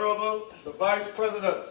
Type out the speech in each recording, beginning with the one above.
Honorable the Vice President.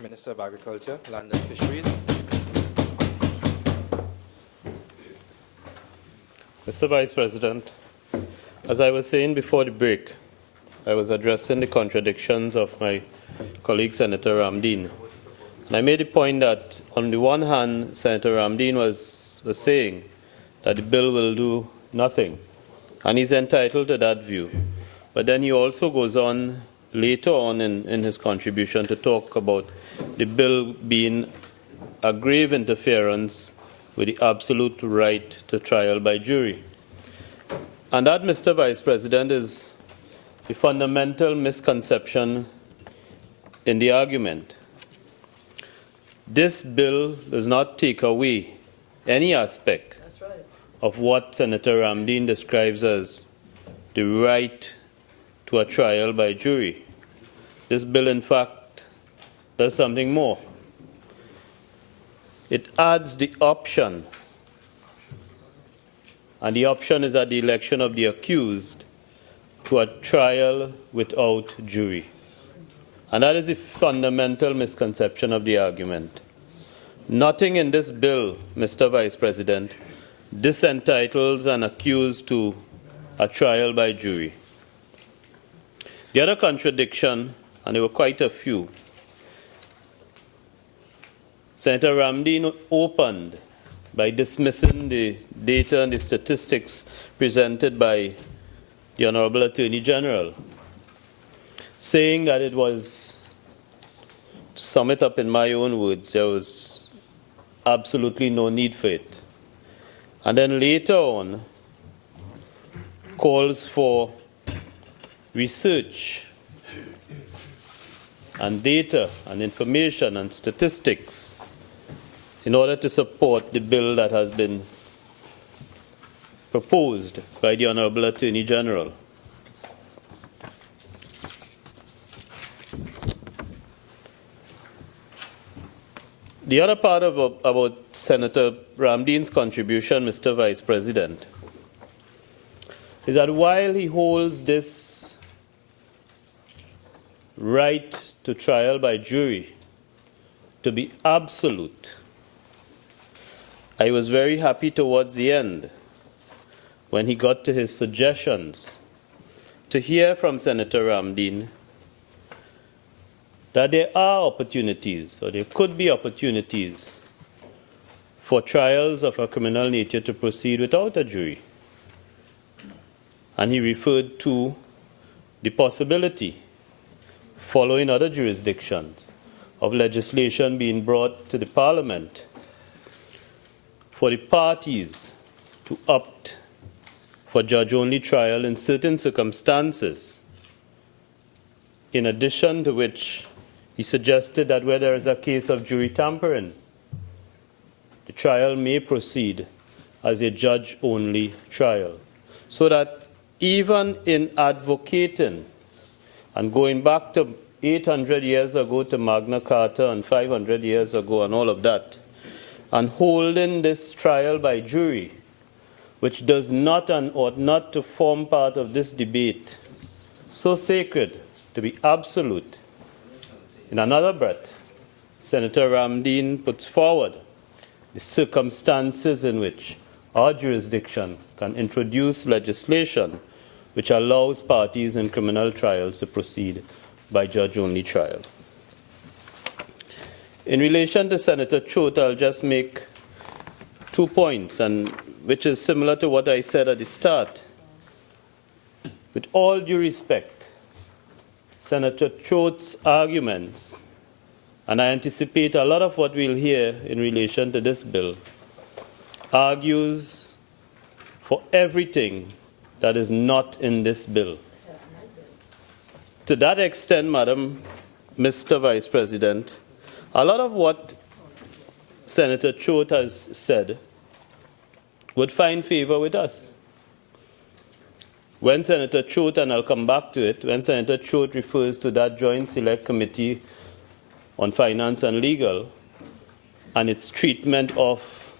Minister of Agriculture, Land and Fisheries. Mr. Vice President, as I was saying before the break, I was addressing the contradictions of my colleague Senator Ramdeen. And I made the point that on the one hand, Senator Ramdeen was saying that the bill will do nothing, and he's entitled to that view. But then he also goes on later on in his contribution to talk about the bill being a grave interference with the absolute right to trial by jury. And that, Mr. Vice President, is the fundamental misconception in the argument. This bill does not take away any aspect of what Senator Ramdeen describes as the right to a trial by jury. This bill, in fact, does something more. It adds the option, and the option is at the election of the accused, to a trial without jury. And that is a fundamental misconception of the argument. Nothing in this bill, Mr. Vice President, disentitles an accused to a trial by jury. The other contradiction, and there were quite a few, Senator Ramdeen opened by dismissing the data and the statistics presented by the Honorable Attorney General, saying that it was, to sum it up in my own words, there was absolutely no need for it. And then later on, calls for research and data and information and statistics in order to support the bill that has been proposed by the Honorable Attorney General. The other part about Senator Ramdeen's contribution, Mr. Vice President, is that while he holds this right to trial by jury to be absolute, I was very happy towards the end, when he got to his suggestions, to hear from Senator Ramdeen that there are opportunities, or there could be opportunities, for trials of a criminal nature to proceed without a jury. And he referred to the possibility, following other jurisdictions, of legislation being brought to the Parliament for the parties to opt for judge-only trial in certain circumstances, in addition to which he suggested that where there is a case of jury tampering, the trial may proceed as a judge-only trial, so that even in advocating and going back to 800 years ago to Magna Carta and 500 years ago and all of that, and holding this trial by jury, which does not and ought not to form part of this debate, so sacred, to be absolute. In another breath, Senator Ramdeen puts forward the circumstances in which our jurisdiction can introduce legislation which allows parties in criminal trials to proceed by judge-only trial. In relation to Senator Choate, I'll just make 2 points, and which is similar to what I said at the start. With all due respect, Senator Choate's arguments, and I anticipate a lot of what we'll hear in relation to this bill, argues for everything that is not in this bill. To that extent, Madam, Mr. Vice President, a lot of what Senator Choate has said would find favor with us. When Senator Choate, and I'll come back to it, when Senator Choate refers to that Joint Select Committee on Finance and Legal and its treatment of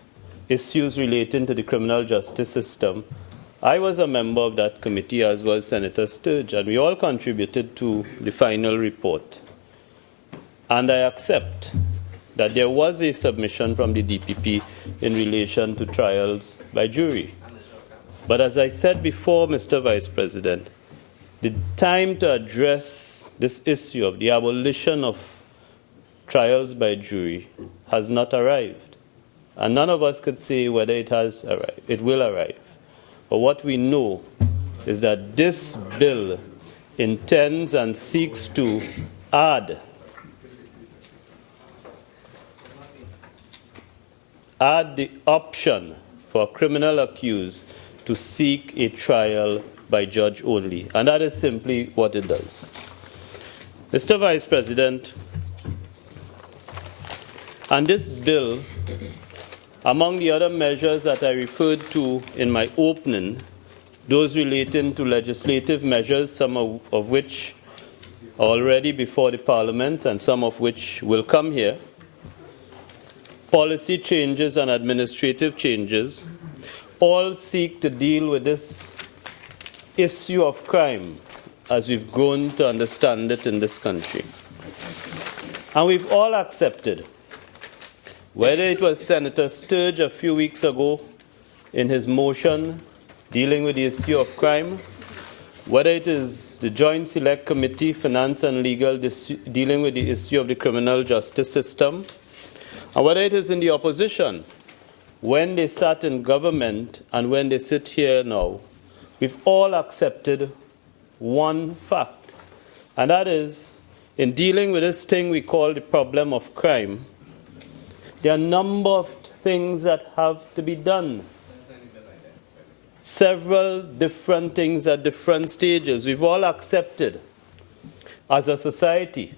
issues relating to the criminal justice system, I was a member of that committee, as was Senator Sturge, and we all contributed to the final report. And I accept that there was a submission from the DPP in relation to trials by jury. But as I said before, Mr. Vice President, the time to address this issue of the abolition of trials by jury has not arrived. And none of us could say whether it has arrived. It will arrive. But what we know is that this bill intends and seeks to add the option for a criminal accused to seek a trial by judge only. And that is simply what it does. Mr. Vice President, and this bill, among the other measures that I referred to in my opening, those relating to legislative measures, some of which are already before the Parliament and some of which will come here, policy changes and administrative changes, all seek to deal with this issue of crime as we've grown to understand it in this country. And we've all accepted, whether it was Senator Sturge a few weeks ago in his motion dealing with the issue of crime, whether it is the Joint Select Committee, Finance and Legal, dealing with the issue of the criminal justice system, and whether it is in the opposition, when they sat in government and when they sit here now, we've all accepted one fact, and that is, in dealing with this thing we call the problem of crime, there are a number of things that have to be done. Several different things at different stages. We've all accepted as a society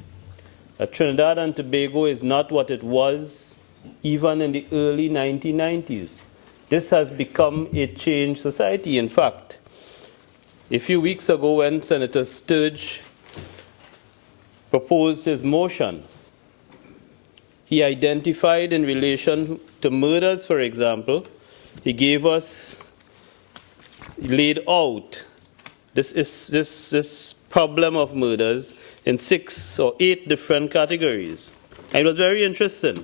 that Trinidad and Tobago is not what it was even in the early 1990s. This has become a changed society. In fact, a few weeks ago when Senator Sturge proposed his motion, he identified in relation to murders, for example, he laid out this problem of murders in 6 or 8 different categories. And it was very interesting.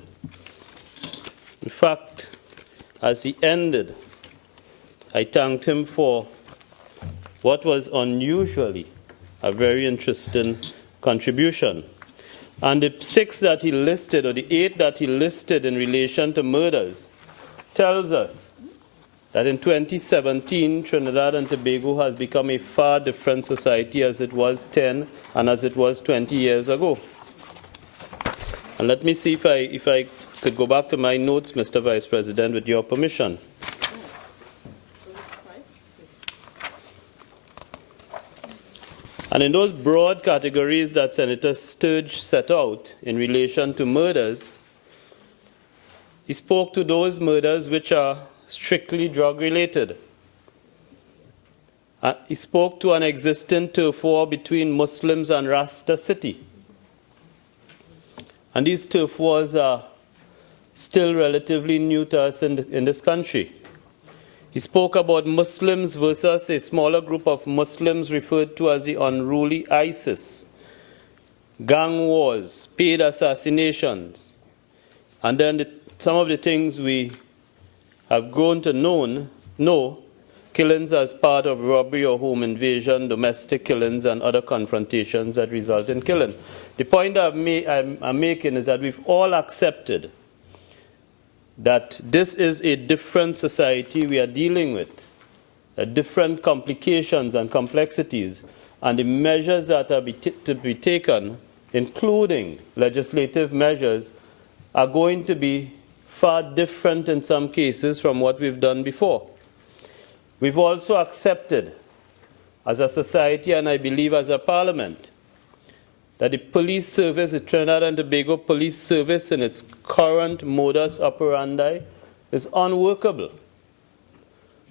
In fact, as he ended, I thanked him for what was unusually a very interesting contribution. And the 6 that he listed, or the 8 that he listed in relation to murders, tells us that in 2017, Trinidad and Tobago has become a far different society as it was 10 and as it was 20 years ago. And let me see if I could go back to my notes, Mr. Vice President, with your permission. And in those broad categories that Senator Sturge set out in relation to murders, he spoke to those murders which are strictly drug-related. He spoke to an existing turf war between Muslims and Rasta City. And these turf wars are still relatively new to us in this country. He spoke about Muslims versus a smaller group of Muslims referred to as the unruly ISIS, gang wars, paid assassinations, and then some of the things we have grown to know, killings as part of robbery or home invasion, domestic killings, and other confrontations that result in killing. The point I'm making is that we've all accepted that this is a different society we are dealing with, different complications and complexities, and the measures that are to be taken, including legislative measures, are going to be far different in some cases from what we've done before. We've also accepted as a society, and I believe as a parliament, that the police service, the Trinidad and Tobago police service in its current modus operandi is unworkable.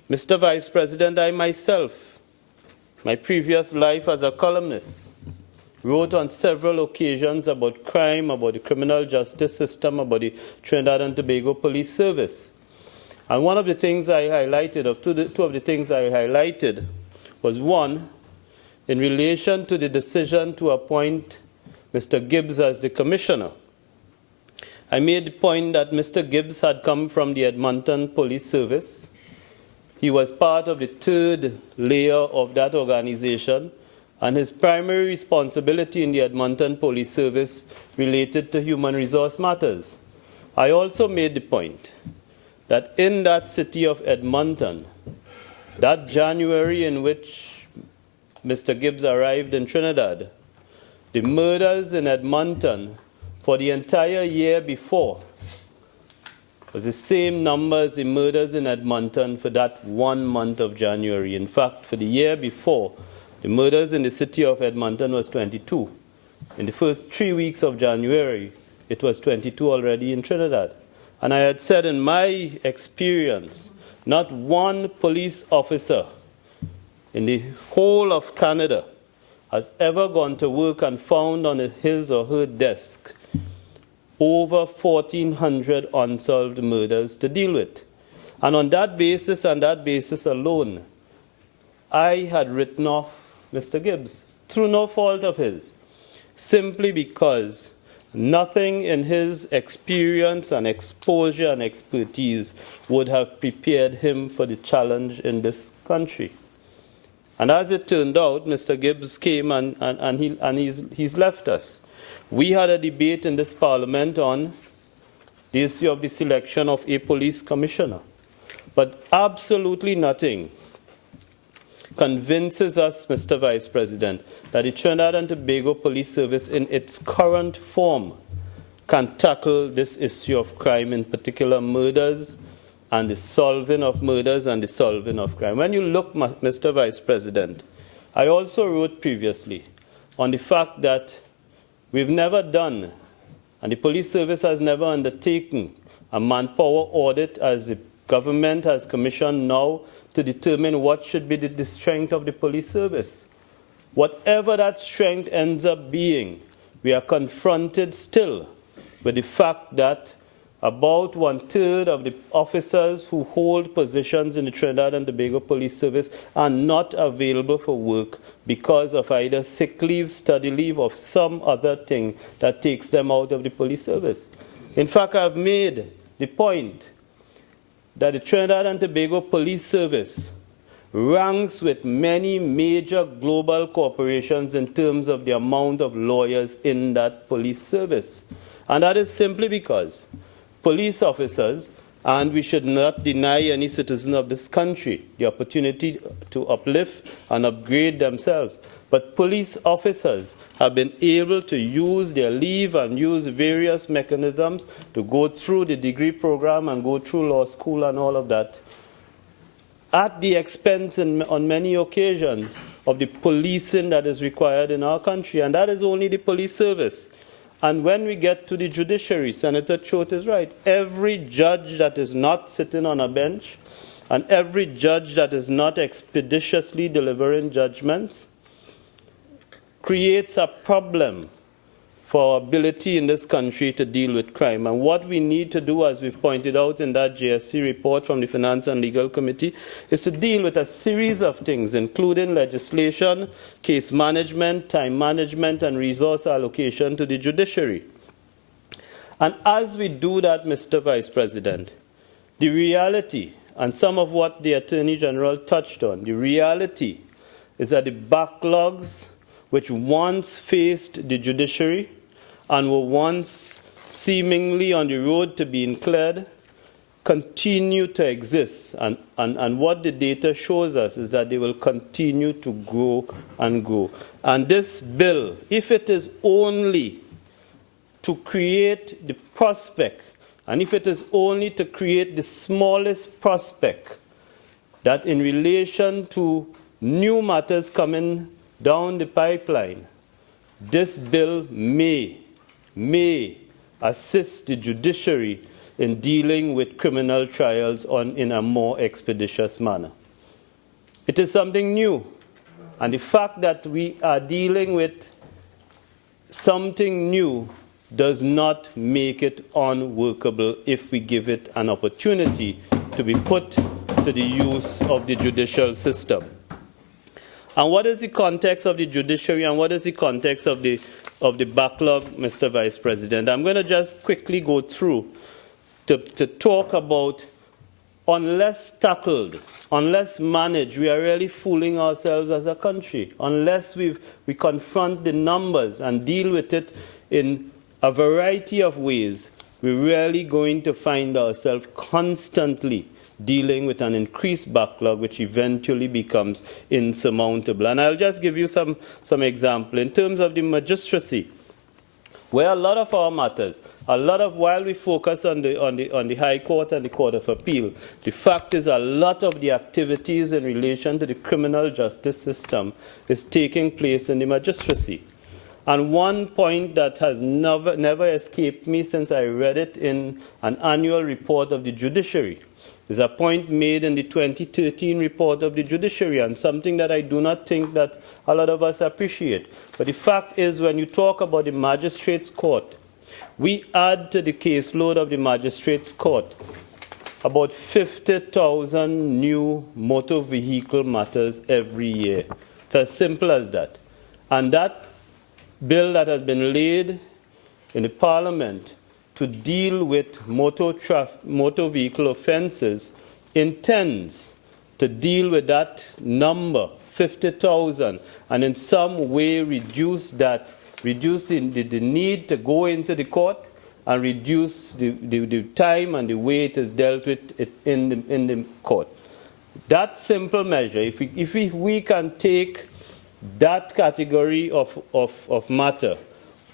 Mr. Vice President, I myself, my previous life as a columnist, wrote on several occasions about crime, about the criminal justice system, about the Trinidad and Tobago police service. And one of the things I highlighted, or two of the things I highlighted, was one, in relation to the decision to appoint Mr. Gibbs as the commissioner. I made the point that Mr. Gibbs had come from the Edmonton Police Service. He was part of the third layer of that organization, and his primary responsibility in the Edmonton Police Service related to human resource matters. I also made the point that in that city of Edmonton, that January in which Mr. Gibbs arrived in Trinidad, the murders in Edmonton for the entire year before was the same number as the murders in Edmonton for that 1 month of January. In fact, for the year before, the murders in the city of Edmonton was 22. In the first 3 weeks of January, it was 22 already in Trinidad. And I had said in my experience, not one police officer in the whole of Canada has ever gone to work and found on his or her desk over 1,400 unsolved murders to deal with. And on that basis and that basis alone, I had written off Mr. Gibbs through no fault of his, simply because nothing in his experience and exposure and expertise would have prepared him for the challenge in this country. And as it turned out, Mr. Gibbs came and he's left us. We had a debate in this parliament on the issue of the selection of a police commissioner. But absolutely nothing convinces us, Mr. Vice President, that the Trinidad and Tobago Police Service in its current form can tackle this issue of crime, in particular murders, and the solving of murders and the solving of crime. When you look, Mr. Vice President, I also wrote previously on the fact that we've never done, and the police service has never undertaken, a manpower audit as the government has commissioned now to determine what should be the strength of the police service. Whatever that strength ends up being, we are confronted still with the fact that about 1/3 of the officers who hold positions in the Trinidad and Tobago Police Service are not available for work because of either sick leave, study leave, or some other thing that takes them out of the police service. In fact, I've made the point that the Trinidad and Tobago Police Service ranks with many major global corporations in terms of the amount of lawyers in that police service. And that is simply because police officers, and we should not deny any citizen of this country the opportunity to uplift and upgrade themselves, but police officers have been able to use their leave and use various mechanisms to go through the degree program and go through law school and all of that, at the expense on many occasions of the policing that is required in our country. And that is only the police service. And when we get to the judiciary, Senator Choate is right. Every judge that is not sitting on a bench and every judge that is not expeditiously delivering judgments creates a problem for our ability in this country to deal with crime. And what we need to do, as we've pointed out in that JSC report from the Finance and Legal Committee, is to deal with a series of things, including legislation, case management, time management, and resource allocation to the judiciary. And as we do that, Mr. Vice President, the reality, and some of what the Attorney General touched on, the reality is that the backlogs which once faced the judiciary and were once seemingly on the road to being cleared continue to exist. And what the data shows us is that they will continue to grow and grow. And this bill, if it is only to create the prospect, and if it is only to create the smallest prospect that in relation to new matters coming down the pipeline, this bill may assist the judiciary in dealing with criminal trials in a more expeditious manner. It is something new, and the fact that we are dealing with something new does not make it unworkable if we give it an opportunity to be put to the use of the judicial system. And what is the context of the judiciary, and what is the context of the backlog, Mr. Vice President? I'm going to just quickly go through to talk about, unless tackled, unless managed, we are really fooling ourselves as a country. Unless we confront the numbers and deal with it in a variety of ways, we're really going to find ourselves constantly dealing with an increased backlog which eventually becomes insurmountable. And I'll just give you some example. In terms of the magistracy, where a lot of our matters, while we focus on the High Court and the Court of Appeal, the fact is a lot of the activities in relation to the criminal justice system is taking place in the magistracy. And one point that has never escaped me since I read it in an annual report of the judiciary is a point made in the 2013 report of the judiciary, and something that I do not think that a lot of us appreciate. But the fact is, when you talk about the magistrates' court, we add to the caseload of the magistrates' court about 50,000 new motor vehicle matters every year. It's as simple as that. And that bill that has been laid in the Parliament to deal with motor vehicle offences intends to deal with that number, 50,000, and in some way reducing the need to go into the court and reduce the time and the way it is dealt with in the court. That simple measure, if we can take that category of matter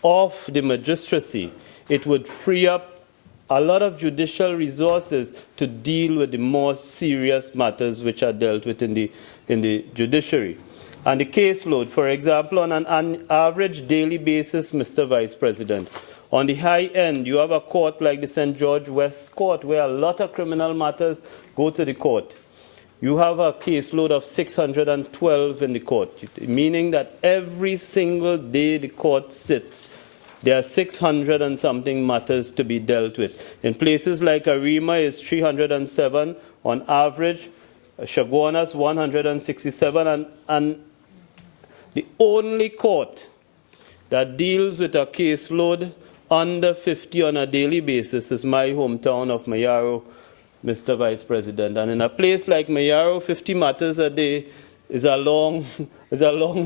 off the magistracy, it would free up a lot of judicial resources to deal with the more serious matters which are dealt with in the judiciary. And the caseload, for example, on an average daily basis, Mr. Vice President, on the high end, you have a court like the St. George West Court, where a lot of criminal matters go to the court. You have a caseload of 612 in the court, meaning that every single day the court sits, there are 600 and something matters to be dealt with. In places like Arima is 307 on average, Chaguanas 167, and the only court that deals with a caseload under 50 on a daily basis is my hometown of Mayaro, Mr. Vice President. And in a place like Mayaro, 50 matters a day is a long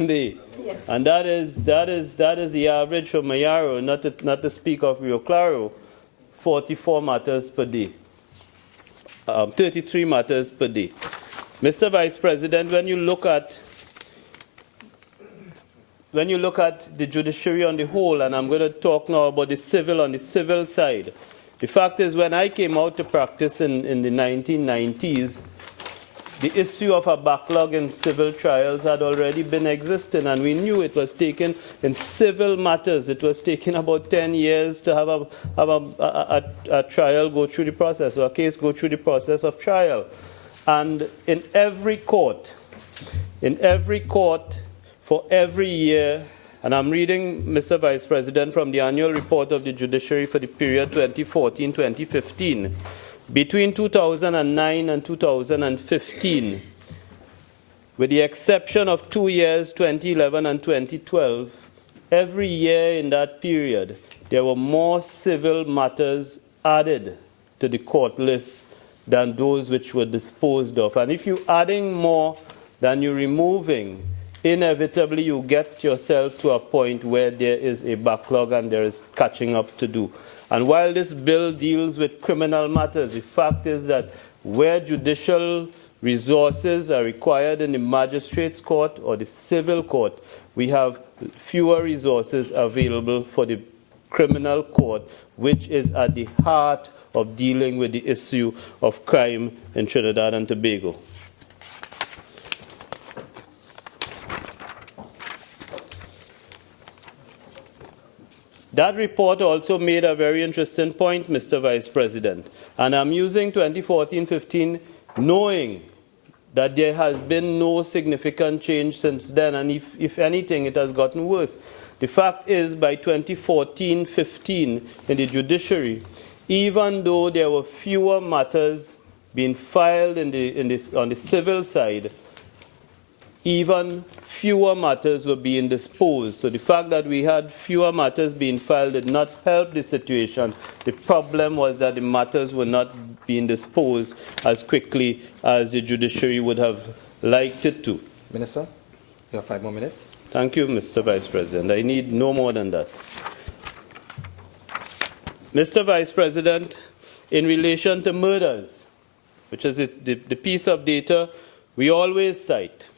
day. Yes. And that is the average for Mayaro, not to speak of Rio Claro, 44 matters per day, 33 matters per day. Mr. Vice President, when you look at the judiciary on the whole, and I'm going to talk now about the civil on the civil side, the fact is, when I came out to practice in the 1990s, the issue of a backlog in civil trials had already been existing, and we knew it was taken in civil matters. It was taking about 10 years to have a trial go through the process, or a case go through the process of trial. And in every court, for every year And I'm reading, Mr. Vice President, from the annual report of the judiciary for the period 2014-2015. Between 2009 and 2015, with the exception of 2 years, 2011 and 2012, every year in that period, there were more civil matters added to the court list than those which were disposed of. And if you're adding more than you're removing, inevitably you get yourself to a point where there is a backlog and there is catching up to do. And while this bill deals with criminal matters, the fact is that where judicial resources are required in the magistrates' court or the civil court, we have fewer resources available for the criminal court, which is at the heart of dealing with the issue of crime in Trinidad and Tobago. That report also made a very interesting point, Mr. Vice President, and I'm using 2014-15 knowing that there has been no significant change since then, and if anything, it has gotten worse. The fact is, by 2014-15 in the judiciary, even though there were fewer matters being filed on the civil side, even fewer matters were being disposed. So the fact that we had fewer matters being filed did not help the situation. The problem was that the matters were not being disposed as quickly as the judiciary would have liked it to. Minister, you have 5 more minutes. Thank you, Mr. Vice President. I need no more than that. Mr. Vice President, in relation to murders, which is the piece of data we always cite,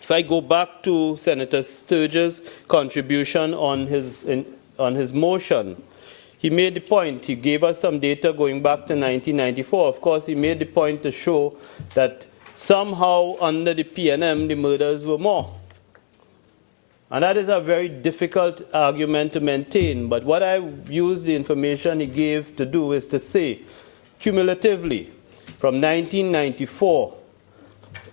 if I go back to Senator Sturge's contribution on his motion, he made the point, he gave us some data going back to 1994. Of course, he made the point to show that somehow under the PNM, the murders were more. And that is a very difficult argument to maintain. But what I used the information he gave to do is to say, cumulatively, from 1994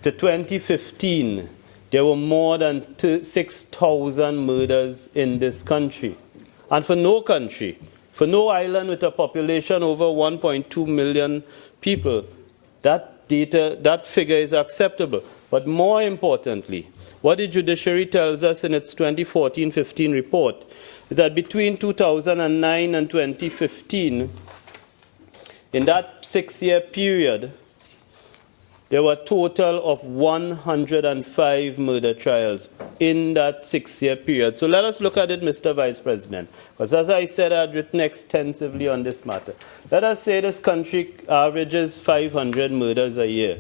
to 2015, there were more than 6,000 murders in this country. And for no country, for no island with a population over 1.2 million people, that figure is acceptable. But more importantly, what the judiciary tells us in its 2014-15 report is that between 2009 and 2015, in that 6-year period, there were a total of 105 murder trials in that 6-year period. So let us look at it, Mr. Vice President, because as I said, I had written extensively on this matter. Let us say this country averages 500 murders a year.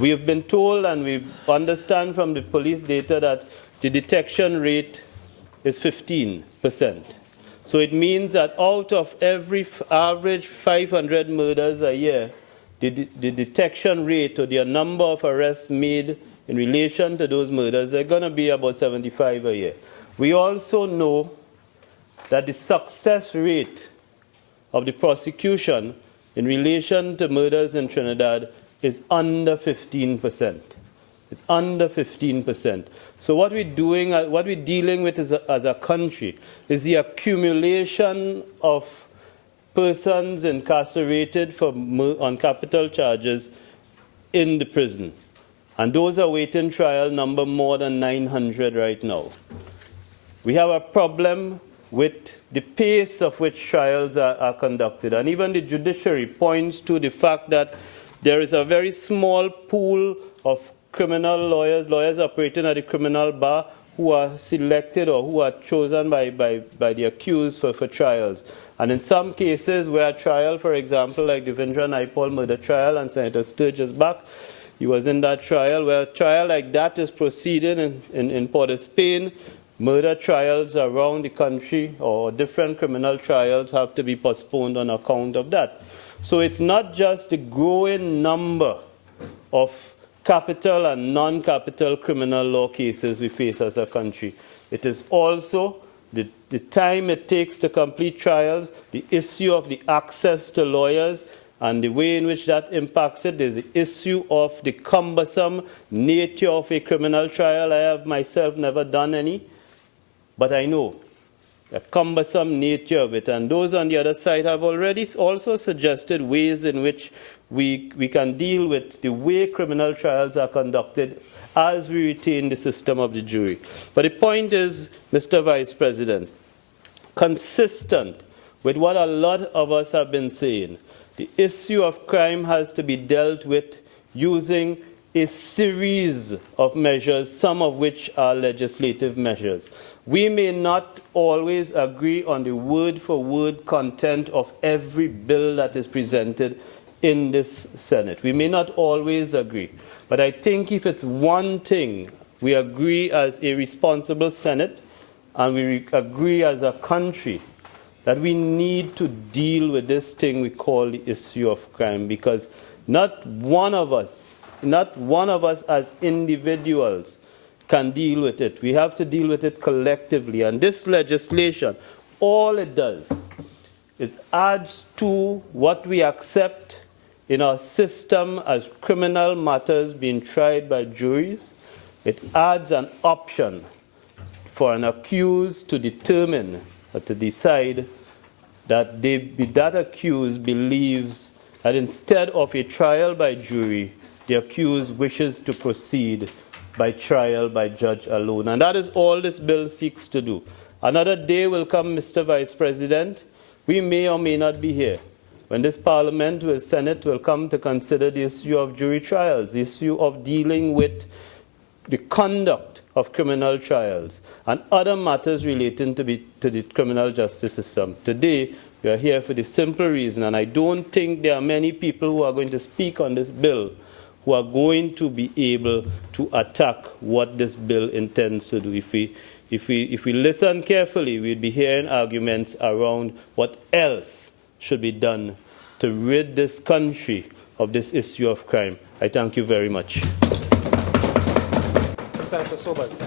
We have been told, and we understand from the police data, that the detection rate is 15%. So it means that out of every average 500 murders a year, the detection rate or the number of arrests made in relation to those murders are going to be about 75 a year. We also know that the success rate of the prosecution in relation to murders in Trinidad is under 15%. It's under 15%. So what we're doing, what we're dealing with as a country is the accumulation of persons incarcerated on capital charges in the prison. And those awaiting trial number more than 900 right now. We have a problem with the pace of which trials are conducted. And even the judiciary points to the fact that there is a very small pool of criminal lawyers operating at the criminal bar who are selected or who are chosen by the accused for trials. And in some cases where a trial, for example, like the Vindra Naipaul murder trial, and Senator Sturge is back, he was in that trial, where a trial like that is proceeding in Port of Spain. Murder trials around the country or different criminal trials have to be postponed on account of that. So it's not just the growing number of capital and non-capital criminal law cases we face as a country. It is also the time it takes to complete trials, the issue of the access to lawyers, and the way in which that impacts it. There's the issue of the cumbersome nature of a criminal trial. I have myself never done any. But I know the cumbersome nature of it, and those on the other side have already also suggested ways in which we can deal with the way criminal trials are conducted as we retain the system of the jury. But the point is, Mr. Vice President, consistent with what a lot of us have been saying, the issue of crime has to be dealt with using a series of measures, some of which are legislative measures. We may not always agree on the word-for-word content of every bill that is presented in this Senate. We may not always agree. But I think if it's one thing we agree as a responsible Senate and we agree as a country, that we need to deal with this thing we call the issue of crime, because not one of us as individuals can deal with it. We have to deal with it collectively. And this legislation, all it does is adds to what we accept in our system as criminal matters being tried by juries. It adds an option for an accused to determine or to decide that that accused believes that instead of a trial by jury, the accused wishes to proceed by trial by judge alone. And that is all this bill seeks to do. Another day will come, Mr. Vice President, we may or may not be here, when this Parliament, the Senate, will come to consider the issue of jury trials, the issue of dealing with the conduct of criminal trials, and other matters relating to the criminal justice system. Today, we are here for the simple reason, and I don't think there are many people who are going to speak on this bill who are going to be able to attack what this bill intends to do. If we listen carefully, we'd be hearing arguments around what else should be done to rid this country of this issue of crime. I thank you very much. Senator Sobers.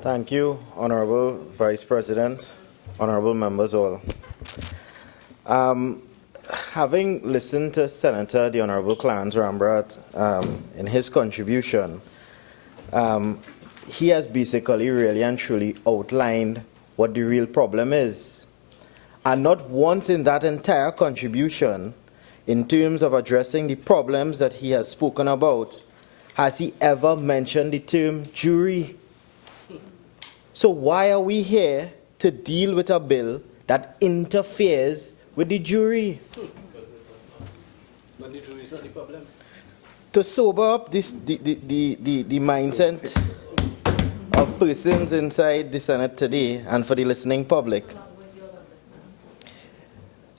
Thank you, Honorable Vice President, honorable members all. Having listened to Senator the Honorable Clarence Rambrat in his contribution, he has basically really and truly outlined what the real problem is. And not once in that entire contribution, in terms of addressing the problems that he has spoken about, has he ever mentioned the term jury. So why are we here to deal with a bill that interferes with the jury? But the jury is not the problem. To sober up the mindset of persons inside the Senate today and for the listening public,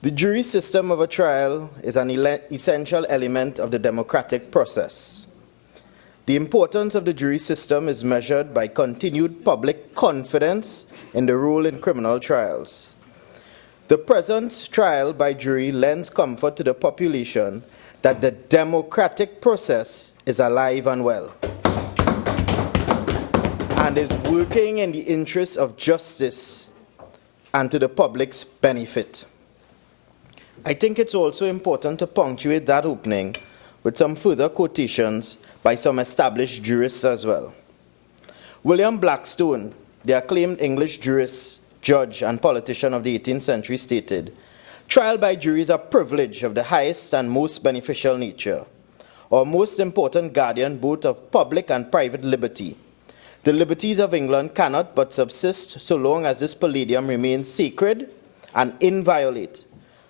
the jury system of a trial is an essential element of the democratic process. The importance of the jury system is measured by continued public confidence in the role in criminal trials. The present trial by jury lends comfort to the population that the democratic process is alive and well and is working in the interests of justice and to the public's benefit. I think it's also important to punctuate that opening with some further quotations by some established jurists as well. William Blackstone, the acclaimed English jurist, judge, and politician of the 18th century, stated, "Trial by jury is a privilege of the highest and most beneficial nature, or most important guardian both of public and private liberty. The liberties of England cannot but subsist so long as this palladium remains sacred and inviolate,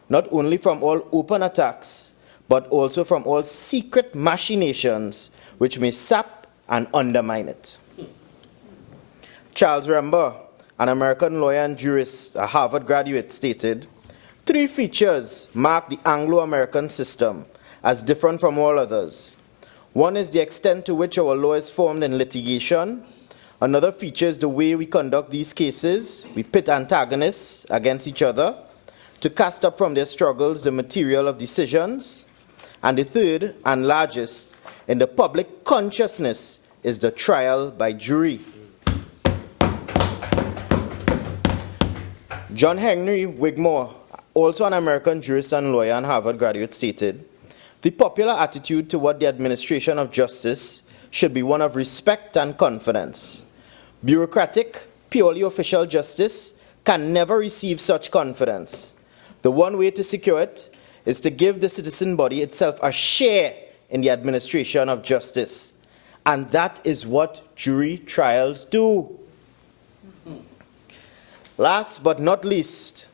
not only from all open attacks, but also from all secret machinations which may sap and undermine it." Charles Rember, an American lawyer and jurist, a Harvard graduate, stated, "Three features mark the Anglo-American system as different from all others. One is the extent to which our law is formed in litigation. Another feature is the way we conduct these cases. We pit antagonists against each other to cast up from their struggles the material of decisions. And the third and largest in the public consciousness is the trial by jury." John Henry Wigmore, also an American jurist and lawyer and Harvard graduate, stated, "The popular attitude toward the administration of justice should be one of respect and confidence. Bureaucratic, purely official justice can never receive such confidence. The one way to secure it is to give the citizen body itself a share in the administration of justice. And that is what jury trials do. Last but not least,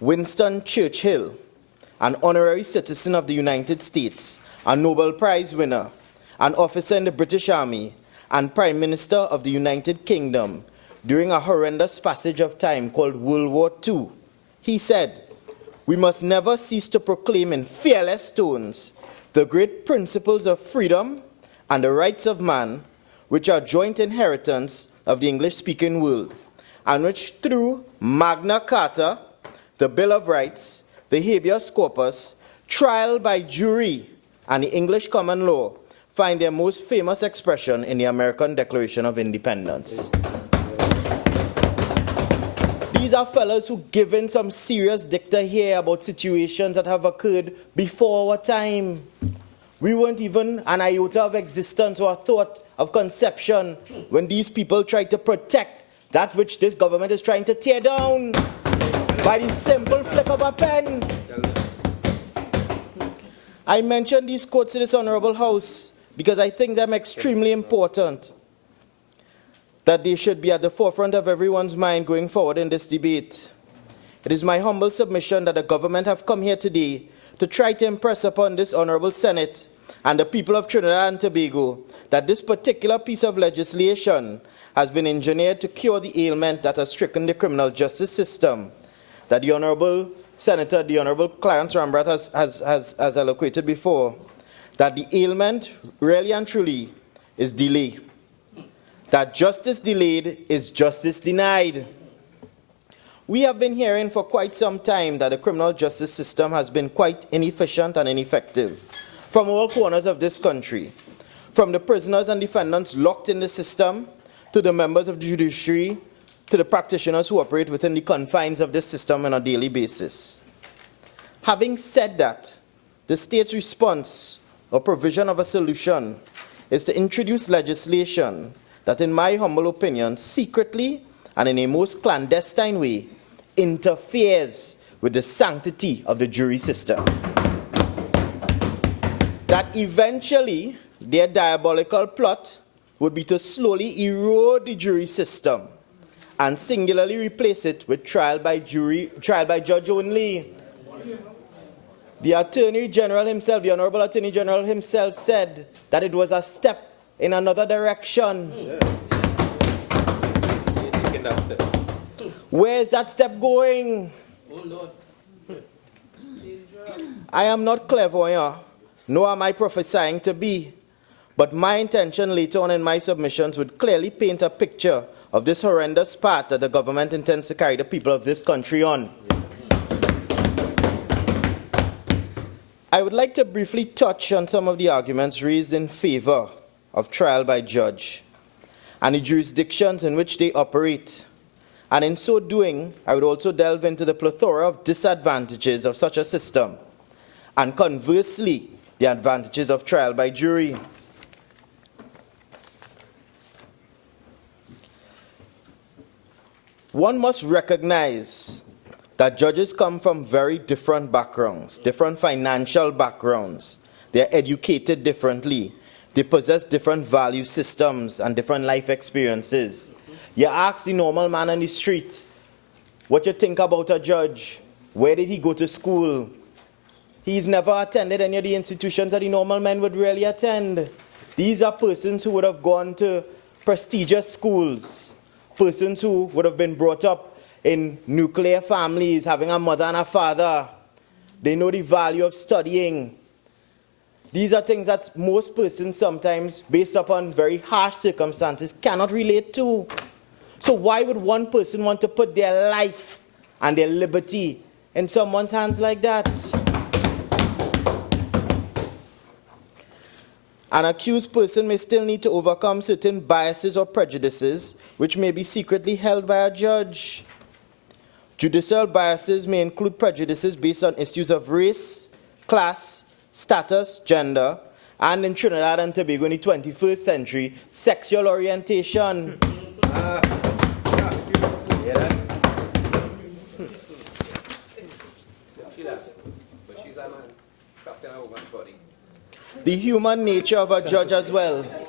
Winston Churchill, an honorary citizen of the United States, a Nobel Prize winner, an officer in the British Army, and Prime Minister of the United Kingdom during a horrendous passage of time called World War II. He said, "We must never cease to proclaim in fearless tones the great principles of freedom and the rights of man, which are joint inheritance of the English-speaking world, and which through Magna Carta, the Bill of Rights, the habeas corpus, trial by jury, and the English common law find their most famous expression in the American Declaration of Independence." These are fellows who give in some serious dicta here about situations that have occurred before our time. We weren't even an iota of existence or a thought of conception when these people tried to protect that which this government is trying to tear down by the simple flick of a pen. I mention these quotes to this honorable House because I think them extremely important, that they should be at the forefront of everyone's mind going forward in this debate. It is my humble submission that the government have come here today to try to impress upon this honorable Senate and the people of Trinidad and Tobago that this particular piece of legislation has been engineered to cure the ailment that has stricken the criminal justice system, that the Honorable Senator, the Honorable Clarence Rambrat has eloquated before, that the ailment really and truly is delay. That justice delayed is justice denied. We have been hearing for quite some time that the criminal justice system has been quite inefficient and ineffective from all corners of this country, from the prisoners and defendants locked in the system, to the members of the judiciary, to the practitioners who operate within the confines of this system on a daily basis. Having said that, the state's response or provision of a solution is to introduce legislation that, in my humble opinion, secretly and in a most clandestine way, interferes with the sanctity of the jury system. That eventually their diabolical plot would be to slowly erode the jury system and singularly replace it with trial by judge only. The Attorney General himself, the Honorable Attorney General himself, said that it was a step in another direction. Where is that step going? Oh, Lord. I am not clairvoyant, nor am I prophesying to be, but my intention later on in my submissions would clearly paint a picture of this horrendous path that the government intends to carry the people of this country on. I would like to briefly touch on some of the arguments raised in favor of trial by judge and the jurisdictions in which they operate. And in so doing, I would also delve into the plethora of disadvantages of such a system, and conversely, the advantages of trial by jury. One must recognize that judges come from very different backgrounds, different financial backgrounds. They are educated differently. They possess different value systems and different life experiences. You ask the normal man on the street, what you think about a judge? Where did he go to school? He's never attended any of the institutions that the normal men would really attend. These are persons who would have gone to prestigious schools, persons who would have been brought up in nuclear families, having a mother and a father. They know the value of studying. These are things that most persons sometimes, based upon very harsh circumstances, cannot relate to. So why would one person want to put their life and their liberty in someone's hands like that? An accused person may still need to overcome certain biases or prejudices which may be secretly held by a judge. Judicial biases may include prejudices based on issues of race, class, status, gender, and in Trinidad and Tobago in the 21st century, sexual orientation. The human nature of a judge as well. Thank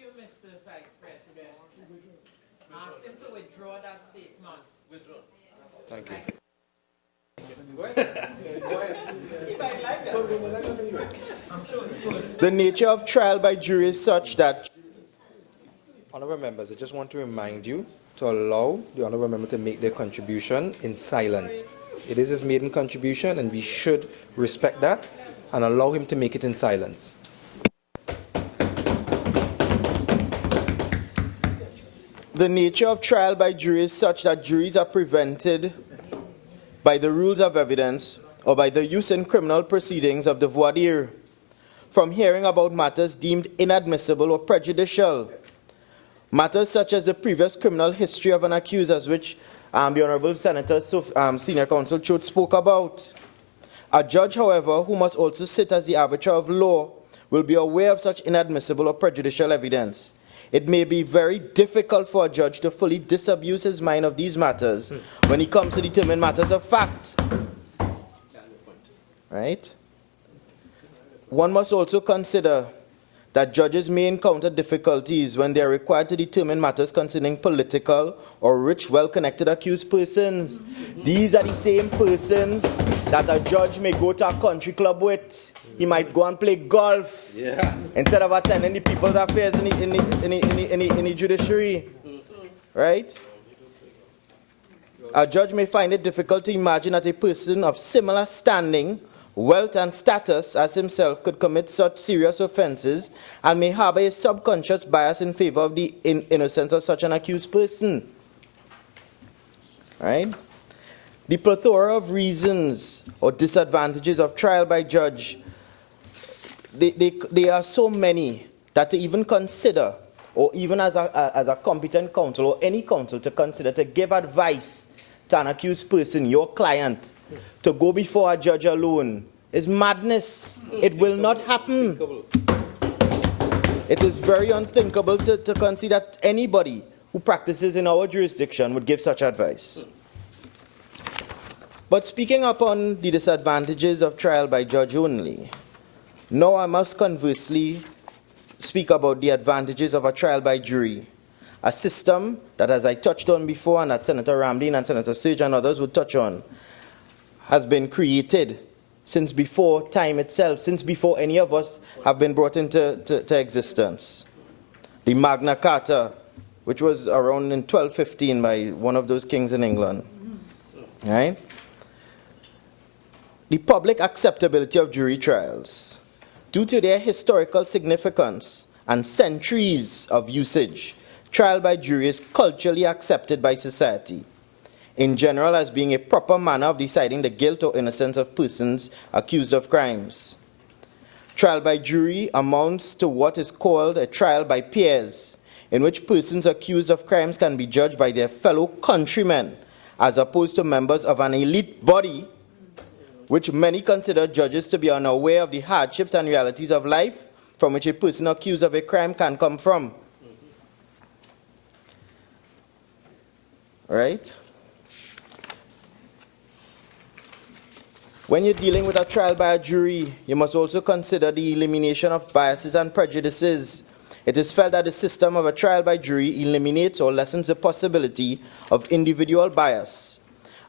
you, Mr. Vice President. Ask him to withdraw that statement. Thank you. The nature of trial by jury is such that Honourable members, I just want to remind you to allow the honourable member to make their contribution in silence. It is his maiden contribution, and we should respect that and allow him to make it in silence. the nature of trial by jury is such that juries are prevented by the rules of evidence or by the use in criminal proceedings of the voir dire from hearing about matters deemed inadmissible or prejudicial. Matters such as the previous criminal history of an accused, as which the Honourable Senator Senior Counsel Choate spoke about. A judge, however, who must also sit as the arbiter of law, will be aware of such inadmissible or prejudicial evidence. It may be very difficult for a judge to fully disabuse his mind of these matters when he comes to determine matters of fact. Right? One must also consider that judges may encounter difficulties when they are required to determine matters concerning political or rich, well-connected accused persons. These are the same persons that a judge may go to a country club with. He might go and play golf instead of attending the people's affairs in the judiciary. Right? A judge may find it difficult to imagine that a person of similar standing, wealth and status as himself could commit such serious offenses and may harbor a subconscious bias in favor of the innocence of such an accused person. Right? The plethora of reasons or disadvantages of trial by judge, they are so many that to even consider, or even as a competent counsel or any counsel to consider to give advice to an accused person, your client, to go before a judge alone is madness. It will not happen. It is very unthinkable to consider that anybody who practices in our jurisdiction would give such advice. But speaking upon the disadvantages of trial by judge only, now I must conversely speak about the advantages of a trial by jury, a system that, as I touched on before and that Senator Ramdeen and Senator Sage and others would touch on, has been created since before time itself, since before any of us have been brought into existence. The Magna Carta, which was around in 1215 by one of those kings in England. Right? The public acceptability of jury trials, due to their historical significance and centuries of usage, trial by jury is culturally accepted by society in general as being a proper manner of deciding the guilt or innocence of persons accused of crimes. Trial by jury amounts to what is called a trial by peers, in which persons accused of crimes can be judged by their fellow countrymen, as opposed to members of an elite body, which many consider judges to be unaware of the hardships and realities of life from which a person accused of a crime can come from. Right? When you're dealing with a trial by a jury, you must also consider the elimination of biases and prejudices. It is felt that the system of a trial by jury eliminates or lessens the possibility of individual bias.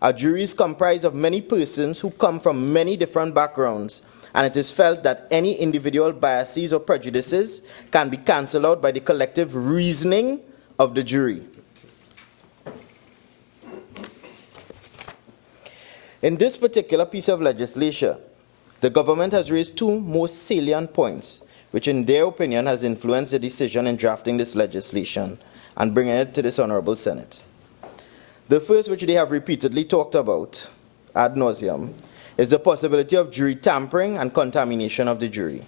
A jury is comprised of many persons who come from many different backgrounds, and it is felt that any individual biases or prejudices can be cancelled out by the collective reasoning of the jury. In this particular piece of legislation, the government has raised two most salient points, which in their opinion has influenced the decision in drafting this legislation and bringing it to this Honourable Senate. The first, which they have repeatedly talked about ad nauseum, is the possibility of jury tampering and contamination of the jury.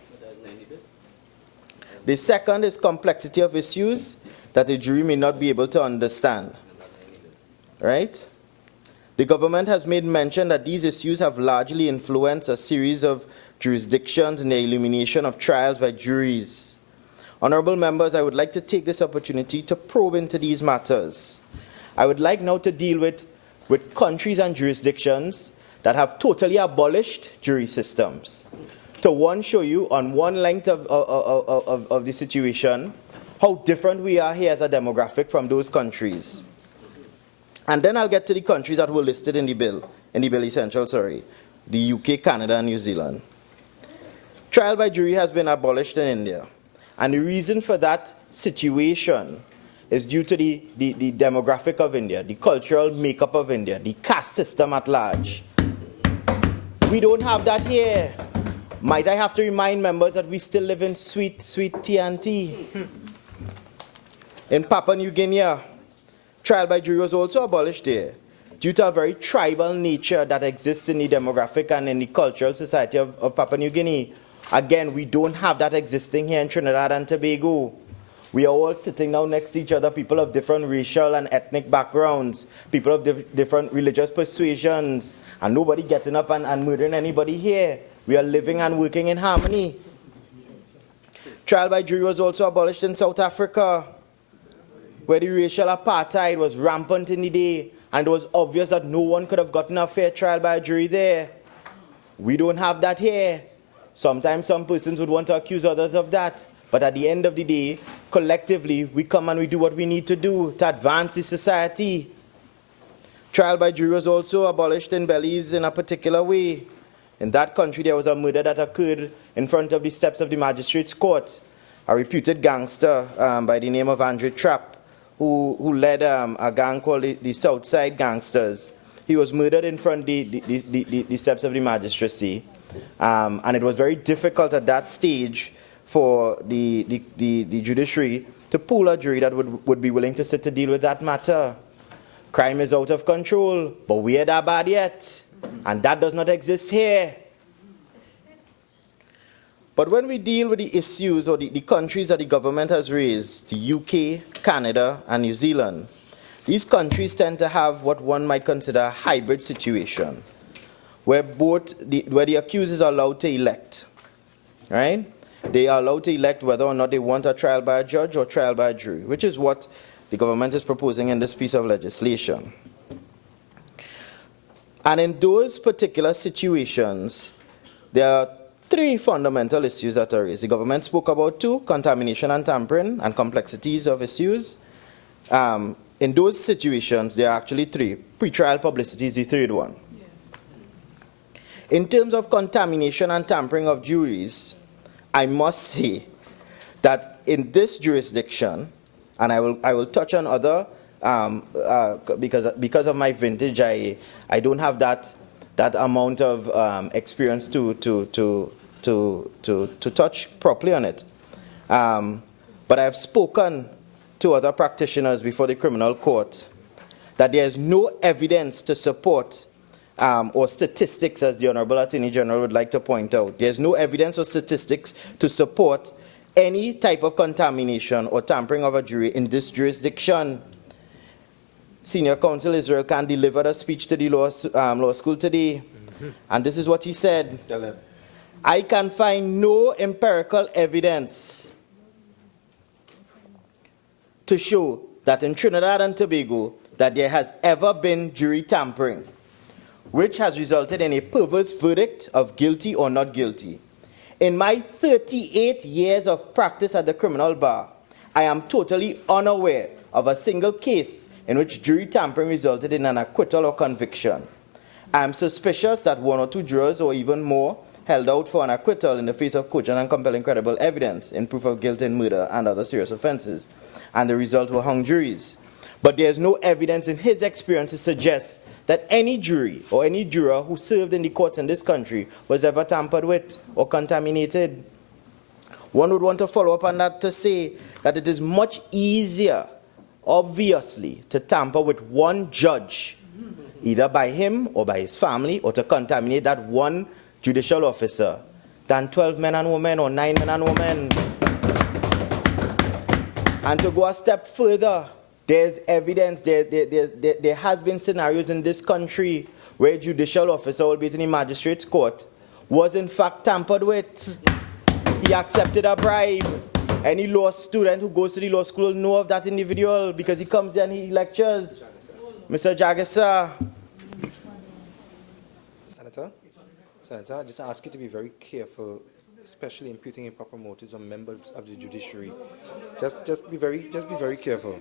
The second is complexity of issues that the jury may not be able to understand. Right? The government has made mention that these issues have largely influenced a series of jurisdictions and the elimination of trials by juries. Honorable members, I would like to take this opportunity to probe into these matters. I would like now to deal with countries and jurisdictions that have totally abolished jury systems. To one, show you on one length of the situation how different we are here as a demographic from those countries. And then I'll get to the countries that were listed in the bill essential, the UK, Canada, and New Zealand. Trial by jury has been abolished in India. And the reason for that situation is due to the demographic of India, the cultural makeup of India, the caste system at large. We don't have that here. Might I have to remind members that we still live in sweet, sweet TNT. In Papua New Guinea, trial by jury was also abolished there due to a very tribal nature that exists in the demographic and in the cultural society of Papua New Guinea. Again, we don't have that existing here in Trinidad and Tobago. We are all sitting now next to each other, people of different racial and ethnic backgrounds, people of different religious persuasions, and nobody getting up and murdering anybody here. We are living and working in harmony. Trial by jury was also abolished in South Africa, where the racial apartheid was rampant in the day, and it was obvious that no one could have gotten a fair trial by a jury there. We don't have that here. Sometimes some persons would want to accuse others of that, but at the end of the day, collectively, we come and we do what we need to do to advance the society. Trial by jury was also abolished in Belize in a particular way. In that country, there was a murder that occurred in front of the steps of the magistrate's court. A reputed gangster by the name of Andre Trapp, who led a gang called the Southside Gangsters. He was murdered in front of the steps of the magistracy. And it was very difficult at that stage for the judiciary to pull a jury that would be willing to sit to deal with that matter. Crime is out of control, but we are that bad yet. And that does not exist here. But when we deal with the issues or the countries that the government has raised, the UK, Canada, and New Zealand, these countries tend to have what one might consider a hybrid situation, where the accused is allowed to elect, right? They are allowed to elect whether or not they want a trial by a judge or trial by a jury, which is what the government is proposing in this piece of legislation. And in those particular situations, there are three fundamental issues that are raised. The government spoke about two: contamination and tampering, and complexities of issues. In those situations, there are actually three. Pretrial publicity is the third one. In terms of contamination and tampering of juries, I must say that in this jurisdiction, and I will touch on other, because of my vintage, I don't have that amount of experience to touch properly on it. But I have spoken to other practitioners before the criminal court that there is no evidence to support or statistics, as the Honorable Attorney General would like to point out. There's no evidence or statistics to support any type of contamination or tampering of a jury in this jurisdiction. Senior Counsel Israel Khan delivered a speech to the law school today, and this is what he said. I can find no empirical evidence to show that in Trinidad and Tobago that there has ever been jury tampering, which has resulted in a perverse verdict of guilty or not guilty. In my 38 years of practice at the criminal bar, I am totally unaware of a single case in which jury tampering resulted in an acquittal or conviction. I am suspicious that one or two jurors or even more held out for an acquittal in the face of cogent and compelling credible evidence in proof of guilt in murder and other serious offenses, and the result were hung juries. But there is no evidence in his experience to suggest that any jury or any juror who served in the courts in this country was ever tampered with or contaminated. One would want to follow up on that to say that it is much easier, obviously, to tamper with one judge, either by him or by his family, or to contaminate that one judicial officer, than 12 men and women or 9 men and women. And to go a step further, there's evidence, there has been scenarios in this country where a judicial officer will be in the magistrate's court was in fact tampered with. He accepted a bribe. Any law student who goes to the law school will know of that individual because he comes there and he lectures. Mr. Jagisa. Senator, I just ask you to be very careful, especially imputing improper motives on members of the judiciary. Just be very careful.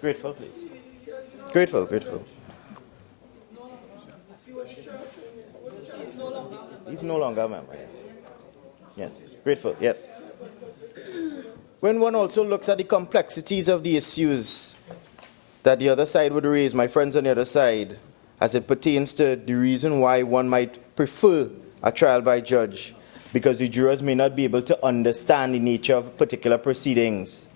Grateful, please. Grateful. He's no longer a member, yes. Yes, grateful, yes. When one also looks at the complexities of the issues that the other side would raise, my friends on the other side, as it pertains to the reason why one might prefer a trial by judge, because the jurors may not be able to understand the nature of particular proceedings.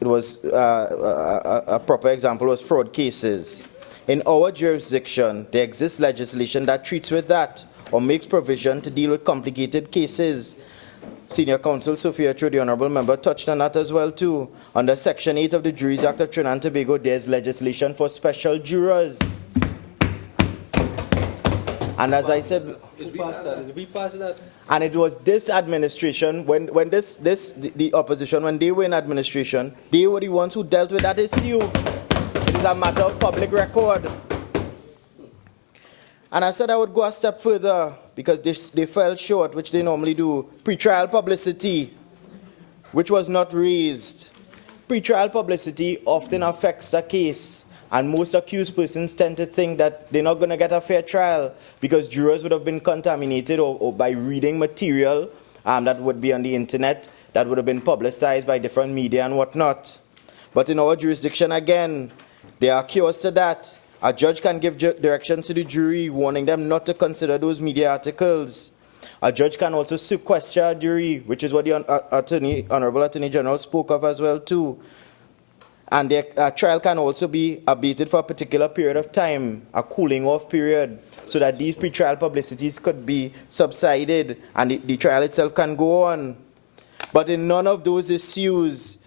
It was a proper example was fraud cases. In our jurisdiction, there exists legislation that treats with that or makes provision to deal with complicated cases. Senior Counsel Sophia True, the Honourable Member, touched on that as well too. Under Section 8 of the Juries Act of Trinidad and Tobago, there's legislation for special jurors. And as I said, and it was this administration, when the opposition, when they were in administration, they were the ones who dealt with that issue. It is a matter of public record. And I said I would go a step further because they fell short, which they normally do. Pre-trial publicity, which was not raised. Pre-trial publicity often affects the case. And most accused persons tend to think that they're not going to get a fair trial because jurors would have been contaminated or by reading material that would be on the internet, that would have been publicized by different media and whatnot. But in our jurisdiction, again, there are cures to that. A judge can give directions to the jury, warning them not to consider those media articles. A judge can also sequester a jury, which is what the Honourable Attorney General spoke of as well too. And the trial can also be abated for a particular period of time, a cooling off period, so that these pre-trial publicities could be subsided and the trial itself can go on. But in none of those issues,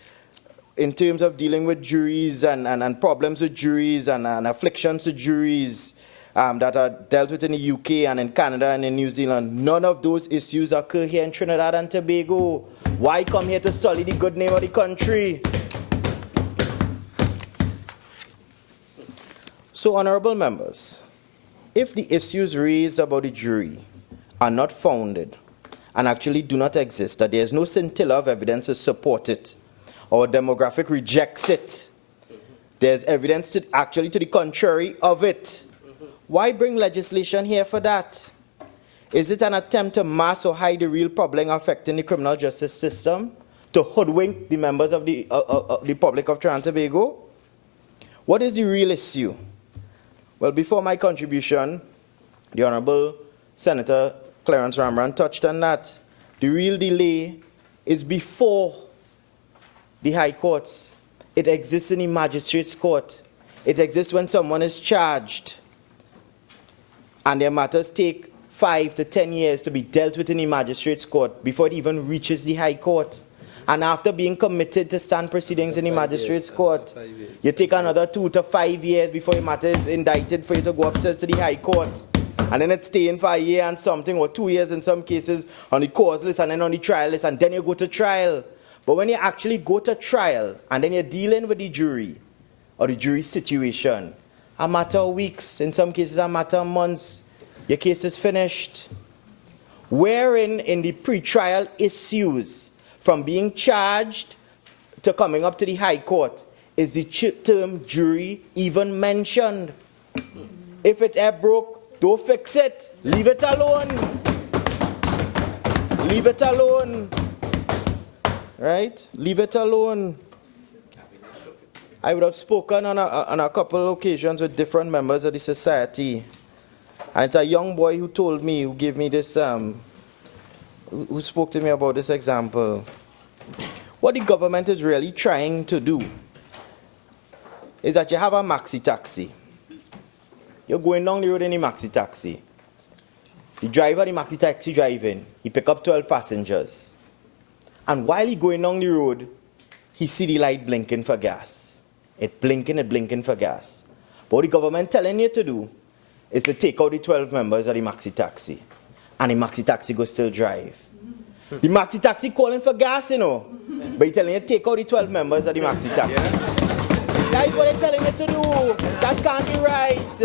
in terms of dealing with juries and problems with juries and afflictions to juries that are dealt with in the UK and in Canada and in New Zealand, none of those issues occur here in Trinidad and Tobago. Why come here to sully the good name of the country? So, honourable members, if the issues raised about the jury are not founded and actually do not exist, that there is no scintilla of evidence to support it, our demographic rejects it, there's evidence actually to the contrary of it, why bring legislation here for that? Is it an attempt to mask or hide the real problem affecting the criminal justice system? To hoodwink the members of the public of Trinidad and Tobago? What is the real issue? Well, before my contribution, the Honourable Senator Clarence Ramran touched on that. The real delay is before the High Courts. It exists in the Magistrates' Court. It exists when someone is charged and their matters take 5 to 10 years to be dealt with in the Magistrates' Court before it even reaches the High Court. And after being committed to stand proceedings in the Magistrates' Court, you take another 2 to 5 years before your matter is indicted for you to go upstairs to the High Court. And then it's staying for a year and something, or 2 years in some cases, on the cause list and then on the trial list, and then you go to trial. But when you actually go to trial, and then you're dealing with the jury, or the jury situation, a matter of weeks, in some cases a matter of months, your case is finished. Wherein in the pre-trial issues, from being charged to coming up to the High Court, is the term jury even mentioned? If it ever broke, don't fix it. Leave it alone. Leave it alone. Right? Leave it alone. I would have spoken on a couple of occasions with different members of the society. And it's a young boy who told me, who gave me this, who spoke to me about this example. What the government is really trying to do is that you have a maxi taxi. You're going down the road in a maxi taxi. The driver of the maxi taxi driving, he pick up 12 passengers. And while he going down the road, he see the light blinking for gas. It blinking for gas. But what the government telling you to do is to take out the 12 members of the maxi taxi. and the maxi taxi go still drive. The maxi taxi calling for gas, you know, but he's telling you take out the 12 members of the maxi taxi. That is what they're telling you to do. That can't be right.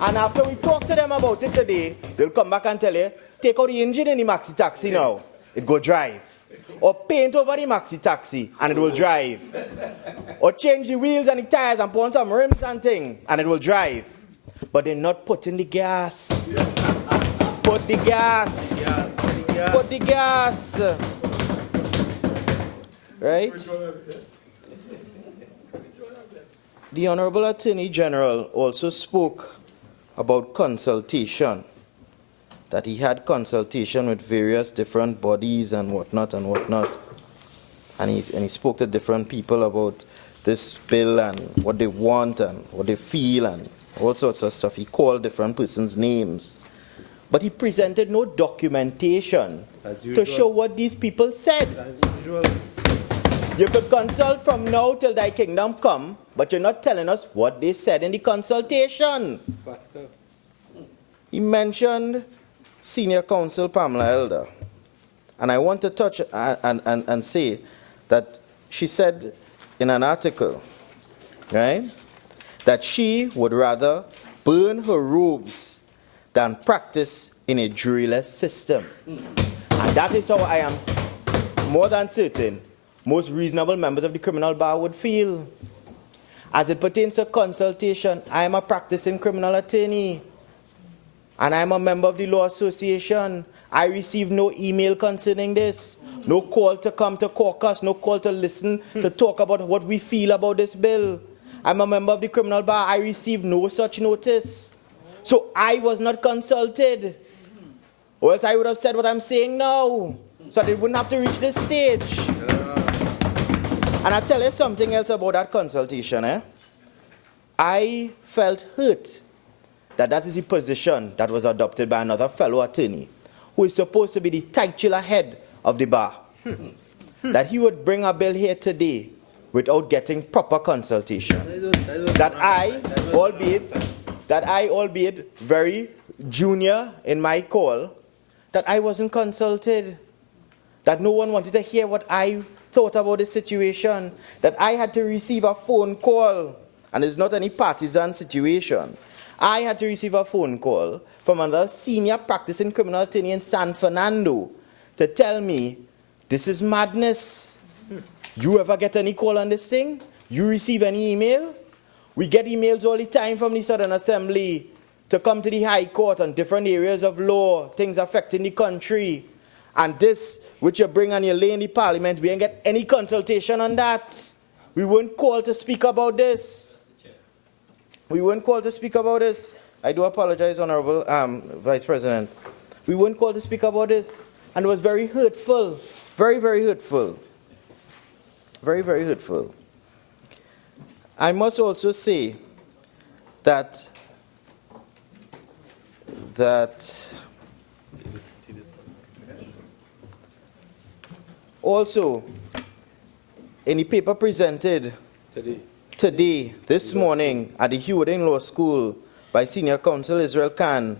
And after we talk to them about it today, they'll come back and tell you, take out the engine in the maxi taxi now, it go drive. Or paint over the maxi taxi and it will drive. Or change the wheels and the tires and put on some rims and things and it will drive. But they're not putting the gas. Put the gas. Put the gas. Right? The Honorable Attorney General also spoke about consultation, that he had consultation with various different bodies and whatnot. And he spoke to different people about this bill and what they want and what they feel and all sorts of stuff. He called different persons' names. But he presented no documentation to show what these people said. As usual. You could consult from now till thy kingdom come, but you're not telling us what they said in the consultation. He mentioned Senior Counsel Pamela Elder. And I want to touch and say that she said in an article, right, that she would rather burn her robes than practice in a juryless system. And that is how I am more than certain most reasonable members of the criminal bar would feel. As it pertains to consultation, I am a practicing criminal attorney. And I am a member of the Law Association. I received no email concerning this. No call to come to caucus, no call to listen, to talk about what we feel about this bill. I'm a member of the criminal bar. I received no such notice. So I was not consulted. Or else I would have said what I'm saying now, so they wouldn't have to reach this stage. And I'll tell you something else about that consultation. I felt hurt that is the position that was adopted by another fellow attorney, who is supposed to be the titular head of the bar, that he would bring a bill here today without getting proper consultation. That I, albeit very junior in my call, that I wasn't consulted, that no one wanted to hear what I thought about the situation, that I had to receive a phone call, and it's not any partisan situation. I had to receive a phone call from another senior practicing criminal attorney in San Fernando to tell me, this is madness. You ever get any call on this thing? You receive any email? We get emails all the time from the Southern Assembly to come to the High Court on different areas of law, things affecting the country. And this, which you bring and you lay in the Parliament, we ain't get any consultation on that. We weren't called to speak about this. We weren't called to speak about this. I do apologize, Honorable Vice President. We weren't called to speak about this. And it was very hurtful. Very, very hurtful. Very, very hurtful. I must also say that also in the paper presented today, this morning, at the Hewarding Law School by Senior Counsel Israel Khan,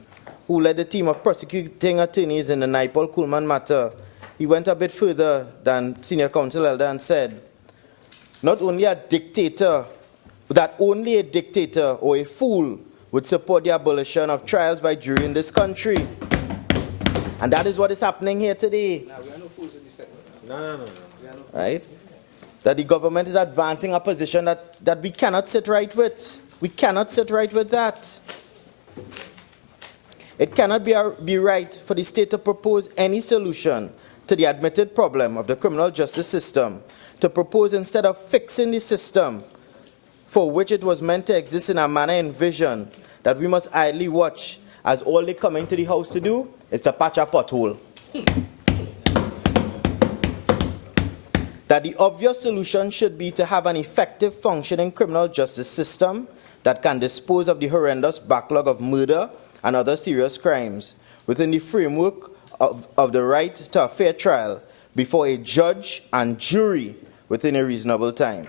who led the team of prosecuting attorneys in the Naipaul Kuhlman matter, he went a bit further than Senior Counsel Elder and said, not only a dictator, but that only a dictator or a fool would support the abolition of trials by jury in this country. And that is what is happening here today. No, we are no fools in this segment. No. Right? That the government is advancing a position that we cannot sit right with. We cannot sit right with that. It cannot be right for the state to propose any solution to the admitted problem of the criminal justice system, to propose instead of fixing the system for which it was meant to exist in a manner envisioned, that we must idly watch as all they come into the house to do is to patch a pothole. That the obvious solution should be to have an effective functioning criminal justice system that can dispose of the horrendous backlog of murder and other serious crimes within the framework of the right to a fair trial before a judge and jury within a reasonable time.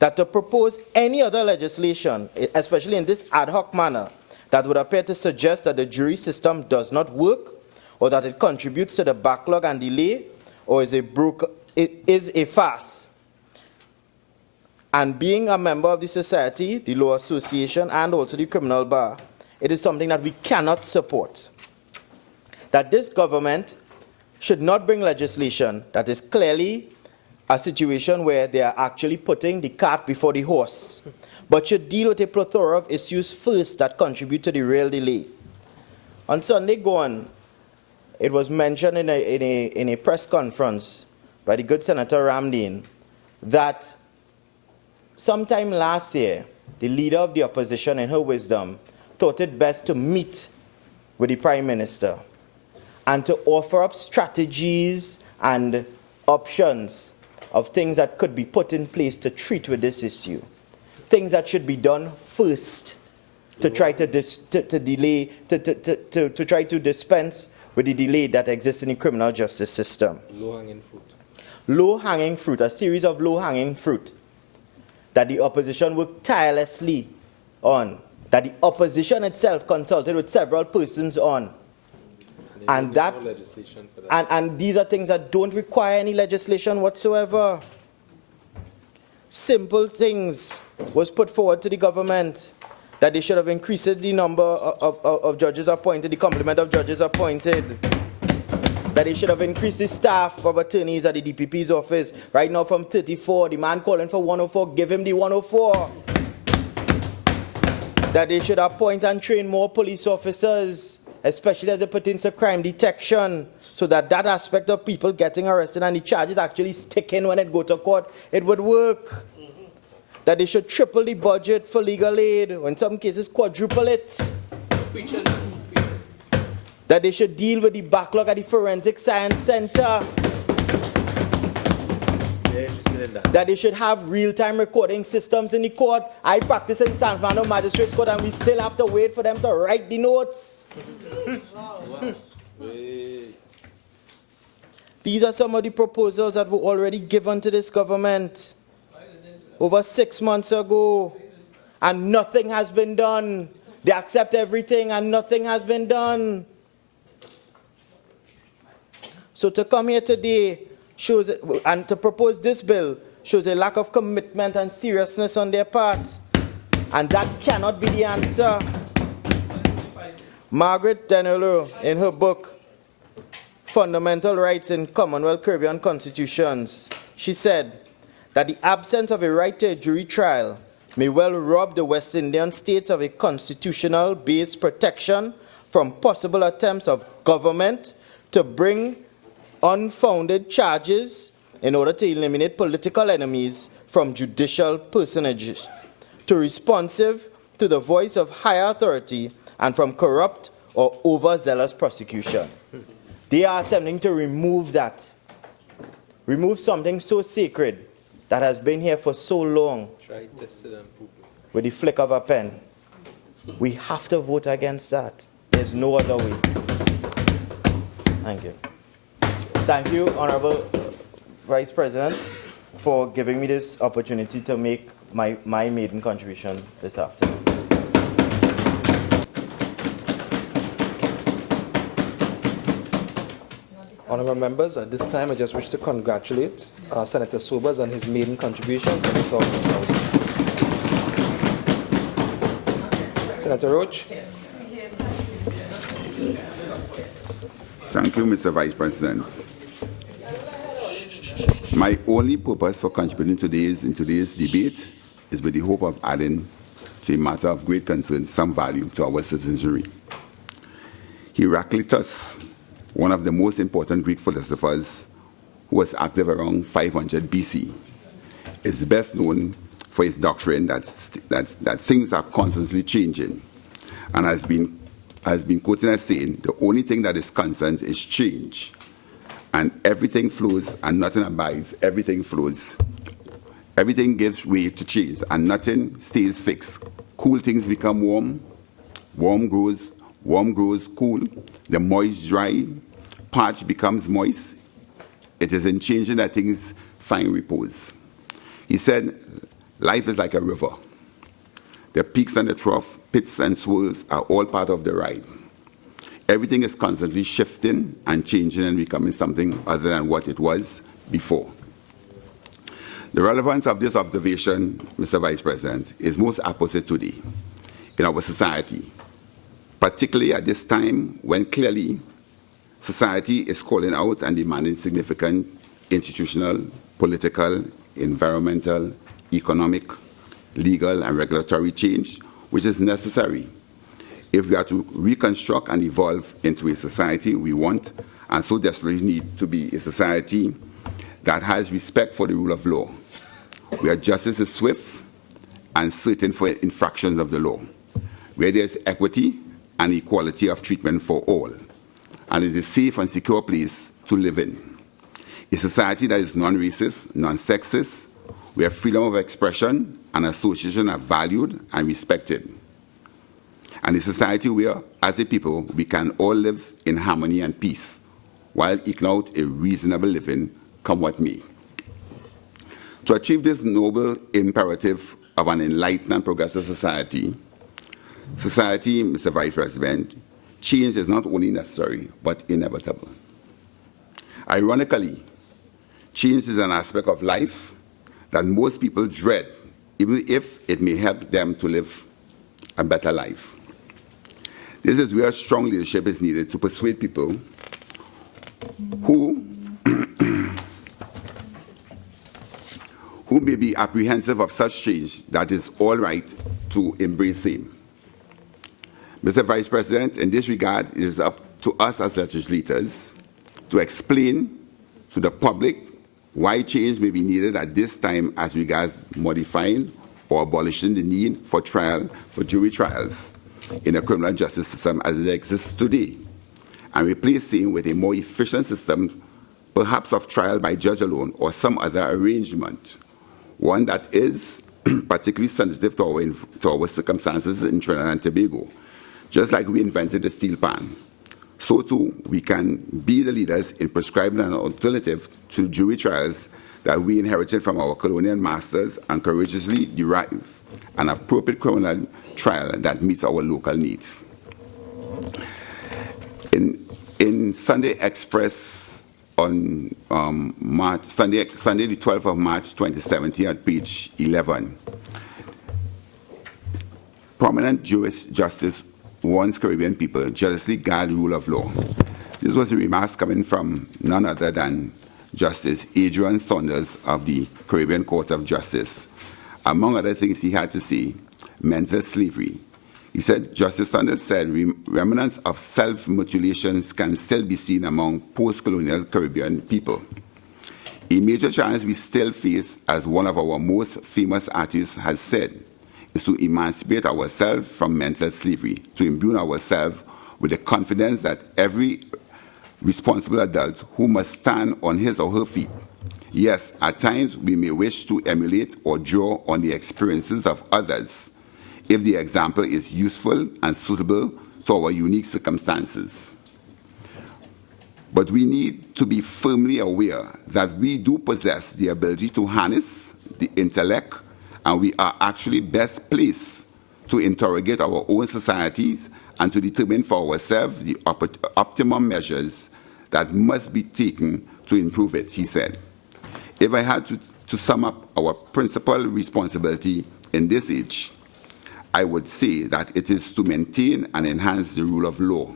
That to propose any other legislation, especially in this ad hoc manner, that would appear to suggest that the jury system does not work or that it contributes to the backlog and delay, or is a farce. And being a member of the society, the Law Association, and also the criminal bar, it is something that we cannot support. That this government should not bring legislation that is clearly a situation where they are actually putting the cart before the horse, but should deal with a plethora of issues first that contribute to the real delay. On Sunday gone, it was mentioned in a press conference by the good Senator Ramdeen that sometime last year, the leader of the opposition, in her wisdom, thought it best to meet with the Prime Minister and to offer up strategies and options of things that could be put in place to treat with this issue. Things that should be done first to try to try to dispense with the delay that exists in the criminal justice system. Low-hanging fruit. Low-hanging fruit, a series of low-hanging fruit that the opposition worked tirelessly on, that the opposition itself consulted with several persons on. And that, no legislation for that. and these are things that don't require any legislation whatsoever. Simple things was put forward to the government, that they should have increased the number of judges appointed, the complement of judges appointed, that they should have increased the staff of attorneys at the DPP's office. Right now from 34, the man calling for 104, give him the 104. That they should appoint and train more police officers, especially as it pertains to crime detection, so that that aspect of people getting arrested and the charges actually sticking when it go to court, it would work. That they should triple the budget for legal aid, or in some cases quadruple it. That they should deal with the backlog at the Forensic Science Center. That they should have real-time recording systems in the court. I practice in San Fernando Magistrates Court and we still have to wait for them to write the notes. These are some of the proposals that were already given to this government over 6 months ago, and nothing has been done. They accept everything and nothing has been done. So to come here today shows, and to propose this bill shows a lack of commitment and seriousness on their part. And that cannot be the answer. Margaret Denelo, in her book, Fundamental Rights in Commonwealth Caribbean Constitutions, she said that the absence of a right to a jury trial may well rob the West Indian states of a constitutional-based protection from possible attempts of government to bring unfounded charges in order to eliminate political enemies from judicial personages, to responsive to the voice of higher authority, and from corrupt or overzealous prosecution. They are attempting to remove that. Remove something so sacred that has been here for so long Try to sit and poop. with the flick of a pen. We have to vote against that. There's no other way. Thank you. Thank you, Honorable Vice President, for giving me this opportunity to make my maiden contribution this afternoon. Honourable members, at this time I just wish to congratulate Senator Sobers on his maiden contributions in this House. Senator Roach. Thank you, Mr. Vice President. My only purpose for contributing in today's debate is with the hope of adding to a matter of great concern some value to our citizenry. Heraclitus, one of the most important Greek philosophers who was active around 500 BC, is best known for his doctrine that things are constantly changing, and has been quoted as saying, the only thing that is constant is change. And everything flows and nothing abides, everything flows. Everything gives way to change and nothing stays fixed. Cool things become warm, warm grows cool, the moist dry, parched becomes moist. It is in changing that things find repose. He said, life is like a river. The peaks and the trough, pits and swirls are all part of the ride. everything is constantly shifting and changing and becoming something other than what it was before. The relevance of this observation, Mr. Vice President, is most apposite today in our society, particularly at this time when clearly society is calling out and demanding significant institutional, political, environmental, economic, legal, and regulatory change, which is necessary if we are to reconstruct and evolve into a society we want and so desperately need to be a society that has respect for the rule of law, where justice is swift and certain for infractions of the law, where there is equity and equality of treatment for all, and it is a safe and secure place to live in. A society that is non-racist, non-sexist, where freedom of expression and association are valued and respected. And a society where, as a people, we can all live in harmony and peace while eking out a reasonable living, come what may. To achieve this noble imperative of an enlightened and progressive society, Mr. Vice President, change is not only necessary, but inevitable. Ironically, change is an aspect of life that most people dread, even if it may help them to live a better life. This is where strong leadership is needed to persuade people who may be apprehensive of such change that it's all right to embrace same. Mr. Vice President, in this regard, it is up to us as legislators to explain to the public why change may be needed at this time as regards modifying or abolishing the need for jury trials in the criminal justice system as it exists today, and replacing with a more efficient system, perhaps of trial by judge alone or some other arrangement, one that is particularly sensitive to our circumstances in Trinidad and Tobago. Just like we invented the steel pan, so too we can be the leaders in prescribing an alternative to jury trials that we inherited from our colonial masters and courageously derive an appropriate criminal trial that meets our local needs. In Sunday Express on Sunday the 12th of March 2017 at page 11, prominent Jewish justice warns Caribbean people jealously guard rule of law. This was a remark coming from none other than Justice Adrian Saunders of the Caribbean Court of Justice. Among other things he had to say, mental slavery. He said, Justice Saunders said, remnants of self-mutilations can still be seen among post-colonial Caribbean people. A major challenge we still face, as one of our most famous artists has said, is to emancipate ourselves from mental slavery, to imbue ourselves with the confidence that every responsible adult who must stand on his or her feet. Yes, at times we may wish to emulate or draw on the experiences of others if the example is useful and suitable to our unique circumstances. But we need to be firmly aware that we do possess the ability to harness the intellect, and we are actually best placed to interrogate our own societies and to determine for ourselves the optimum measures that must be taken to improve it, he said. If I had to sum up our principal responsibility in this age, I would say that it is to maintain and enhance the rule of law.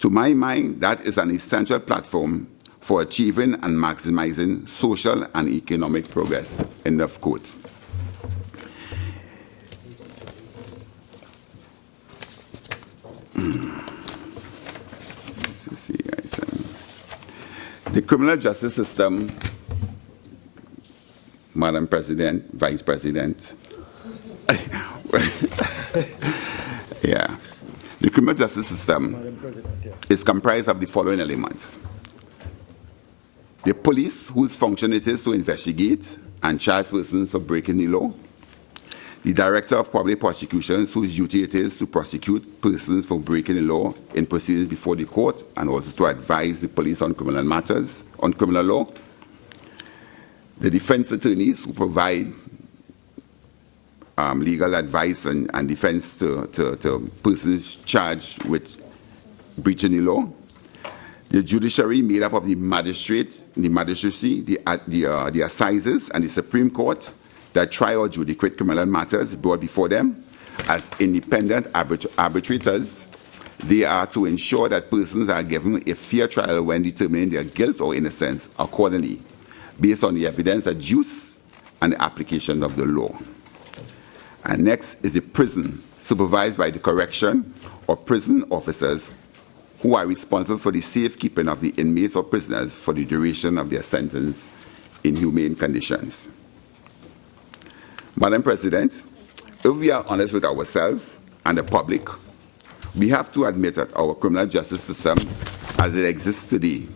To my mind, that is an essential platform for achieving and maximizing social and economic progress. End of quote. The criminal justice system, Madam President, Vice President, yeah. The criminal justice system is comprised of the following elements. The police, whose function it is to investigate and charge persons for breaking the law. The Director of Public Prosecutions, whose duty it is to prosecute persons for breaking the law in proceedings before the court and also to advise the police on criminal matters, on criminal law. The defense attorneys, who provide legal advice and defense to persons charged with breaching the law. The judiciary, made up of the magistracy, the assizes, and the Supreme Court, that try or adjudicate criminal matters brought before them as independent arbitrators. They are to ensure that persons are given a fair trial when determining their guilt or innocence accordingly, based on the evidence adduced and the application of the law. And next is the prison, supervised by the correction or prison officers who are responsible for the safekeeping of the inmates or prisoners for the duration of their sentence in humane conditions. Madam President, if we are honest with ourselves and the public, we have to admit that our criminal justice system, as it exists today,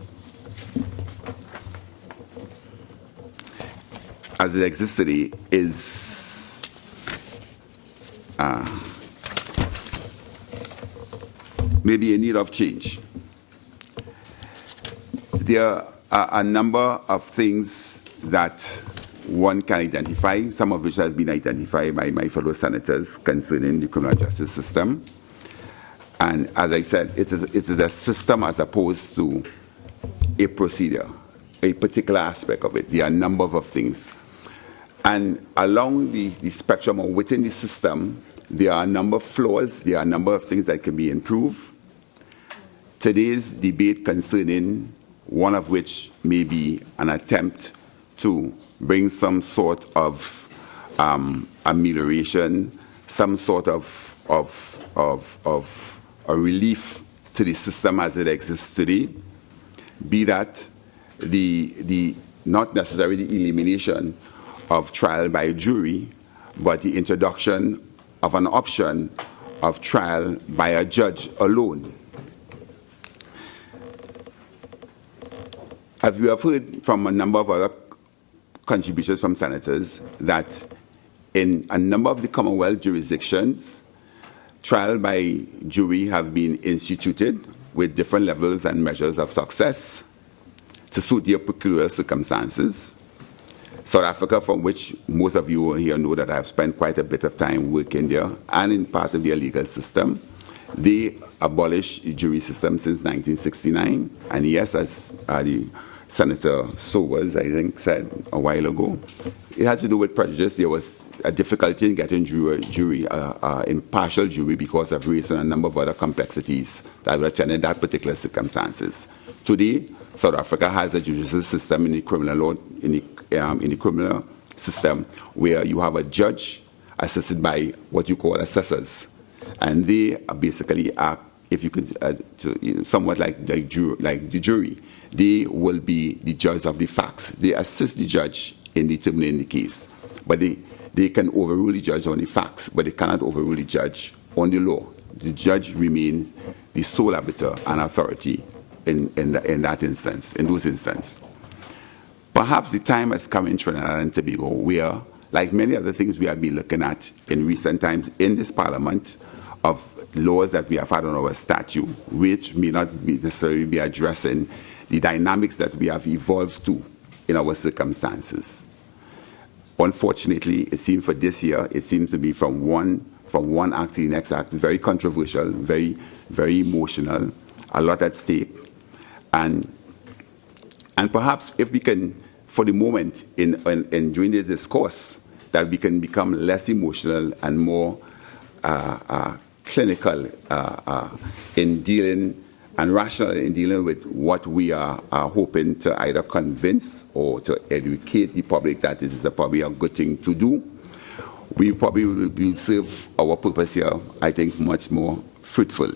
is maybe in need of change. There are a number of things that one can identify, some of which has been identified by my fellow senators concerning the criminal justice system. And as I said, it is a system as opposed to a procedure, a particular aspect of it. There are a number of things. And along the spectrum or within the system, there are a number of flaws, there are a number of things that can be improved. Today's debate concerning one of which may be an attempt to bring some sort of amelioration, some sort of a relief to the system as it exists today, be that the not necessarily the elimination of trial by jury, but the introduction of an option of trial by a judge alone. As we have heard from a number of other contributions from senators, that in a number of the Commonwealth jurisdictions, trial by jury have been instituted with different levels and measures of success to suit their peculiar circumstances. South Africa, from which most of you here know that I have spent quite a bit of time working there and in part of their legal system, they abolished the jury system since 1969. And yes, as the Senator Sobers, I think, said a while ago, it had to do with prejudice. There was a difficulty in getting impartial jury because of race and a number of other complexities that were attended that particular circumstances. Today, South Africa has a judicial system in the criminal law, in the criminal system, where you have a judge assisted by what you call assessors, and they basically act, if you could, somewhat like the jury. They will be the judge of the facts. They assist the judge in determining the case, but they can overrule the judge on the facts, but they cannot overrule the judge on the law. The judge remains the sole arbiter and authority in that instance, in those instances. Perhaps the time has come in Trinidad and Tobago where, like many other things we have been looking at in recent times in this Parliament, of laws that we have had on our statute, which may not necessarily be addressing the dynamics that we have evolved to in our circumstances. Unfortunately, it seems for this year, it seems to be from one act to the next act, very controversial, very, very emotional, a lot at stake. And perhaps if we can, for the moment, in during the discourse, that we can become less emotional and more clinical in dealing and rational in dealing with what we are hoping to either convince or to educate the public that it is probably a good thing to do, we probably will serve our purpose here, I think, much more fruitful.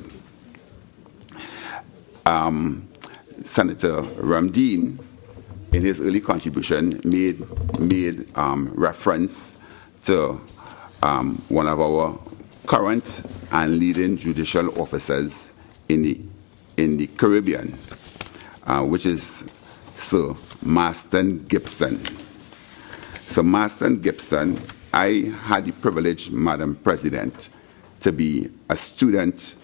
Senator Ramdeen, in his early contribution, made reference to one of our current and leading judicial officers in the Caribbean, which is Sir Marston Gibson. So Marston Gibson, I had the privilege, Madam President, to be a student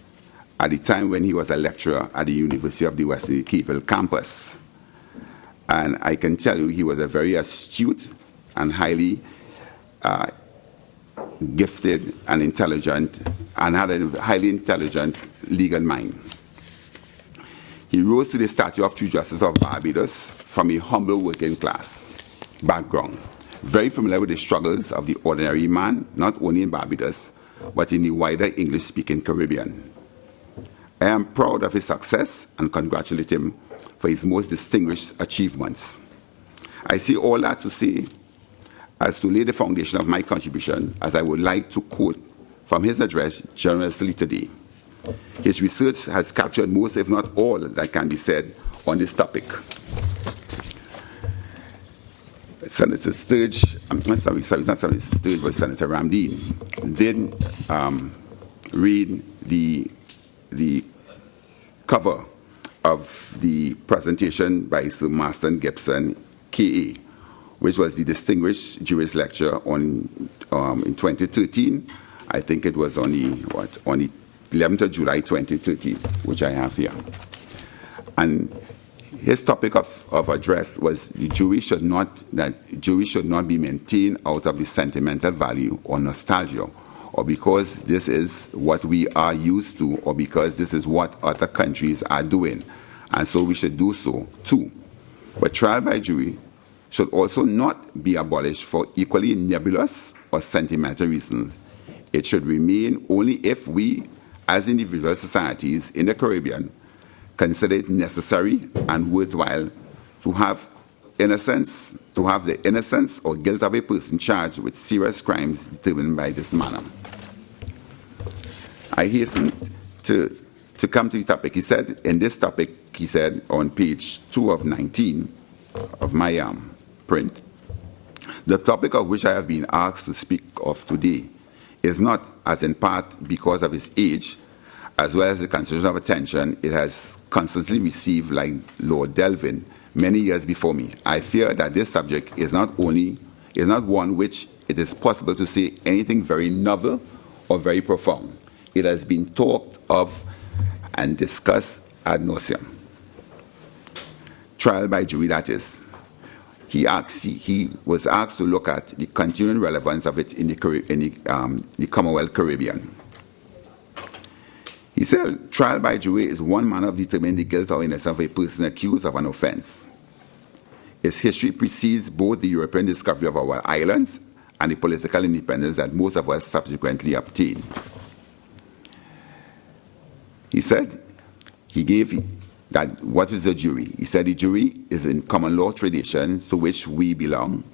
at the time when he was a lecturer at the University of the West Indies campus. And I can tell you he was a very astute and highly gifted and intelligent, and had a highly intelligent legal mind. He rose to the stature of Chief Justice of Barbados from a humble working class background, very familiar with the struggles of the ordinary man, not only in Barbados, but in the wider English-speaking Caribbean. I am proud of his success and congratulate him for his most distinguished achievements. I say all that to say, as to lay the foundation of my contribution, as I would like to quote from his address generously today. His research has captured most, if not all, that can be said on this topic. Senator Sturge, not Senator Sturge, but Senator Ramdeen did read the cover of the presentation by Sir Marston Gibson, K.A., which was the Distinguished Juris Lecture on in 2013. I think it was on the 11th of July 2013, which I have here. And his topic of address was the jury should not be maintained out of the sentimental value or nostalgia, or because this is what we are used to, or because this is what other countries are doing, and so we should do so too. But trial by jury should also not be abolished for equally nebulous or sentimental reasons. It should remain only if we, as individual societies in the Caribbean, consider it necessary and worthwhile to have the innocence or guilt of a person charged with serious crimes determined by this manner. I hasten to come to the topic. He said, in this topic, he said on page 2 of 19 of my print, the topic of which I have been asked to speak of today is not, as in part because of its age, as well as the consideration of attention it has constantly received, like Lord Delvin, many years before me. I fear that this subject is not one which it is possible to say anything very novel or very profound. It has been talked of and discussed ad nauseum. Trial by jury, that is. He was asked to look at the continuing relevance of it in the Commonwealth Caribbean. He said, trial by jury is one manner of determining the guilt or innocence of a person accused of an offense. Its history precedes both the European discovery of our islands and the political independence that most of us subsequently obtained. He said, he gave that what is the jury? He said the jury is in common law tradition to which we belong,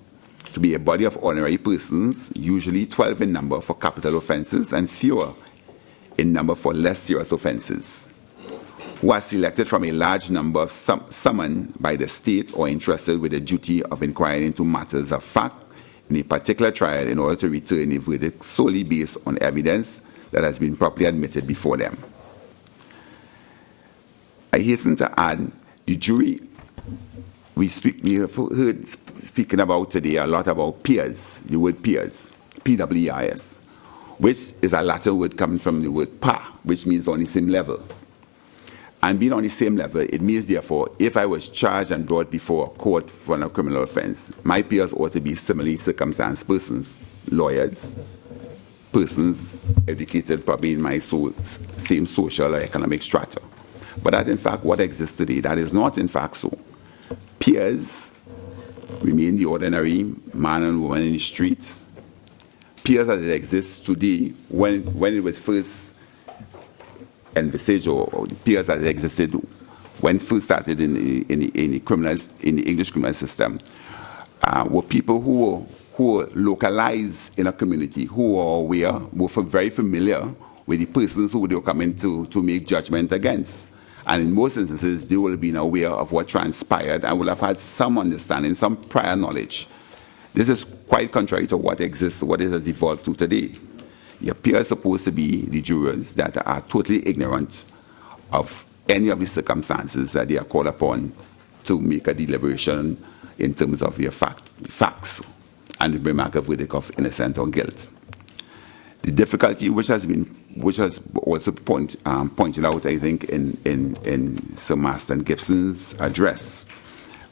to be a body of ordinary persons, usually 12 in number for capital offenses and fewer in number for less serious offenses, who are selected from a large number of summoned by the state or entrusted with the duty of inquiring into matters of fact in a particular trial in order to return a verdict solely based on evidence that has been properly admitted before them. I hasten to add, the jury, we have heard speaking about today a lot about peers, the word peers, P-W-E-R-S, which is a Latin word coming from the word pa, which means on the same level. And being on the same level, it means, therefore, if I was charged and brought before a court for a criminal offense, my peers ought to be similarly circumstanced persons, lawyers, persons educated probably in my same social or economic strata. But that, in fact, what exists today, that is not, in fact, so. Peers remain the ordinary man and woman in the street. Peers as it exists today, when it was first envisaged, or peers as it existed when it first started in the English criminal system, were people who were localized in a community, who were very familiar with the persons who they were coming to make judgment against. And in most instances, they will have been aware of what transpired and will have had some understanding, some prior knowledge. This is quite contrary to what exists, what it has evolved to today. Your peers are supposed to be the jurors that are totally ignorant of any of the circumstances that they are called upon to make a deliberation in terms of their facts and to bring back a verdict of innocence or guilt. The difficulty which has also pointed out, I think, in Sir Marston Gibson's address,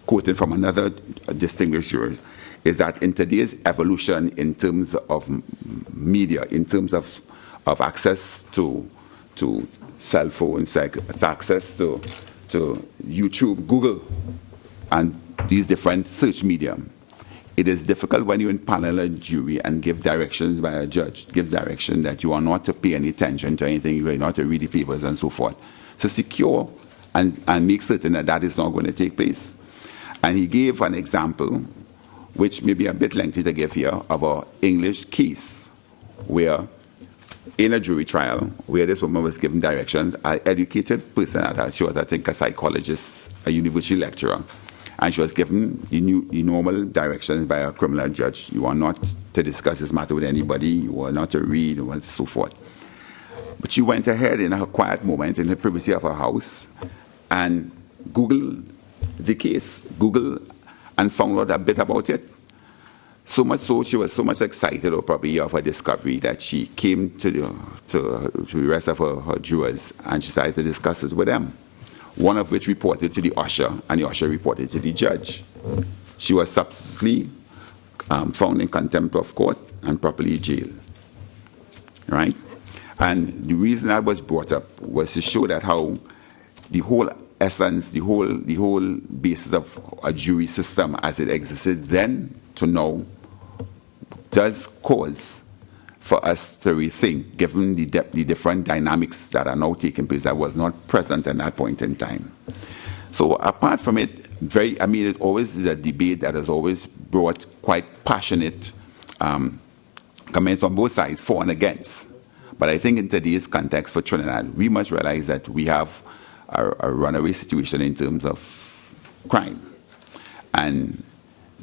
quoted from another distinguished juror, is that in today's evolution in terms of media, in terms of access to cell phones, access to YouTube, Google, and these different search medium. It is difficult when you're in panel and jury and give directions by a judge, gives direction that you are not to pay any attention to anything, you are not to read the papers and so forth. To secure and make certain that that is not going to take place. And he gave an example, which may be a bit lengthy to give here, of an English case where in a jury trial, where this woman was given directions, an educated person at her, she was, I think, a psychologist, a university lecturer, and she was given the normal directions by a criminal judge. You are not to discuss this matter with anybody, you are not to read, and so forth. But she went ahead in her quiet moment in the privacy of her house and Googled the case, Googled and found out a bit about it. So much so, she was so much excited or probably of her discovery that she came to the rest of her jurors and she started to discuss it with them. One of which reported to the usher, and the usher reported to the judge. She was subsequently found in contempt of court and properly jailed. Right? And the reason that was brought up was to show that how the whole essence, the whole basis of a jury system as it existed then to now does cause for us to rethink, given the different dynamics that are now taking place that was not present at that point in time. So apart from it, it always is a debate that has always brought quite passionate comments on both sides, for and against. But I think in today's context for Trinidad, we must realize that we have a runaway situation in terms of crime. And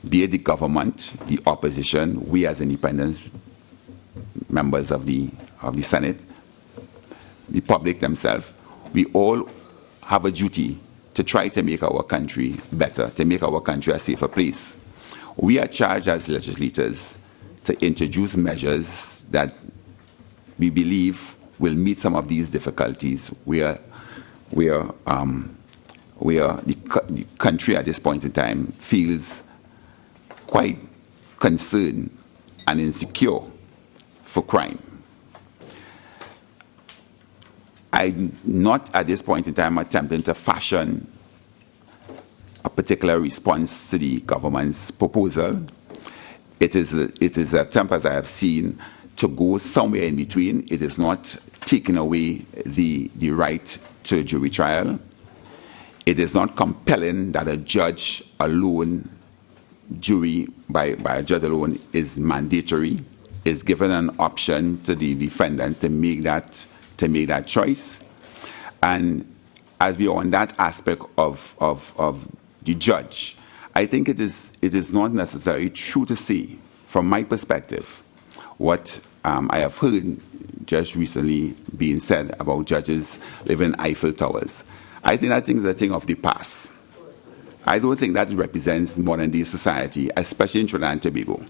be it the government, the opposition, we as independent members of the Senate, the public themselves, we all have a duty to try to make our country better, to make our country a safer place. We are charged as legislators to introduce measures that we believe will meet some of these difficulties where the country at this point in time feels quite concerned and insecure for crime. I'm not at this point in time attempting to fashion a particular response to the government's proposal. It is an attempt, as I have seen, to go somewhere in between. It is not taking away the right to a jury trial. It is not compelling that a judge alone, jury by a judge alone, is mandatory. Is given an option to the defendant to make that choice. And as we are on that aspect of the judge, I think it is not necessarily true to say, from my perspective, what I have heard just recently being said about judges living in Eiffel Towers. I think that is a thing of the past. I don't think that represents modern day society, especially in Trinidad and Tobago.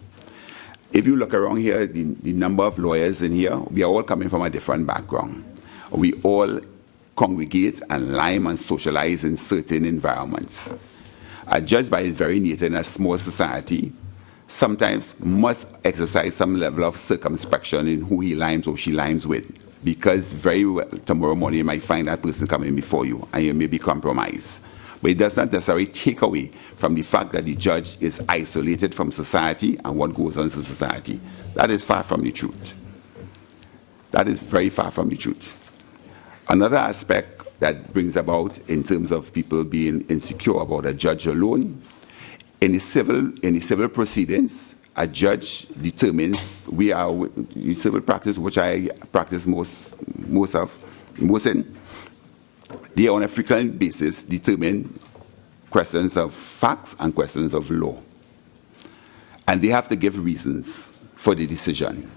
If you look around here, the number of lawyers in here, we are all coming from a different background. We all congregate and lime and socialize in certain environments. A judge, by his very nature in a small society, sometimes must exercise some level of circumspection in who he limes or she limes with, because very well tomorrow morning you might find that person coming before you and you may be compromised. But it does not necessarily take away from the fact that the judge is isolated from society and what goes on in society. That is far from the truth. That is very far from the truth. Another aspect that brings about in terms of people being insecure about a judge alone, in the civil proceedings, a judge determines, in civil practice, which I practice most in, they on a frequent basis determine questions of facts and questions of law. And they have to give reasons for the decision,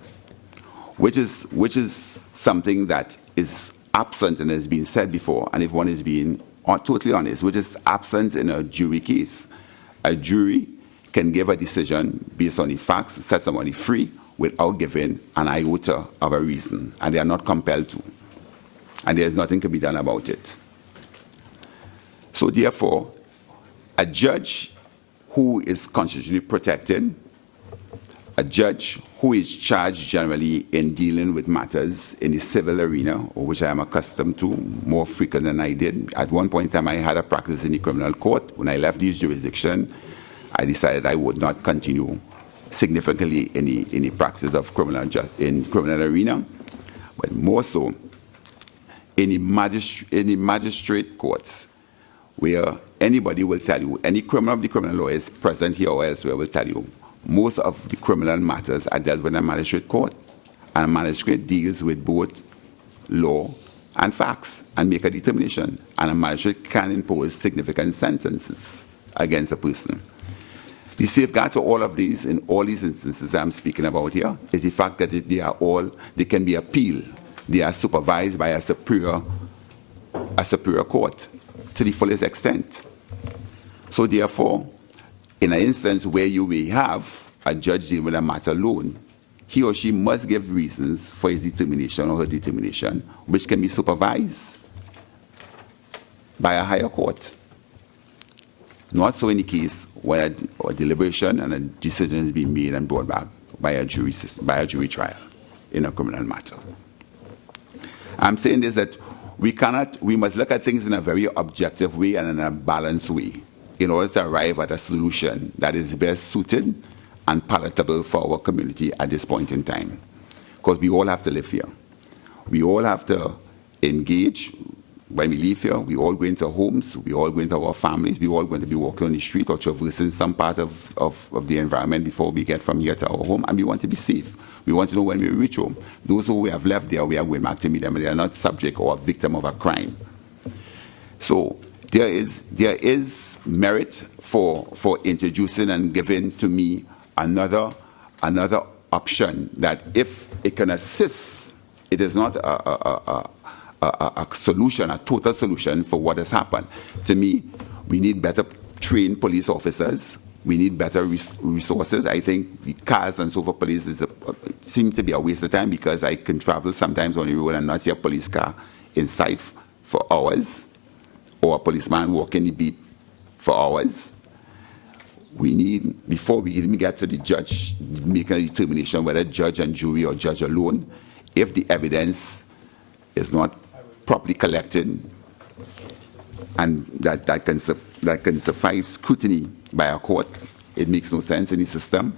which is something that is absent and has been said before, and if one is being totally honest, which is absent in a jury case. A jury can give a decision based on the facts, set somebody free without giving an iota of a reason, and they are not compelled to. And there's nothing to be done about it. So therefore, a judge who is constitutionally protected a judge who is charged generally in dealing with matters in the civil arena, which I am accustomed to more frequent than I did. At one point in time, I had a practice in the criminal court. When I left this jurisdiction, I decided I would not continue significantly in the practice of criminal arena, but more so in the magistrate courts, where anybody will tell you, any criminal of the criminal lawyers present here or elsewhere will tell you, most of the criminal matters are dealt with in a magistrate court, and a magistrate deals with both law and facts and make a determination, and a magistrate can impose significant sentences against a person. The safeguard to all of these, in all these instances I'm speaking about here, is the fact that they can be appealed. They are supervised by a superior court to the fullest extent. So therefore, in an instance where you may have a judge dealing with a matter alone, he or she must give reasons for his determination or her determination, which can be supervised by a higher court. Not so in the case where a deliberation and a decision is being made and brought back by a jury trial in a criminal matter. I'm saying this, that we must look at things in a very objective way and in a balanced way in order to arrive at a solution that is best suited and palatable for our community at this point in time. Because we all have to live here. We all have to engage. When we leave here, we all go into homes, we all go into our families, we all going to be walking on the street or traversing some part of the environment before we get from here to our home, and we want to be safe. We want to know when we reach home, those who we have left there, we are going back to meet them, and they are not subject or a victim of a crime. So there is merit for introducing and giving to me another option that if it can assist, it is not a solution, a total solution for what has happened. To me, we need better trained police officers. We need better resources. I think the cars and so for police seem to be a waste of time, because I can travel sometimes on the road and not see a police car in sight for hours, or a policeman walking the beat for hours. We need, before we even get to the judge making a determination whether judge and jury or judge alone, if the evidence is not properly collected and that can suffice scrutiny by a court, it makes no sense in the system.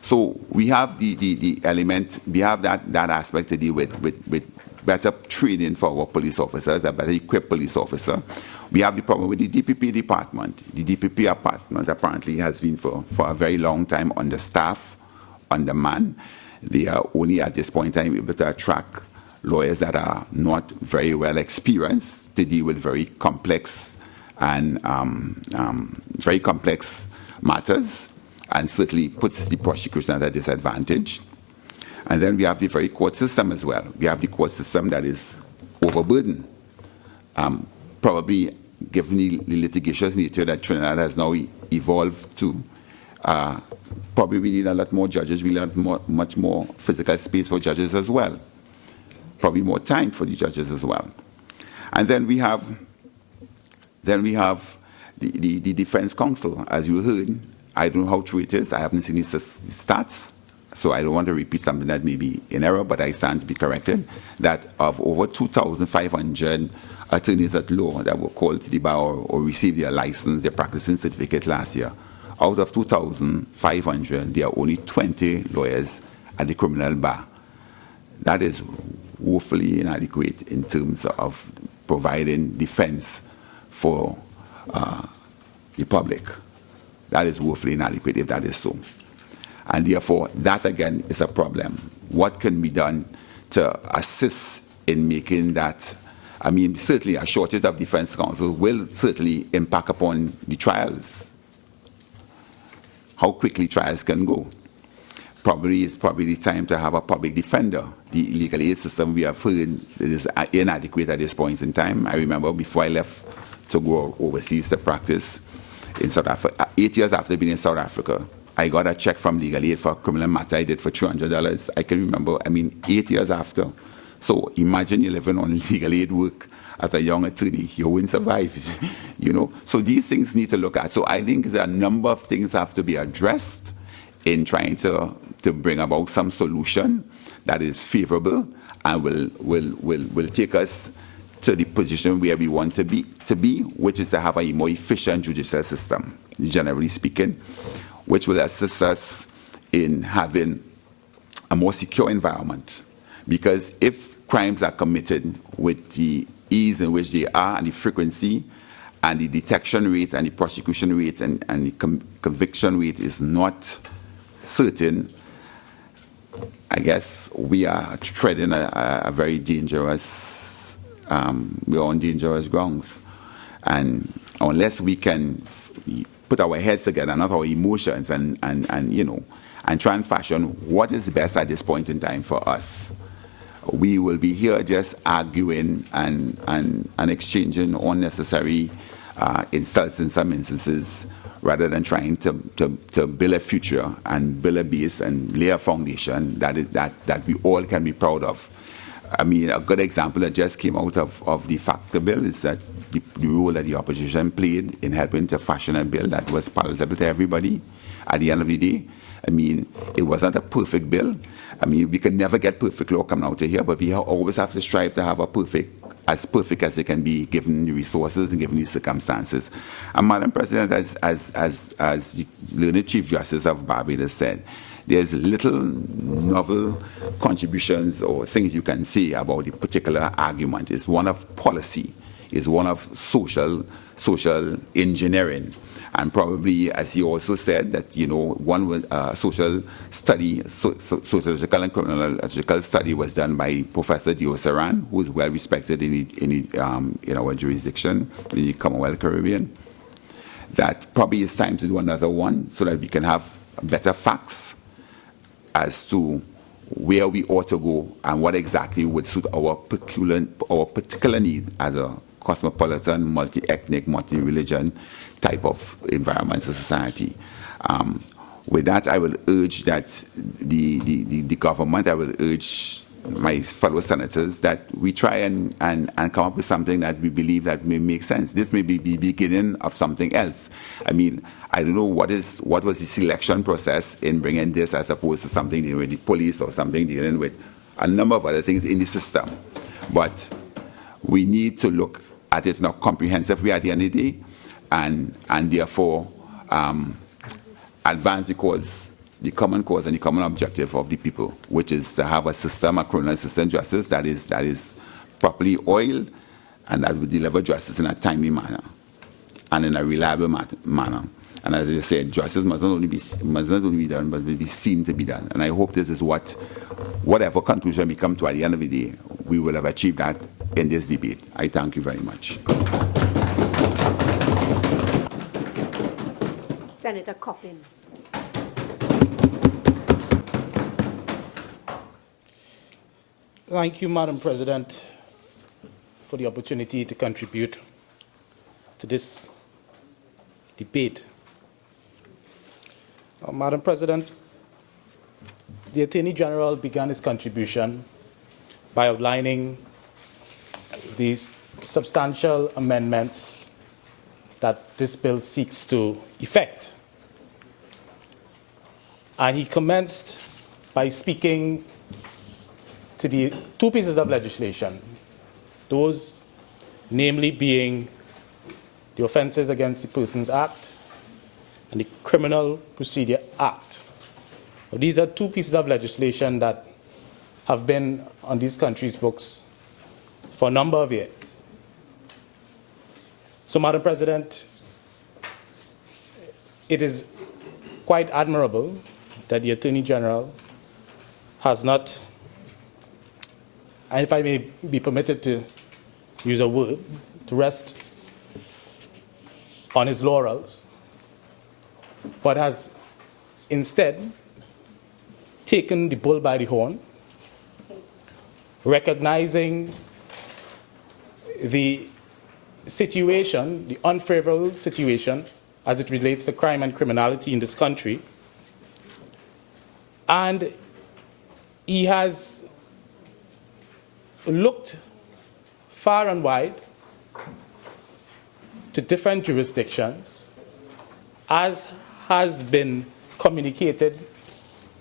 So we have the element, we have that aspect to deal with better training for our police officers, a better equipped police officer. We have the problem with the DPP department. The DPP department apparently has been for a very long time understaffed, undermanned. They are only at this point in time able to attract lawyers that are not very well experienced to deal with very complex matters, and certainly puts the prosecution at a disadvantage. And then we have the very court system as well. We have the court system that is overburdened. Probably given the litigious nature that Trinidad has now evolved to, probably we need a lot more judges. We need much more physical space for judges as well. Probably more time for the judges as well. And then we have the defense counsel. As you heard, I don't know how true it is. I haven't seen these stats, so I don't want to repeat something that may be in error, but I stand to be corrected, that of over 2,500 attorneys at law that were called to the bar or received their license, their practicing certificate last year, out of 2,500, there are only 20 lawyers at the criminal bar. That is woefully inadequate in terms of providing defense for the public. That is woefully inadequate if that is so. And therefore, that again is a problem. What can be done to assist in making that? I mean, certainly a shortage of defense counsel will certainly impact upon the trials, how quickly trials can go. It's probably the time to have a public defender. The legal aid system we have heard is inadequate at this point in time. I remember before I left to go overseas to practice in South Africa, 8 years after being in South Africa, I got a check from legal aid for a criminal matter I did for $300. I can remember, 8 years after. So imagine you're living on legal aid work as a young attorney, you won't survive, you know. So these things need to look at. So I think there are a number of things have to be addressed in trying to to bring about some solution that is favorable and will take us to the position where we want to be, which is to have a more efficient judicial system, generally speaking, which will assist us in having a more secure environment. Because if crimes are committed with the ease in which they are and the frequency and the detection rate and the prosecution rate and the conviction rate is not certain, I guess we are treading a very dangerous, we're on dangerous grounds. And unless we can put our heads together, not our emotions, and try and fashion what is best at this point in time for us, we will be here just arguing and exchanging unnecessary insults in some instances, rather than trying to build a future and build a base and lay a foundation that we all can be proud of. I mean, a good example that just came out of the FACTA bill is that the role that the opposition played in helping to fashion a bill that was palatable to everybody at the end of the day. I mean, it wasn't a perfect bill. I mean, we can never get perfect law coming out of here, but we always have to strive to have as perfect as it can be, given the resources and given the circumstances. And Madam President, as the learned Chief Justice of Barbados said, there's little novel contributions or things you can say about the particular argument. It's one of policy, it's one of social engineering. And probably, as he also said, that one social study, sociological and criminological study was done by Professor Dio Saran, who is well respected in our jurisdiction, in the Commonwealth Caribbean. That probably it's time to do another one so that we can have better facts as to where we ought to go and what exactly would suit our particular need as a cosmopolitan, multi-ethnic, multi-religion type of environment or society. With that, I will urge that the government, I will urge my fellow senators that we try and come up with something that we believe that may make sense. This may be the beginning of something else. I mean, I don't know what was the selection process in bringing this as opposed to something dealing with the police or something dealing with a number of other things in the system. But we need to look at it in a comprehensive way at the end of the day, and therefore advance the cause, the common cause and the common objective of the people, which is to have a system, a criminal system justice that is properly oiled and that will deliver justice in a timely manner and in a reliable manner. And as I said, justice must not only be done, but will be seen to be done. And I hope this is whatever conclusion we come to at the end of the day, we will have achieved that in this debate. I thank you very much. Senator Coppin. Thank you, Madam President, for the opportunity to contribute to this debate. Madam President, the Attorney General began his contribution by outlining these substantial amendments that this bill seeks to effect. And he commenced by speaking to the two pieces of legislation, those namely being the Offences Against the Persons Act and the Criminal Procedure Act. Now, these are two pieces of legislation that have been on these countries' books for a number of years. So, Madam President, it is quite admirable that the Attorney General has not, and if I may be permitted to use a word, to rest on his laurels, but has instead taken the bull by the horn, recognizing the situation, the unfavorable situation as it relates to crime and criminality in this country. And he has looked far and wide to different jurisdictions, as has been communicated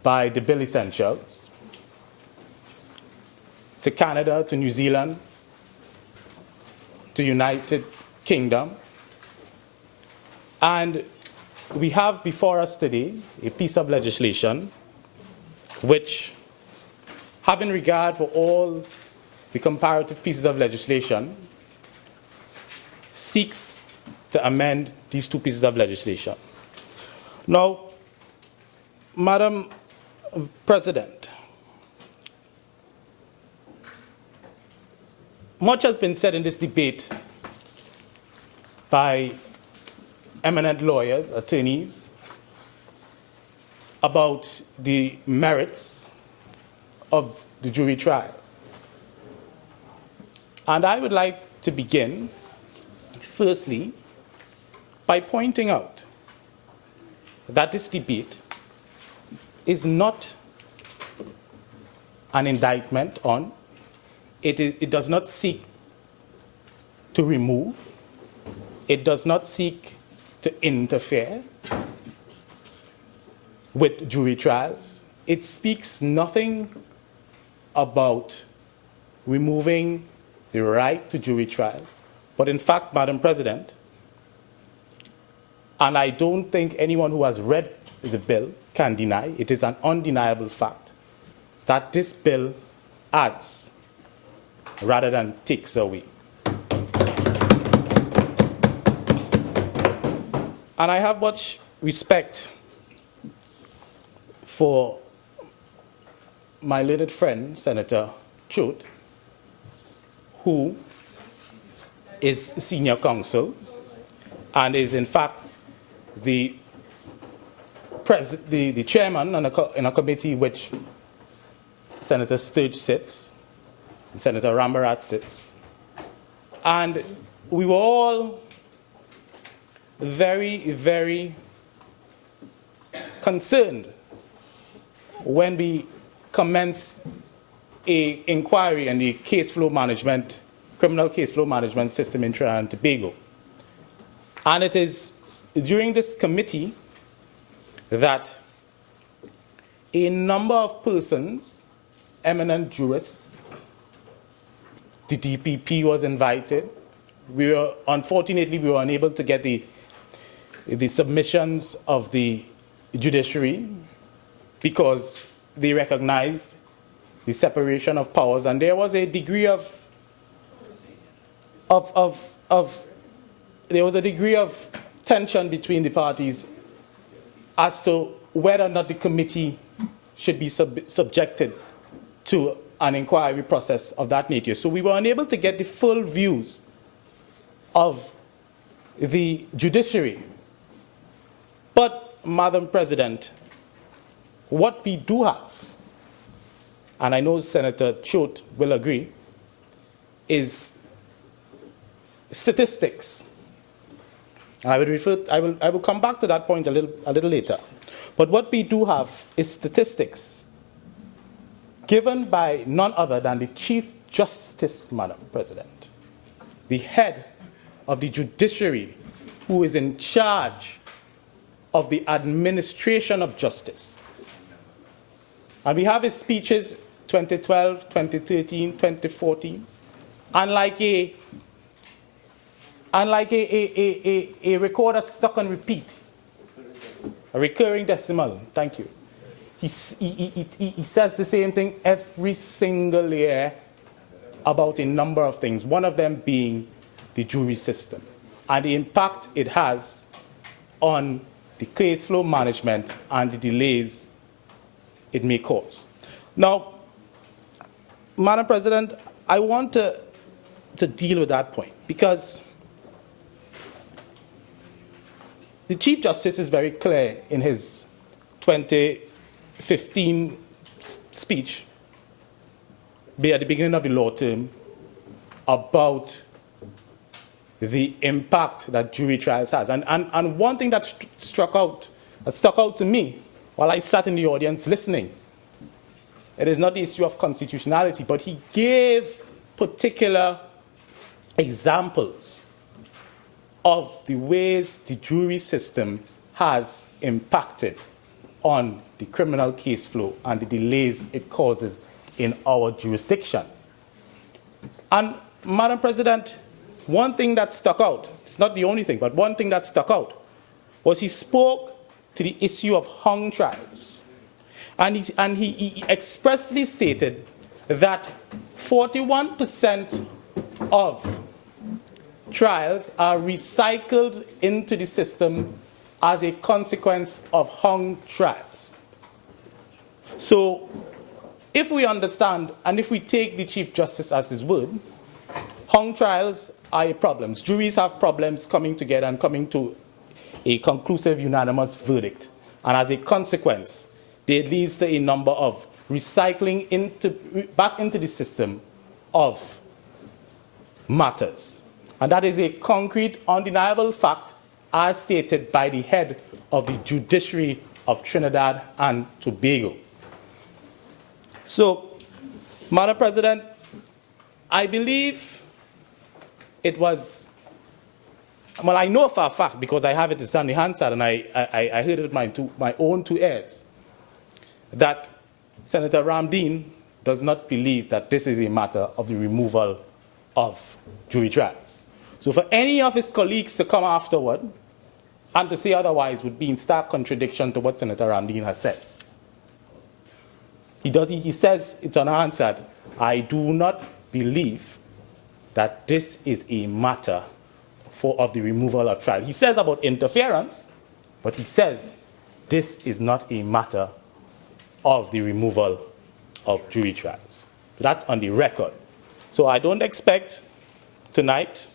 by the bill essentials to Canada, to New Zealand, to United Kingdom. And we have before us today a piece of legislation which, having regard for all the comparative pieces of legislation, seeks to amend these two pieces of legislation. Now, Madam President, much has been said in this debate by eminent lawyers, attorneys, about the merits of the jury trial. And I would like to begin, firstly, by pointing out that this debate is not an indictment on, it does not seek to remove, it does not seek to interfere with jury trials. It speaks nothing about removing the right to jury trial. But in fact, Madam President, and I don't think anyone who has read the bill can deny, it is an undeniable fact, that this bill adds rather than takes away. And I have much respect for my learned friend, Senator Choate, who is senior counsel and is in fact the chairman in a committee which Senator Sturge sits, Senator Rambarat sits. And we were all very, very concerned when we commenced an inquiry on the case flow management, criminal case flow management system in Trinidad and Tobago. And it is during this committee that a number of persons, eminent jurists, the DPP was invited. Unfortunately, we were unable to get the submissions of the judiciary because they recognized the separation of powers, and there was a degree of tension between the parties as to whether or not the committee should be subjected to an inquiry process of that nature. So we were unable to get the full views of the judiciary. But, Madam President, what we do have, and I know Senator Choate will agree, is statistics. And I will come back to that point a little later. But what we do have is statistics given by none other than the Chief Justice, Madam President, the head of the judiciary, who is in charge of the administration of justice. And we have his speeches 2012, 2013, 2014, and like a recorder stuck on repeat, a recurring decimal, thank you. He says the same thing every single year about a number of things, one of them being the jury system and the impact it has on the case flow management and the delays it may cause. Now, Madam President, I want to deal with that point because the Chief Justice is very clear in his 2015 speech at the beginning of the law term about the impact that jury trials has. And one thing that stuck out to me while I sat in the audience listening, it is not the issue of constitutionality, but he gave particular examples of the ways the jury system has impacted on the criminal case flow and the delays it causes in our jurisdiction. And, Madam President, one thing that stuck out, it's not the only thing, but one thing that stuck out was he spoke to the issue of hung trials. And he expressly stated that 41% of trials are recycled into the system as a consequence of hung trials. So, if we understand and if we take the Chief Justice as his word, hung trials are a problem. Juries have problems coming together and coming to a conclusive unanimous verdict. And as a consequence, it leads to a number of recycling back into the system of matters. And that is a concrete, undeniable fact as stated by the head of the judiciary of Trinidad and Tobago. So, Madam President, I believe it was, well, I know for a fact because I have it on the Hansard and I heard it with my own two ears, that Senator Ramdeen does not believe that this is a matter of the removal of jury trials. So for any of his colleagues to come afterward and to say otherwise would be in stark contradiction to what Senator Ramdeen has said. He says it's unanswered. I do not believe that this is a matter of the removal of trial. He says about interference, but he says this is not a matter of the removal of jury trials. That's on the record. So I don't expect tonight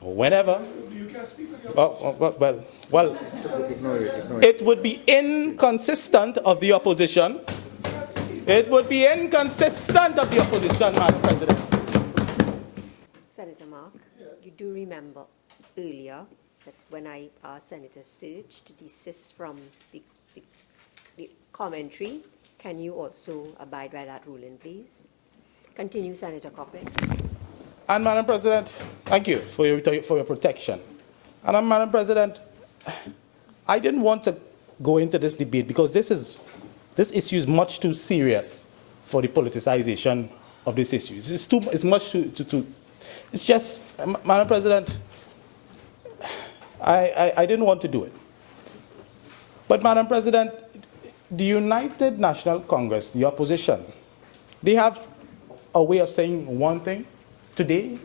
or whenever. Well, it would be inconsistent of the opposition. It would be inconsistent of the opposition, Madam President. Senator Mark, you do remember earlier that when I asked Senator Surge to desist from the commentary, can you also abide by that ruling, please? Continue, Senator Coppin. And Madam President, thank you for your protection. And Madam President, I didn't want to go into this debate because this issue is much too serious for the politicization of this issue. It's much too it's just, Madam President, I didn't want to do it. But Madam President, the United National Congress, the opposition, they have a way of saying one thing today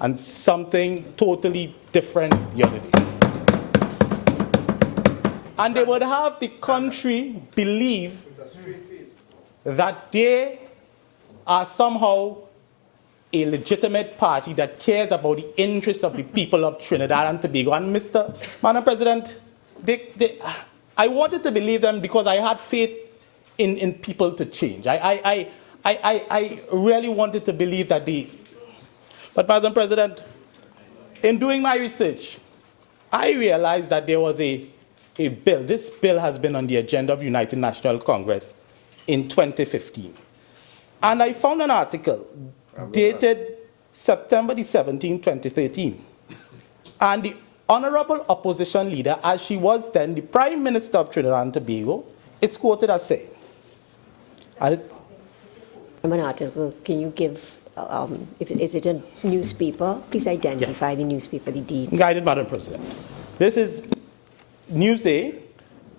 and something totally different the other day. And they would have the country believe that they are somehow a legitimate party that cares about the interests of the people of Trinidad and Tobago. And Madam President, I wanted to believe them because I had faith in people to change. I really wanted to believe that but Madam President, in doing my research, I realized that there was a bill. This bill has been on the agenda of United National Congress in 2015. And I found an article dated September the 17th, 2013. And the honorable opposition leader, as she was then the Prime Minister of Trinidad and Tobago, is quoted as saying, From an article, can you give, is it a newspaper? Please identify the newspaper, the date. Guided, Madam President. This is Newsday,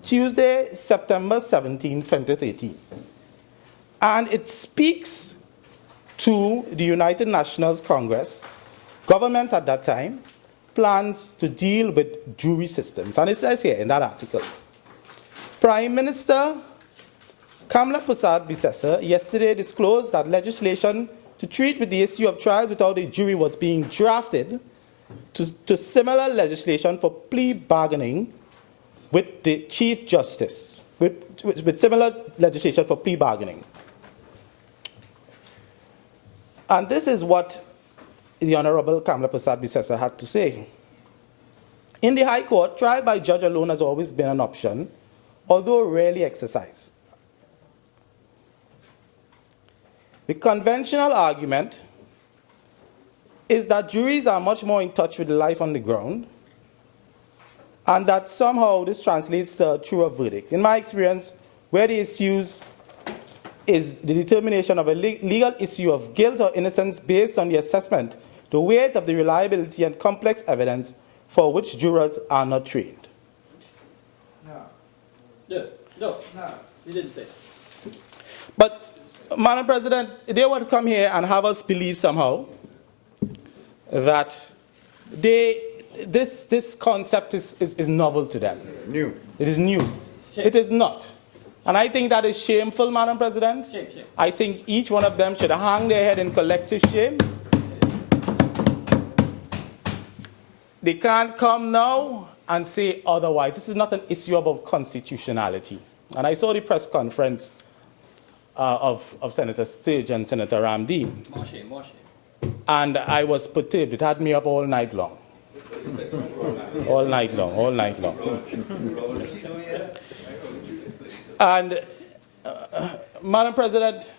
Tuesday, September 17, 2013. And it speaks to the United Nations Congress, government at that time, plans to deal with jury systems. And it says here in that article, Prime Minister Kamla Persad-Bissessar yesterday disclosed that legislation to treat with the issue of trials without a jury was being drafted to similar legislation for plea bargaining with the Chief Justice, with similar legislation for plea bargaining. And this is what the Honorable Kamla Persad-Bissessar had to say. In the High Court, trial by judge alone has always been an option, although rarely exercised. The conventional argument is that juries are much more in touch with life on the ground and that somehow this translates to a truer verdict. In my experience, where the issues is the determination of a legal issue of guilt or innocence based on the assessment, the weight of the reliability and complex evidence for which jurors are not trained. No, you didn't say. But, Madam President, they want to come here and have us believe somehow that this concept is novel to them. New. It is new. Shame. It is not. And I think that is shameful, Madam President. Shame. I think each one of them should hang their head in collective shame. They can't come now and say otherwise. This is not an issue about constitutionality. And I saw the press conference of Senator Sturge and Senator Ramdeen. More shame. And I was perturbed. It had me up all night long. all night long. And, Madam President,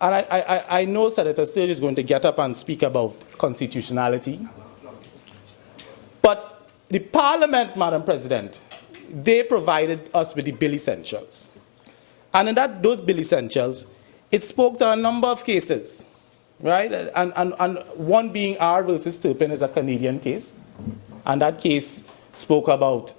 and I know Senator Sturge is going to get up and speak about constitutionality. But the Parliament, Madam President, they provided us with the Bill Essentials. And in those Bill Essentials, it spoke to a number of cases, right? And one being R versus Turpin is a Canadian case. And that case spoke about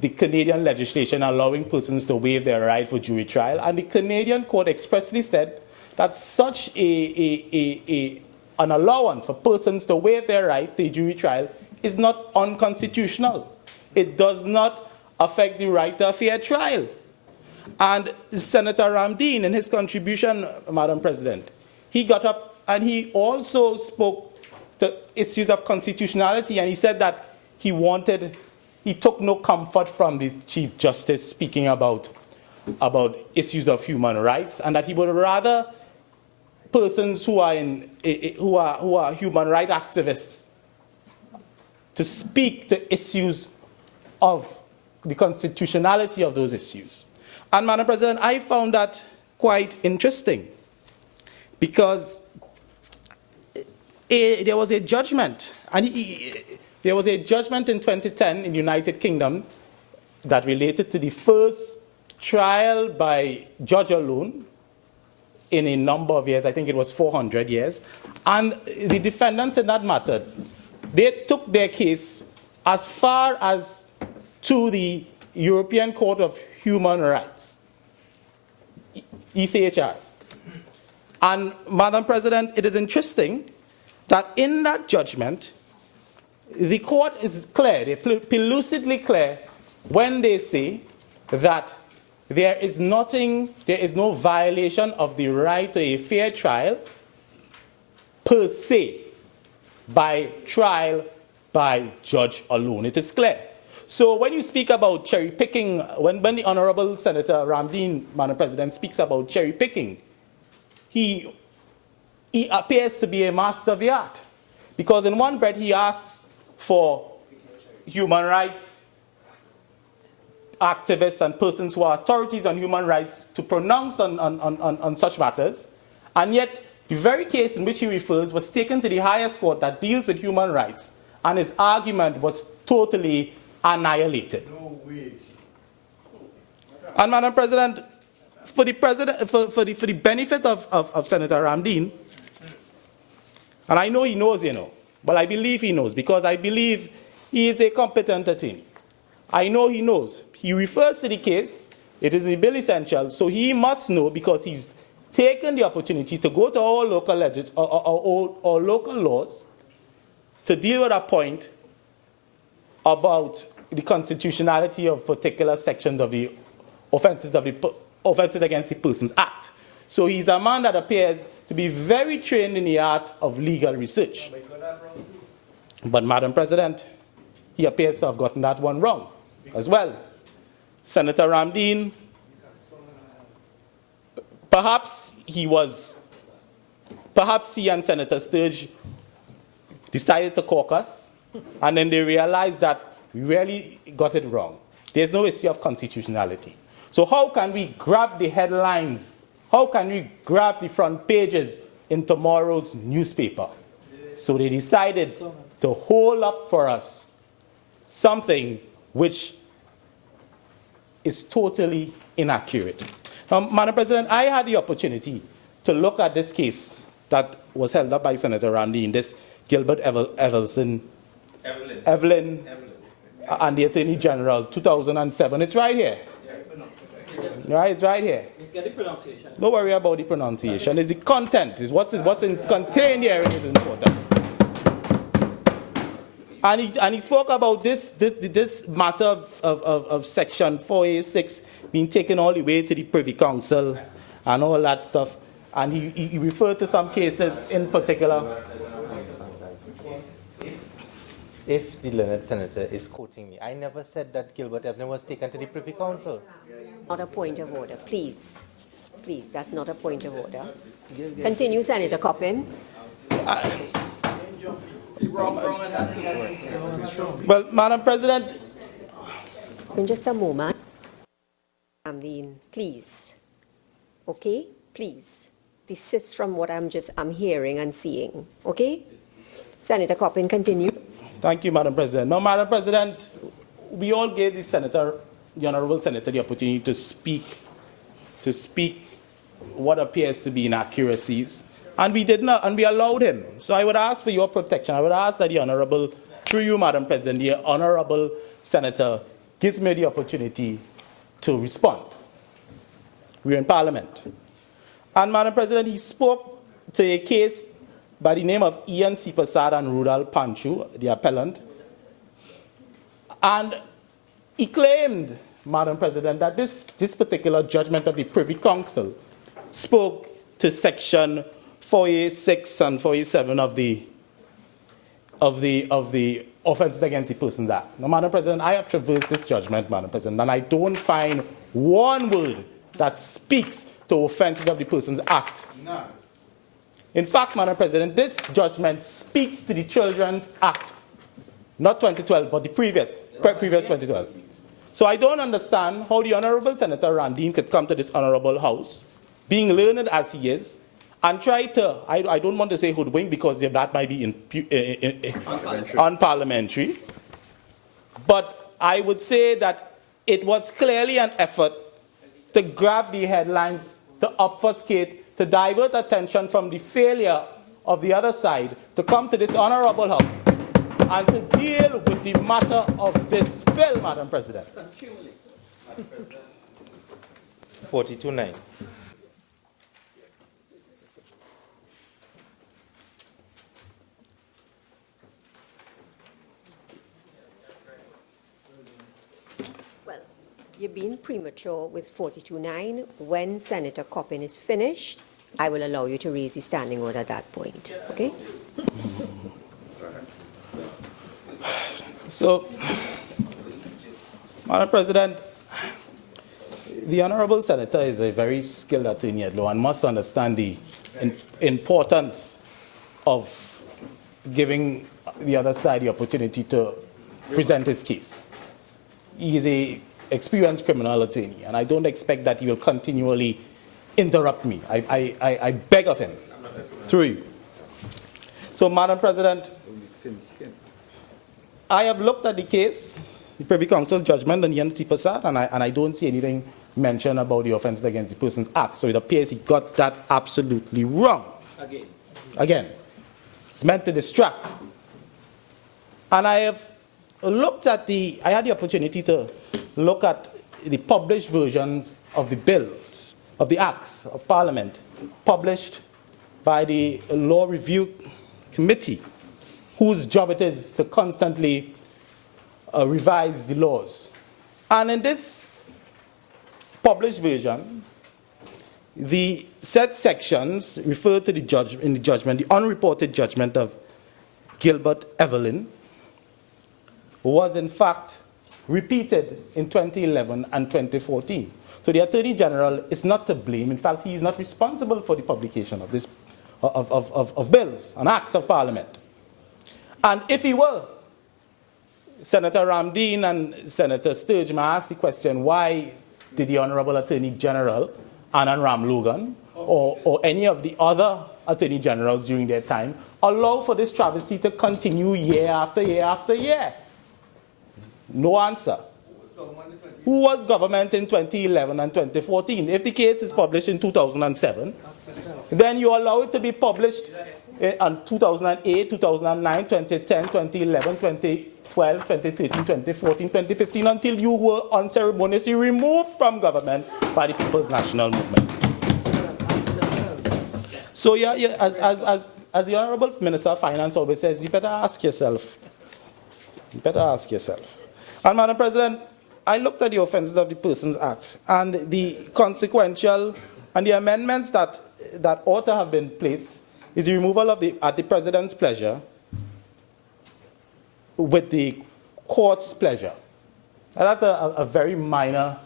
the Canadian legislation allowing persons to waive their right for jury trial. And the Canadian court expressly said that such an allowance for persons to waive their right to jury trial is not unconstitutional. It does not affect the right to a fair trial. And Senator Ramdeen, in his contribution, Madam President, he got up and he also spoke to issues of constitutionality, and he said that he took no comfort from the Chief Justice speaking about issues of human rights, and that he would rather persons who are human rights activists to speak to issues of the constitutionality of those issues. And, Madam President, I found that quite interesting because there was a judgment, and there was a judgment in 2010 in the United Kingdom that related to the first trial by judge alone in a number of years. I think it was 400 years. And the defendants in that matter, they took their case as far as to the European Court of Human Rights, ECHR. And, Madam President, it is interesting that in that judgment, the court is clear, they're pellucidly clear when they say that there is no violation of the right to a fair trial per se by trial by judge alone. It is clear. So when you speak about cherry picking, when the Honorable Senator Ramdeen, Madam President, speaks about cherry picking, he appears to be a master of the art. Because in one breath he asks for human rights activists and persons who are authorities on human rights to pronounce on such matters, and yet the very case in which he refers was taken to the highest court that deals with human rights, and his argument was totally annihilated. No way. And, Madam President, for the benefit of Senator Ramdeen, and I know he knows, but I believe he knows, because I believe he is a competent attorney. I know he knows. He refers to the case. It is the Bill Essential, so he must know, because he's taken the opportunity to go to all local local laws to deal with a point about the constitutionality of particular sections of the Offences Against the Persons Act. So he's a man that appears to be very trained in the art of legal research. But, Madam President, he appears to have gotten that one wrong as well. Senator Ramdeen, perhaps he and Senator Sturge decided to caucus, and then they realized that we really got it wrong. There's no issue of constitutionality. So how can we grab the headlines? How can we grab the front pages in tomorrow's newspaper? So they decided to hold up for us something which is totally inaccurate. Madam President, I had the opportunity to look at this case that was held up by Senator Ramdeen, this Gilbert Evelyn, and the Attorney General, 2007. It's right here. Right, it's right here. Get the pronunciation. Don't worry about the pronunciation. It's the content. It's what's contained here is important. And he spoke about this matter of Section 4A6 being taken all the way to the Privy Council and all that stuff. And he referred to some cases in particular. If the learned senator is quoting me, I never said that Gilbert Evelyn was taken to the Privy Council. Not a point of order, please. Please, that's not a point of order. Continue, Senator Coppin. Well, Madam President, In just a moment. Please. Okay? Please. Desist from what I'm hearing and seeing. Okay? Senator Coppin, continue. thank you, Madam President. Now, Madam President, we all gave the Honourable Senator, the opportunity to speak what appears to be inaccuracies, and we did not, and we allowed him. So I would ask for your protection. I would ask that the Honourable, through you, Madam President, the Honourable Senator gives me the opportunity to respond. We're in Parliament. And, Madam President, he spoke to a case by the name of Ian C. Prasad and Rudal Panchu, the appellant. And he claimed, Madam President, that this particular judgment of the Privy Council spoke to Section 4A6 and 4A7 of the Offences Against the Persons Act. Now, Madam President, I have traversed this judgment, Madam President, and I don't find one word that speaks to Offences of the Persons Act. No. In fact, Madam President, this judgment speaks to the Children's Act, not 2012, but the previous 2012. So I don't understand how the Honourable Senator Ramdeen could come to this Honourable House, being learned as he is, and try to, I don't want to say hoodwink because that might be unparliamentary, but I would say that it was clearly an effort to grab the headlines, to obfuscate, to divert attention from the failure of the other side to come to this Honourable House and to deal with the matter of this bill, Madam President. 42-9. Well, you're being premature with 42-9. When Senator Coppin is finished, I will allow you to raise the standing order at that point. Okay? So, Madam President, the Honourable Senator is a very skilled attorney at law and must understand the importance of giving the other side the opportunity to present his case. He is an experienced criminal attorney, and I don't expect that he will continually interrupt me. I beg of him, through you. So, Madam President, I have looked at the case, the Privy Council judgment on Ian C. Prasad, and I don't see anything mentioned about the Offences Against the Persons Act. So it appears he got that absolutely wrong. Again. It's meant to distract. And I have looked at I had the opportunity to look at the published versions of the bills, of the acts of Parliament, published by the Law Review Committee, whose job it is to constantly revise the laws. And in this published version, the said sections refer to in the judgment, the unreported judgment of Gilbert Evelyn, was in fact repeated in 2011 and 2014. So the Attorney General is not to blame. In fact, he is not responsible for the publication of this of bills and acts of Parliament. And if he were, Senator Ramdeen and Senator Sturgeon may ask the question, why did the Honourable Attorney General, Anand Ram Logan, or any of the other Attorney Generals during their time, allow for this travesty to continue year after year after year? No answer. Who was government in 2011 and 2014? If the case is published in 2007, then you allow it to be published in 2008, 2009, 2010, 2011, 2012, 2013, 2014, 2015, until you were unceremoniously removed from government by the People's National Movement. So as the Honorable Minister of Finance always says, you better ask yourself. You better ask yourself. And Madam President, I looked at the Offences of the Persons Act and the consequential and the amendments that ought to have been placed is the removal of at the President's pleasure with the court's pleasure. And that's a very minor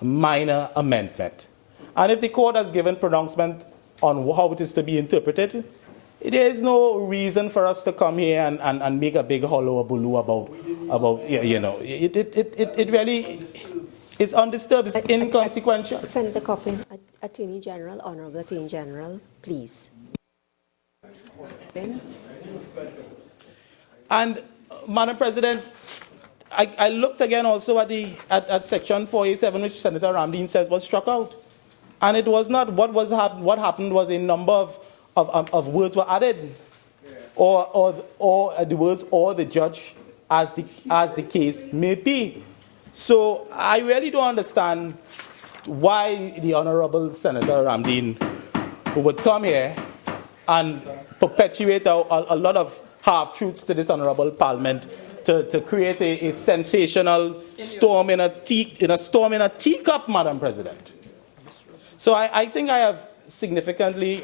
amendment. And if the court has given pronouncement on how it is to be interpreted, there is no reason for us to come here and make a big hullabaloo about you know, it really is undisturbed, it's inconsequential. Senator Coppin, Attorney General, Honorable Attorney General, please. And Madam President, I looked again also at section 487, which Senator Ramdeen says was struck out. And it was not what happened was a number of words were added, or the words "or the judge," as the case may be. So I really don't understand why the Honourable Senator Ramdeen would come here and perpetuate a lot of half-truths to this Honourable Parliament to create a sensational storm in a teacup, Madam President. So I think I have significantly.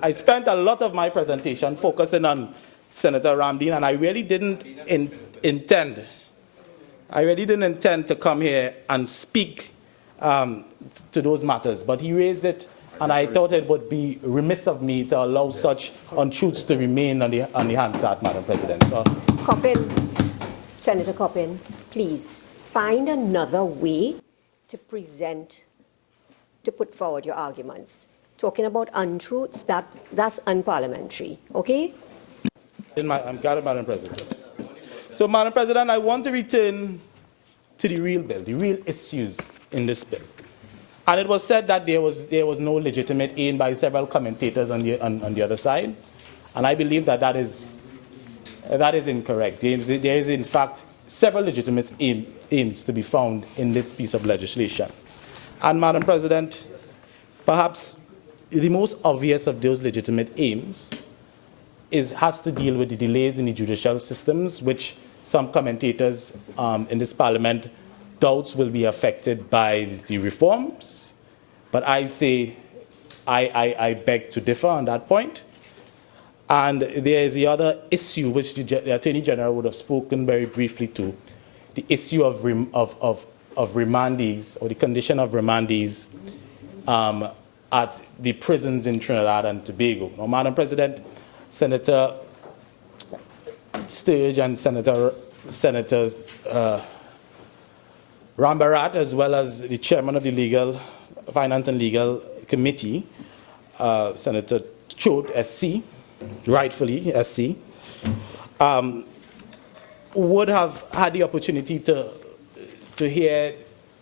I spent a lot of my presentation focusing on Senator Ramdeen, and I really didn't intend to come here and speak to those matters. But he raised it, and I thought it would be remiss of me to allow such untruths to remain on the Hansard, Madam President. So, Coppin, Senator Coppin, please find another way to put forward your arguments. Talking about untruths, that's unparliamentary, okay? I'm got it, Madam President. So, Madam President, I want to return to the real bill, the real issues in this bill. And it was said that there was no legitimate aim by several commentators on the other side, and I believe that is incorrect. There is in fact several legitimate aims to be found in this piece of legislation. And Madam President, perhaps the most obvious of those legitimate aims has to deal with the delays in the judicial systems, which some commentators in this Parliament doubts will be affected by the reforms. But I say, I beg to differ on that point. And there is the other issue which the Attorney General would have spoken very briefly to, the issue of remandees, or the condition of remandees at the prisons in Trinidad and Tobago. Now, Madam President, Senator Sturge and Senators Rambarat, as well as the chairman of the Finance and Legal Committee, Senator Chode, SC, rightfully SC, would have had the opportunity to hear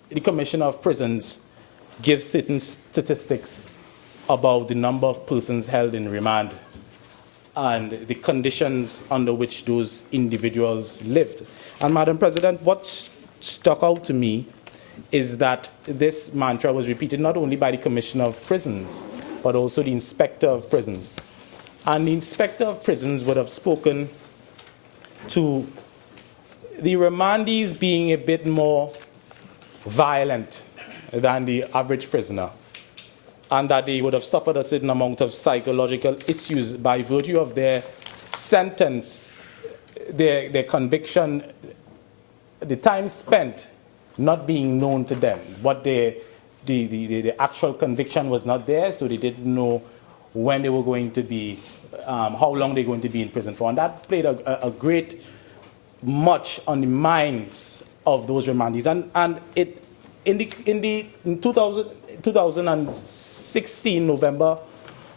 the Commissioner of Prisons give certain statistics about the number of persons held in remand and the conditions under which those individuals lived. And Madam President, what stuck out to me is that this mantra was repeated not only by the Commissioner of Prisons, but also the Inspector of Prisons. And the Inspector of Prisons would have spoken to the remandees being a bit more violent than the average prisoner, and that they would have suffered a certain amount of psychological issues by virtue of their sentence, their conviction, the time spent not being known to them. What the actual conviction was not there, so they didn't know when they were going to be, how long they were going to be in prison for. And that played a great much on the minds of those remandees. And it in 2016 November,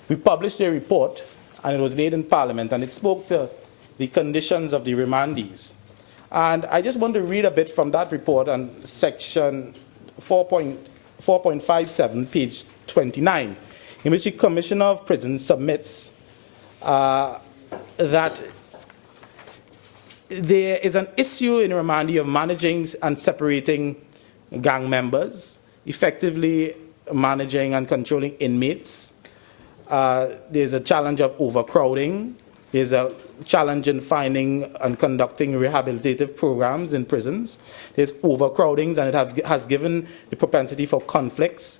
we published a report, and it was laid in Parliament, and it spoke to the conditions of the remandees. And I just want to read a bit from that report on section 4.57, page 29, in which the Commissioner of Prisons submits that there is an issue in Rwanda of managing and separating gang members, effectively managing and controlling inmates. There's a challenge of overcrowding. There's a challenge in finding and conducting rehabilitative programs in prisons. There's overcrowdings, and it has given the propensity for conflicts.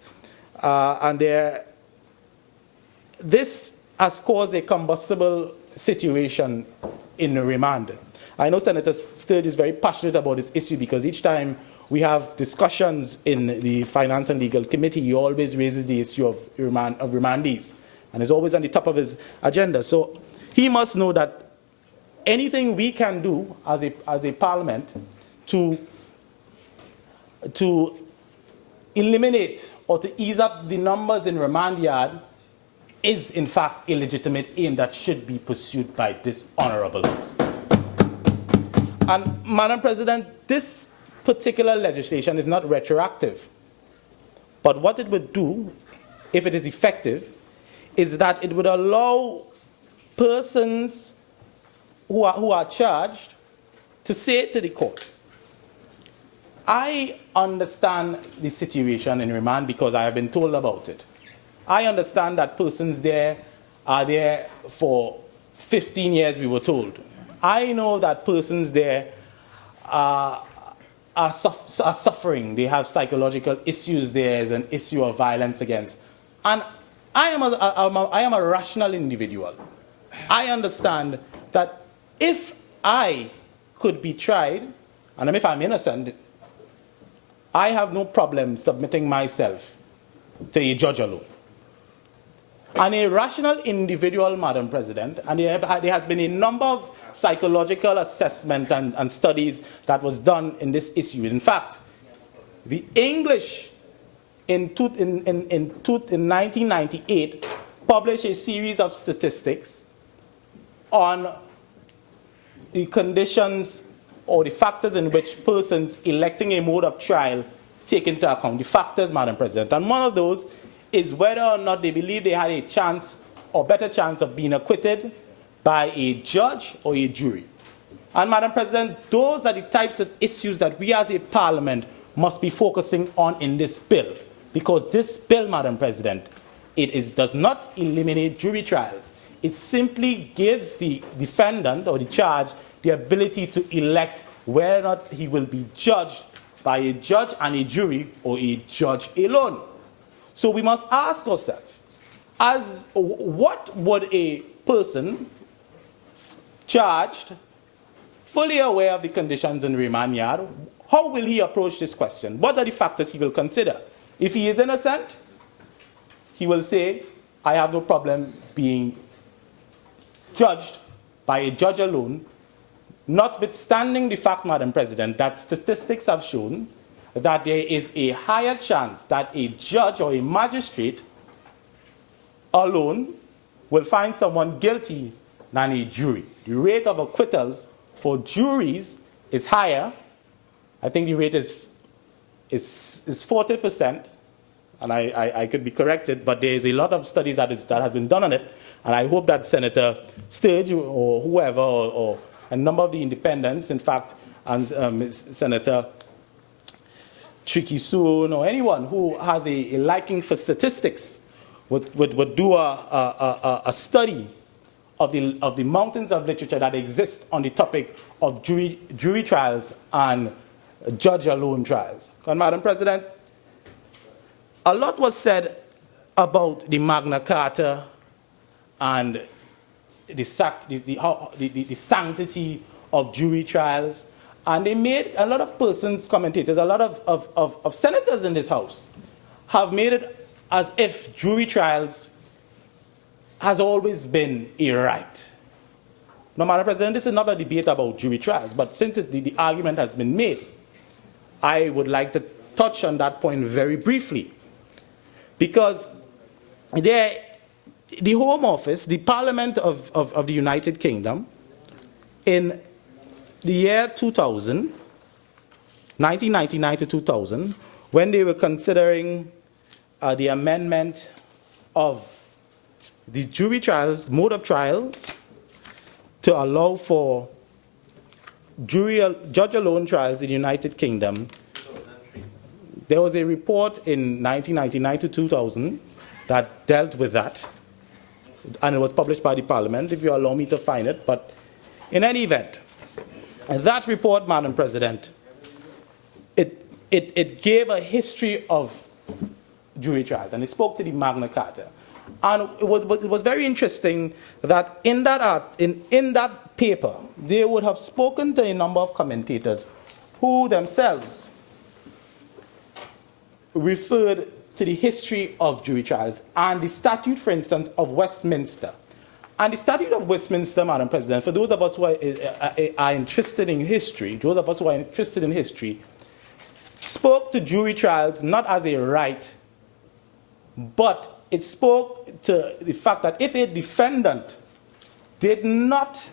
This has caused a combustible situation in remand. I know Senator Sturge is very passionate about this issue because each time we have discussions in the Finance and Legal Committee, he always raises the issue of remandees, and it's always on the top of his agenda. So he must know that anything we can do as a parliament to eliminate or to ease up the numbers in remand yard is in fact a legitimate aim that should be pursued by this honorable House. And Madam President, this particular legislation is not retroactive. But what it would do, if it is effective, is that it would allow persons who are charged to say to the court, I understand the situation in remand because I have been told about it. I understand that persons there are there for 15 years, we were told. I know that persons there are suffering. They have psychological issues. There is an issue of violence against. And I am a rational individual. I understand that if I could be tried, and if I'm innocent, I have no problem submitting myself to a judge alone. And a rational individual, Madam President, and there has been a number of psychological assessment and studies that was done in this issue. In fact, the English in 1998 published a series of statistics on the conditions or the factors in which persons electing a mode of trial take into account. The factors, Madam President. And one of those is whether or not they believe they had a chance or better chance of being acquitted by a judge or a jury. And Madam President, those are the types of issues that we as a parliament must be focusing on in this bill. Because this bill, Madam President, does not eliminate jury trials. It simply gives the defendant or the charge the ability to elect whether or not he will be judged by a judge and a jury or a judge alone. So we must ask ourselves, what would a person charged, fully aware of the conditions in remand yard, how will he approach this question? What are the factors he will consider? If he is innocent, he will say, I have no problem being judged by a judge alone, notwithstanding the fact, Madam President, that statistics have shown that there is a higher chance that a judge or a magistrate alone will find someone guilty than a jury. The rate of acquittals for juries is higher. I think the rate is 40%, and I could be corrected, but there is a lot of studies that has been done on it, and I hope that Senator Sturge or whoever, or a number of the independents, in fact, and Senator Tricky Soon, or anyone who has a liking for statistics would do a study of the mountains of literature that exist on the topic of jury trials and judge alone trials. And Madam President, a lot was said about the Magna Carta and the sanctity of jury trials. And they made a lot of persons, commentators, a lot of senators in this House have made it as if jury trials has always been a right. Now, Madam President, this is not a debate about jury trials, but since the argument has been made, I would like to touch on that point very briefly. Because the Home Office, the Parliament of the United Kingdom, in the year 2000, 1999 to 2000, when they were considering the amendment of the jury trials, mode of trials, to allow for judge-alone trials in the United Kingdom, there was a report in 1999 to 2000 that dealt with that, and it was published by the Parliament, if you allow me to find it. But in any event, that report, Madam President, it gave a history of jury trials, and it spoke to the Magna Carta. And it was very interesting that in that paper, they would have spoken to a number of commentators who themselves referred to the history of jury trials and the statute, for instance, of Westminster. And the Statute of Westminster, Madam President, for those of us who are interested in history, spoke to jury trials not as a right, but it spoke to the fact that if a defendant did not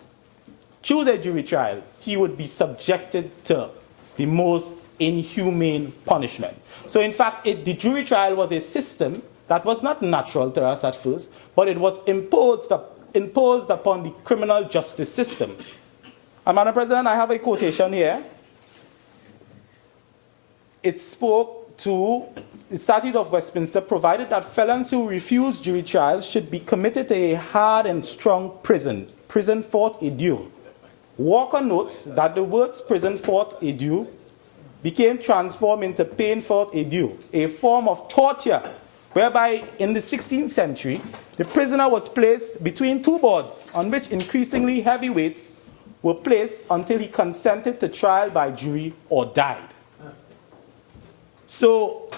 choose a jury trial, he would be subjected to the most inhumane punishment. So in fact, the jury trial was a system that was not natural to us at first, but it was imposed upon the criminal justice system. And Madam President, I have a quotation here. It spoke to the Statute of Westminster, provided that felons who refuse jury trials should be committed to a hard and strong prison fort et dure. Walker notes that the words prison fort et dure became transformed into pain fort et dure, a form of torture whereby in the 16th century, the prisoner was placed between two boards on which increasingly heavy weights were placed until he consented to trial by jury or died. So,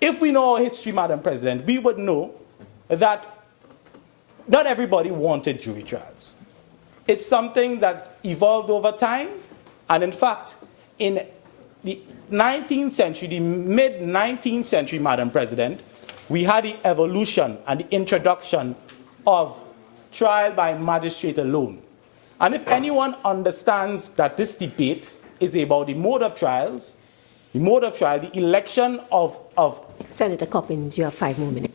if we know our history, Madam President, we would know that not everybody wanted jury trials. It's something that evolved over time, and in fact, in the 19th century, the mid-19th century, Madam President, we had the evolution and the introduction of trial by magistrate alone. And if anyone understands that this debate is about the mode of trials, the election of Senator Coppins, you have 5 more minutes.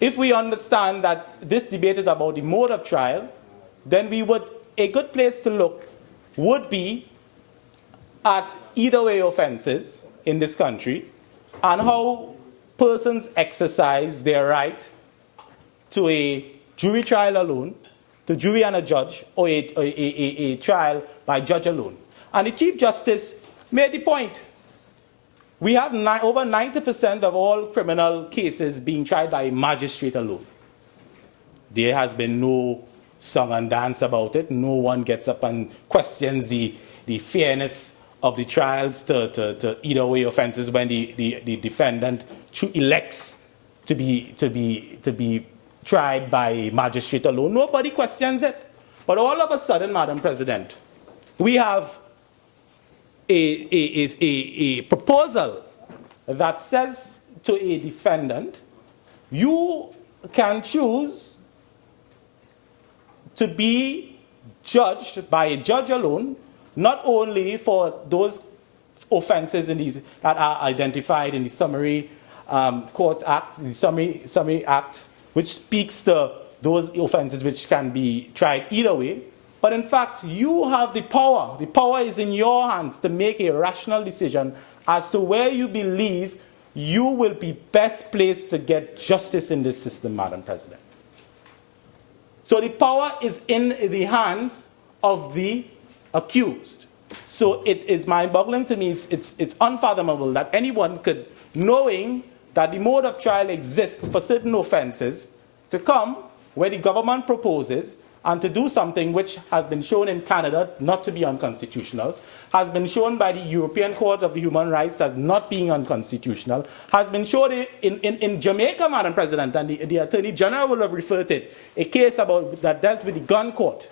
If we understand that this debate is about the mode of trial, then a good place to look would be at either way offenses in this country and how persons exercise their right to a jury trial alone, to jury and a judge, or a trial by judge alone. And the Chief Justice made the point. We have over 90% of all criminal cases being tried by a magistrate alone. There has been no song and dance about it. No one gets up and questions the fairness of the trials to either way offenses when the defendant elects to be tried by a magistrate alone. Nobody questions it. But all of a sudden, Madam President, we have a proposal that says to a defendant, you can choose to be judged by a judge alone, not only for those offenses that are identified in the Summary Courts Act, the Summary Act, which speaks to those offenses which can be tried either way. But in fact, you have the power. The power is in your hands to make a rational decision as to where you believe you will be best placed to get justice in this system, Madam President. So the power is in the hands of the accused. So it is mind-boggling to me. It's unfathomable that anyone could, knowing that the mode of trial exists for certain offenses, to come where the government proposes and to do something which has been shown in Canada not to be unconstitutional, has been shown by the European Court of Human Rights as not being unconstitutional, has been shown in Jamaica, Madam President, and the Attorney General will have referred to it, a case that dealt with the gun court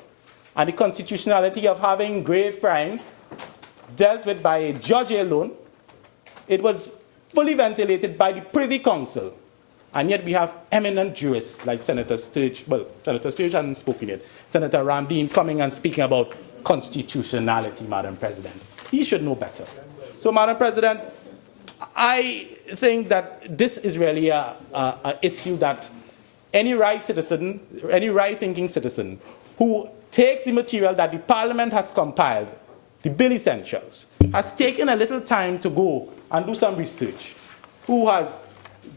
and the constitutionality of having grave crimes dealt with by a judge alone. It was fully ventilated by the Privy Council. And yet we have eminent jurists like Senator Sturge, well, Senator Sturge hasn't spoken yet, Senator Ramdeen coming and speaking about constitutionality, Madam President. He should know better. So, Madam President, I think that this is really an issue that any right-thinking citizen who takes the material that the Parliament has compiled, the Bill Essentials, has taken a little time to go and do some research, who has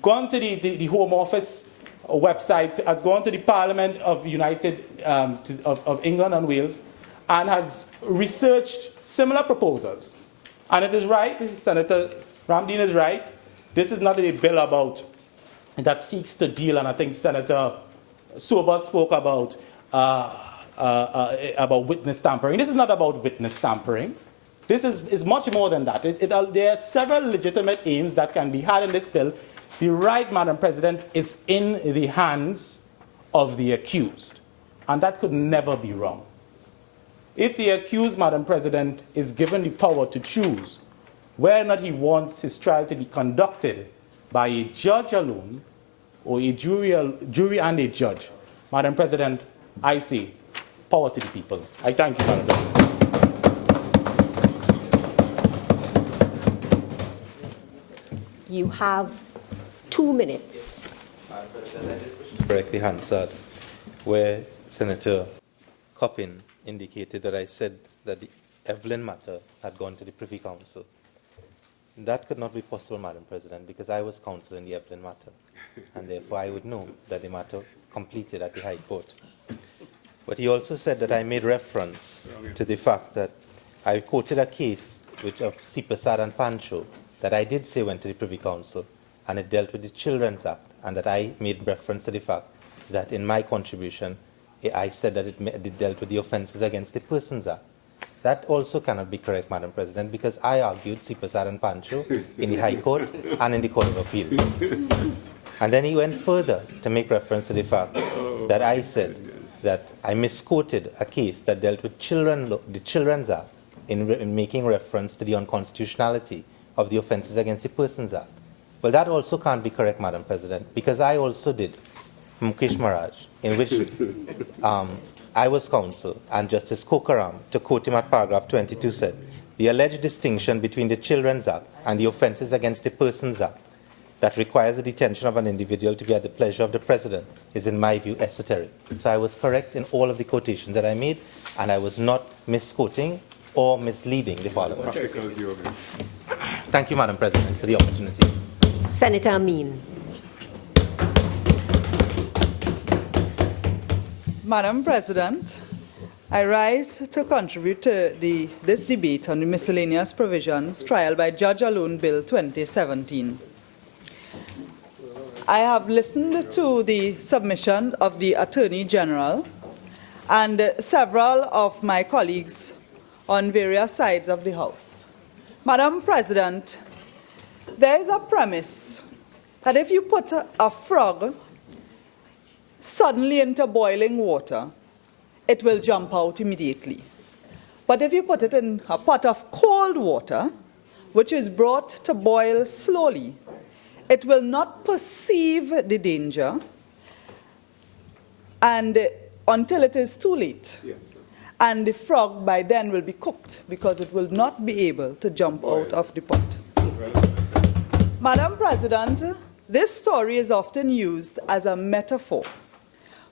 gone to the Home Office website, has gone to the Parliament of of England and Wales, and has researched similar proposals. And it is right, Senator Ramdeen is right, this is not a bill that seeks to deal, and I think Senator Sobers spoke about witness tampering. This is not about witness tampering. This is much more than that. There are several legitimate aims that can be had in this bill. The right, Madam President, is in the hands of the accused, and that could never be wrong. If the accused, Madam President, is given the power to choose whether or not he wants his trial to be conducted by a judge alone or a jury and a judge, Madam President, I say, power to the people. I thank you, Madam President. You have 2 minutes. Correctly answered, where Senator Coppin indicated that I said that the Evelyn matter had gone to the Privy Council. That could not be possible, Madam President, because I was counsel in the Evelyn matter, and therefore I would know that the matter completed at the High Court. But he also said that I made reference to the fact that I quoted a case of Sipasad and Pancho that I did say went to the Privy Council, and it dealt with the Children's Act, and that I made reference to the fact that in my contribution, I said that it dealt with the Offences Against the Persons Act. That also cannot be correct, Madam President, because I argued Sipasad and Pancho in the High Court and in the Court of Appeal. And then he went further to make reference to the fact that I said that I misquoted a case that dealt with the Children's Act in making reference to the unconstitutionality of the Offences Against the Persons Act. Well, that also can't be correct, Madam President, because I also did Mukesh Maharaj, in which I was counsel, and Justice Kokaram, to quote him at paragraph 22, said, the alleged distinction between the Children's Act and the Offences Against the Persons Act that requires the detention of an individual to be at the pleasure of the President is, in my view, esoteric. So I was correct in all of the quotations that I made, and I was not misquoting or misleading the Parliament. Thank you, Madam President, for the opportunity. Senator Amin. Madam President, I rise to contribute to this debate on the miscellaneous provisions trial by judge alone Bill 2017. I have listened to the submission of the Attorney General and several of my colleagues on various sides of the House. Madam President, there is a premise that if you put a frog suddenly into boiling water, it will jump out immediately. But if you put it in a pot of cold water, which is brought to boil slowly, it will not perceive the danger until it is too late. Yes. And the frog by then will be cooked because it will not be able to jump out of the pot. Madam President, this story is often used as a metaphor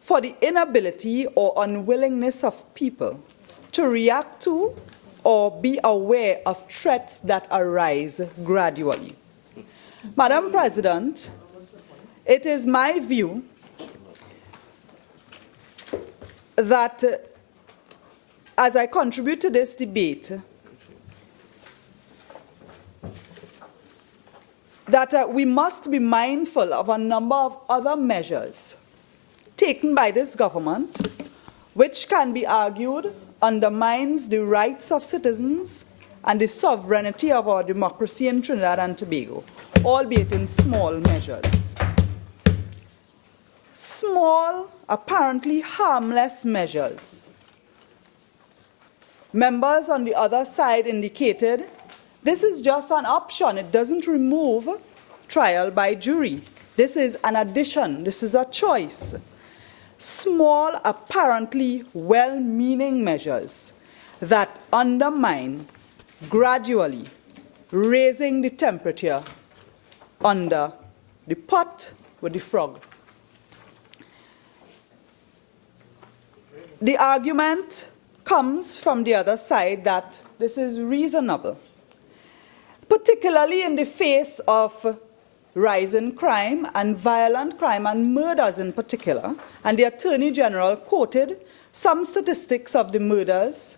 for the inability or unwillingness of people to react to or be aware of threats that arise gradually. Madam President, it is my view that as I contribute to this debate, that we must be mindful of a number of other measures taken by this government, which can be argued undermines the rights of citizens and the sovereignty of our democracy in Trinidad and Tobago, albeit in small measures. Small, apparently harmless measures. Members on the other side indicated this is just an option. It doesn't remove trial by jury. This is an addition. This is a choice. Small, apparently well-meaning measures that undermine gradually raising the temperature under the pot with the frog. The argument comes from the other side that this is reasonable, particularly in the face of rising crime and violent crime and murders in particular. And the Attorney General quoted some statistics of the murders,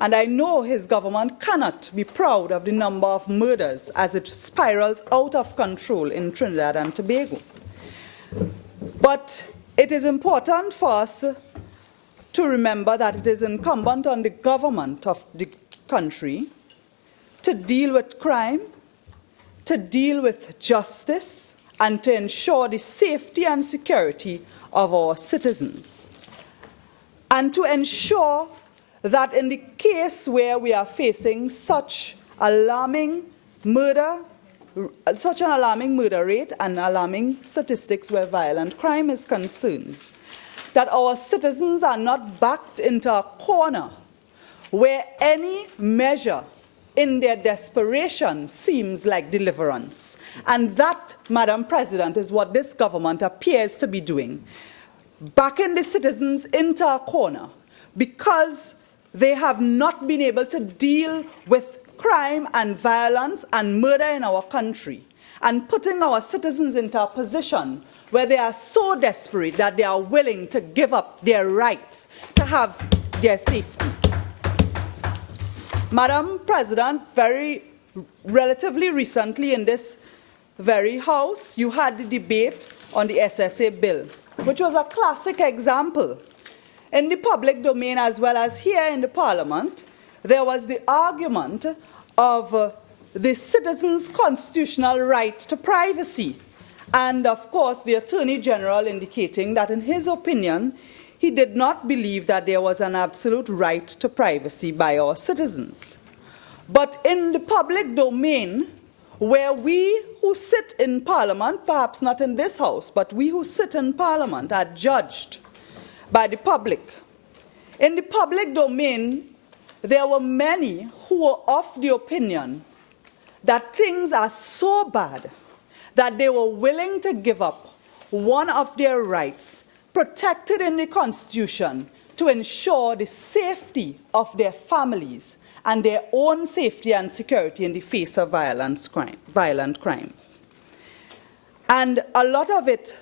and I know his government cannot be proud of the number of murders as it spirals out of control in Trinidad and Tobago. But it is important for us to remember that it is incumbent on the government of the country to deal with crime, to deal with justice, and to ensure the safety and security of our citizens. And to ensure that in the case where we are facing such alarming murder, such an alarming murder rate and alarming statistics where violent crime is concerned, that our citizens are not backed into a corner where any measure in their desperation seems like deliverance. And that, Madam President, is what this government appears to be doing. Backing the citizens into a corner because they have not been able to deal with crime and violence and murder in our country, and putting our citizens into a position where they are so desperate that they are willing to give up their rights to have their safety. Madam President, relatively recently in this very House, you had the debate on the SSA bill, which was a classic example. In the public domain as well as here in the Parliament, there was the argument of the citizens' constitutional right to privacy. And of course, the Attorney General indicating that in his opinion, he did not believe that there was an absolute right to privacy by our citizens. But in the public domain, where we who sit in Parliament, perhaps not in this House, but we who sit in Parliament are judged by the public. In the public domain, there were many who were of the opinion that things are so bad that they were willing to give up one of their rights protected in the Constitution to ensure the safety of their families and their own safety and security in the face of violent crimes. And a lot of it,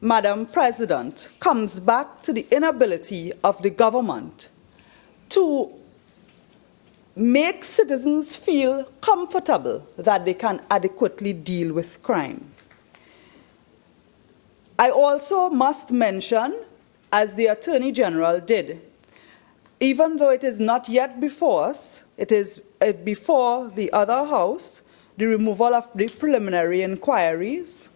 Madam President, comes back to the inability of the government to make citizens feel comfortable that they can adequately deal with crime. I also must mention, as the Attorney General did, even though it is not yet before us, it is before the other House, the removal of the preliminary inquiries.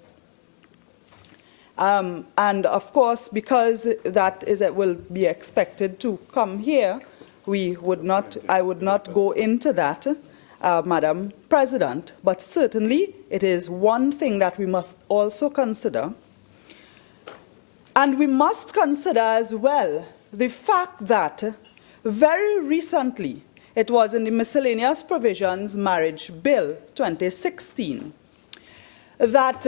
And of course, because that will be expected to come here, I would not go into that, Madam President, but certainly it is one thing that we must also consider. And we must consider as well the fact that very recently, it was in the Miscellaneous Provisions Marriage Bill 2016, that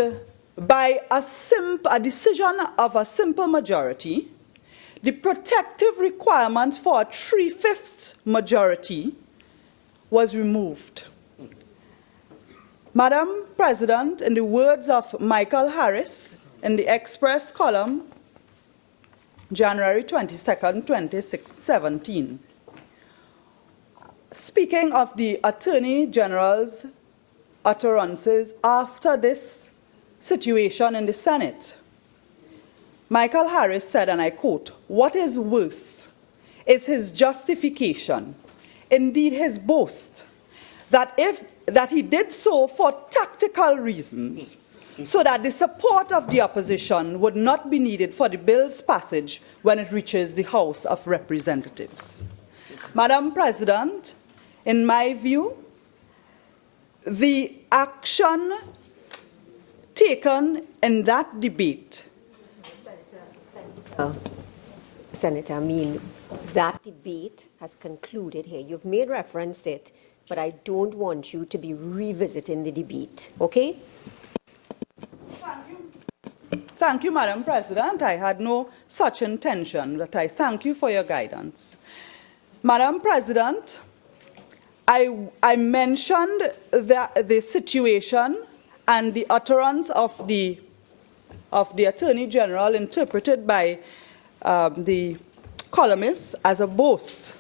by a decision of a simple majority, the protective requirement for a 3/5 majority was removed. Madam President, in the words of Michael Harris in the Express column, January 22nd, 2017, speaking of the Attorney General's utterances after this situation in the Senate, Michael Harris said, and I quote, "What is worse is his justification, indeed his boast, that he did so for tactical reasons, so that the support of the opposition would not be needed for the bill's passage when it reaches the House of Representatives." Madam President, in my view, the action taken in that debate. Senator, I mean, that debate has concluded here. You've made reference to it, but I don't want you to be revisiting the debate, okay? Thank you, Madam President. I had no such intention, but I thank you for your guidance. Madam President, I mentioned the situation and the utterance of the Attorney General interpreted by the columnists as a boast,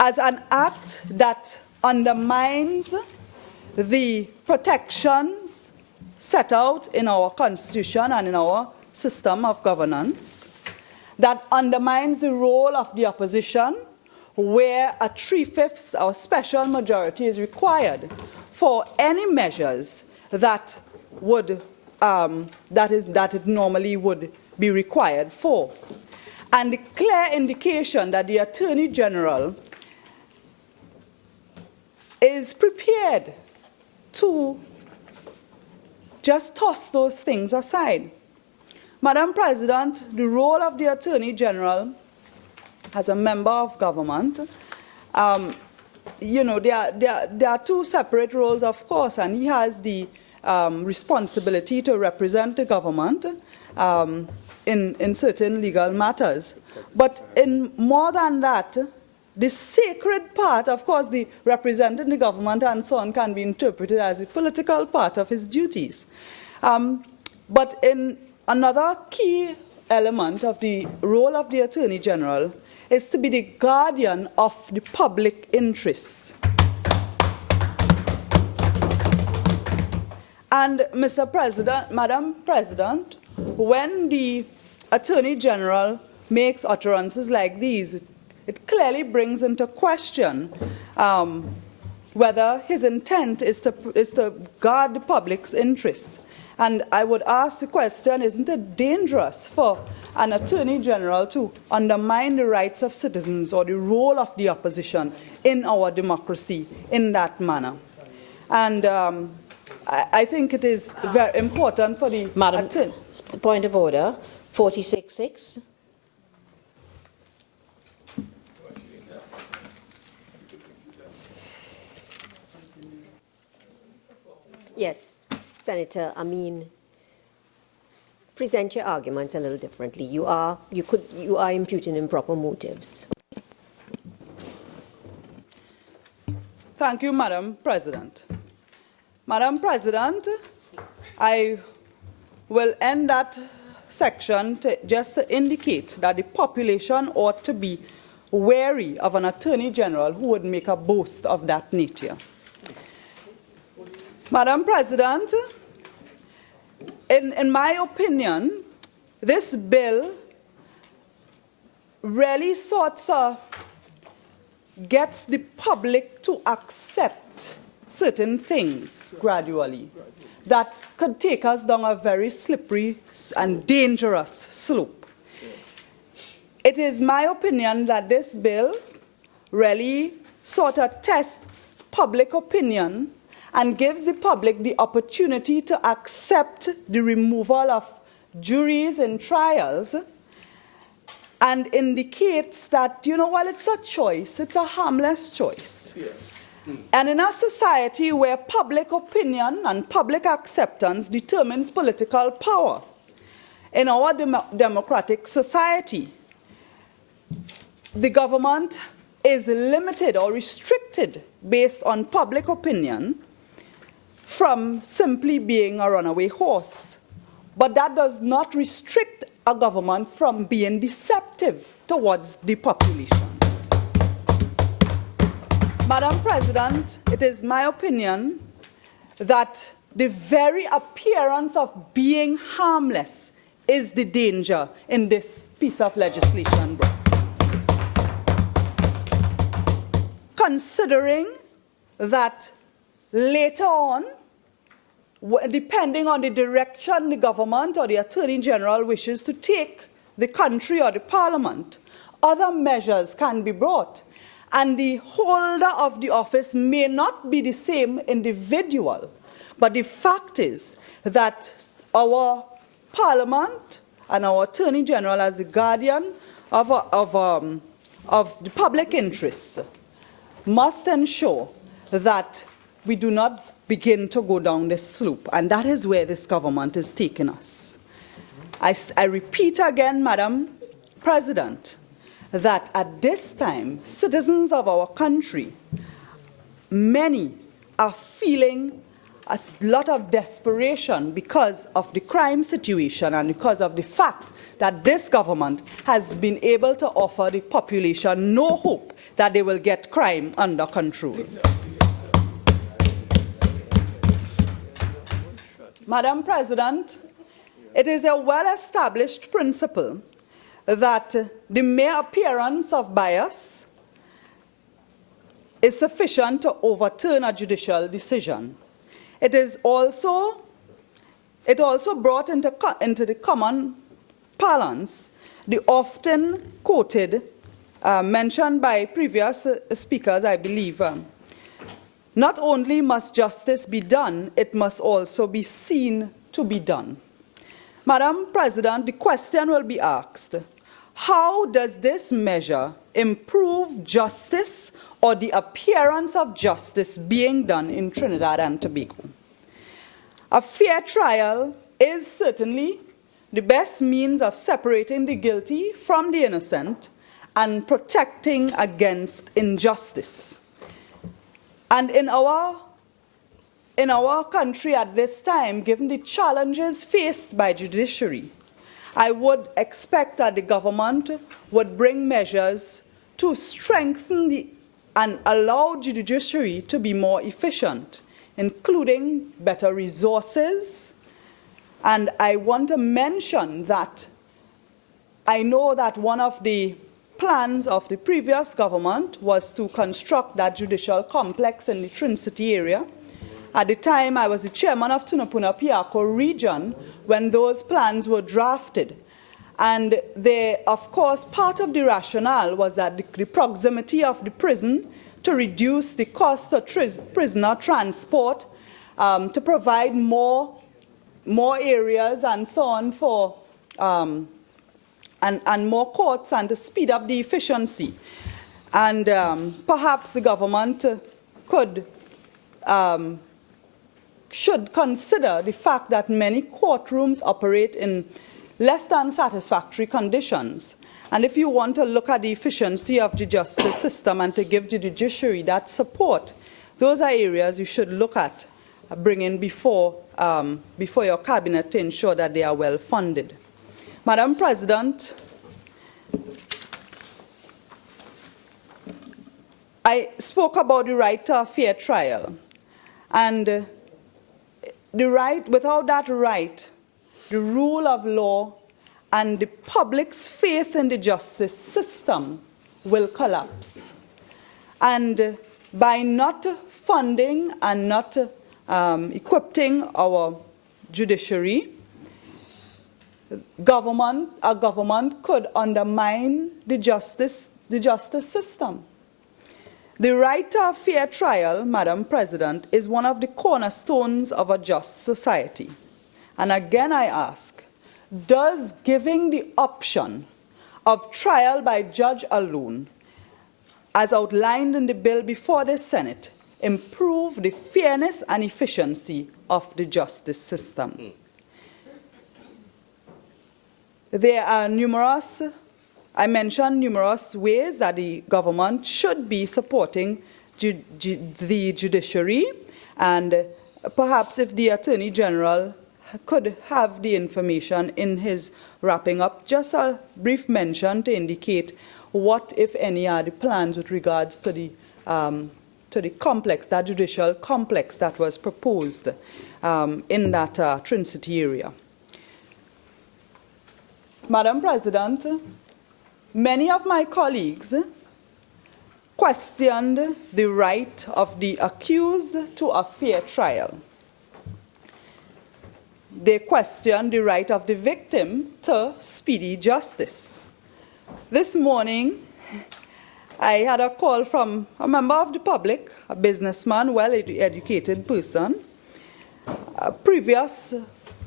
as an act that undermines the protections set out in our Constitution and in our system of governance, that undermines the role of the opposition, where a 3/5 or special majority is required for any measures that would that it normally would be required for. And the clear indication that the Attorney General is prepared to just toss those things aside. Madam President, the role of the Attorney General as a member of government, you know, there are two separate roles, of course, and he has the responsibility to represent the government in certain legal matters. But in more than that, the sacred part, of course, the representing the government and so on can be interpreted as a political part of his duties. But in another key element of the role of the Attorney General is to be the guardian of the public interest. And Mr. President, Madam President, when the Attorney General makes utterances like these, it clearly brings into question whether his intent is to guard the public's interest. And I would ask the question, isn't it dangerous for an Attorney General to undermine the rights of citizens or the role of the opposition in our democracy in that manner? And I think it is very important for the... Madam, point of order, 46.6. Yes, Senator, I mean, present your arguments a little differently. You are imputing improper motives. Thank you, Madam President. Madam President, I will end that section just to indicate that the population ought to be wary of an Attorney General who would make a boast of that nature. Madam President, in my opinion, this bill really sorts of gets the public to accept certain things gradually that could take us down a very slippery and dangerous slope. It is my opinion that this bill really sort of tests public opinion and gives the public the opportunity to accept the removal of juries in trials and indicates that, you know, while it's a choice, it's a harmless choice. Yeah. And in a society where public opinion and public acceptance determines political power, in our democratic society, the government is limited or restricted based on public opinion from simply being a runaway horse. But that does not restrict a government from being deceptive towards the population. Madam President, it is my opinion that the very appearance of being harmless is the danger in this piece of legislation. Considering that later on, depending on the direction the government or the Attorney General wishes to take the country or the Parliament, other measures can be brought. And the holder of the office may not be the same individual, But the fact is that our Parliament and our Attorney General, as the guardian of the public interest, must ensure that we do not begin to go down this slope, and that is where this government is taking us. I repeat again, Madam President, that at this time, citizens of our country, many are feeling a lot of desperation because of the crime situation and because of the fact that this government has been able to offer the population no hope that they will get crime under control. Madam President, it is a well-established principle that the mere appearance of bias is sufficient to overturn a judicial decision. It also brought into the common parlance the often quoted, mentioned by previous speakers, I believe, not only must justice be done, it must also be seen to be done. Madam President, the question will be asked, how does this measure improve justice or the appearance of justice being done in Trinidad and Tobago? A fair trial is certainly the best means of separating the guilty from the innocent and protecting against injustice. And in our country at this time, given the challenges faced by judiciary, I would expect that the government would bring measures to strengthen and allow the judiciary to be more efficient, including better resources. And I want to mention that I know that one of the plans of the previous government was to construct that judicial complex in the Trin-City area. At the time, I was the chairman of Tunapuna-Piako region when those plans were drafted. And of course, part of the rationale was that the proximity of the prison to reduce the cost of prisoner transport, to provide more areas and so on for and more courts, and to speed up the efficiency. And perhaps the government should consider the fact that many courtrooms operate in less than satisfactory conditions. And if you want to look at the efficiency of the justice system and to give the judiciary that support, those are areas you should look at bringing before your cabinet to ensure that they are well funded. Madam President, I spoke about the right to a fair trial. And without that right, the rule of law and the public's faith in the justice system will collapse. And by not funding and not equipping our judiciary, a government could undermine the justice system. The right to a fair trial, Madam President, is one of the cornerstones of a just society. And again I ask, does giving the option of trial by judge alone, as outlined in the bill before the Senate, improve the fairness and efficiency of the justice system? There are I mentioned numerous ways that the government should be supporting the judiciary, and perhaps if the Attorney General could have the information in his wrapping up, just a brief mention to indicate what, if any, are the plans with regards to the complex, that judicial complex that was proposed in that Trin-City area. Madam President, many of my colleagues questioned the right of the accused to a fair trial. They questioned the right of the victim to speedy justice. This morning, I had a call from a member of the public, a businessman, well-educated person, previous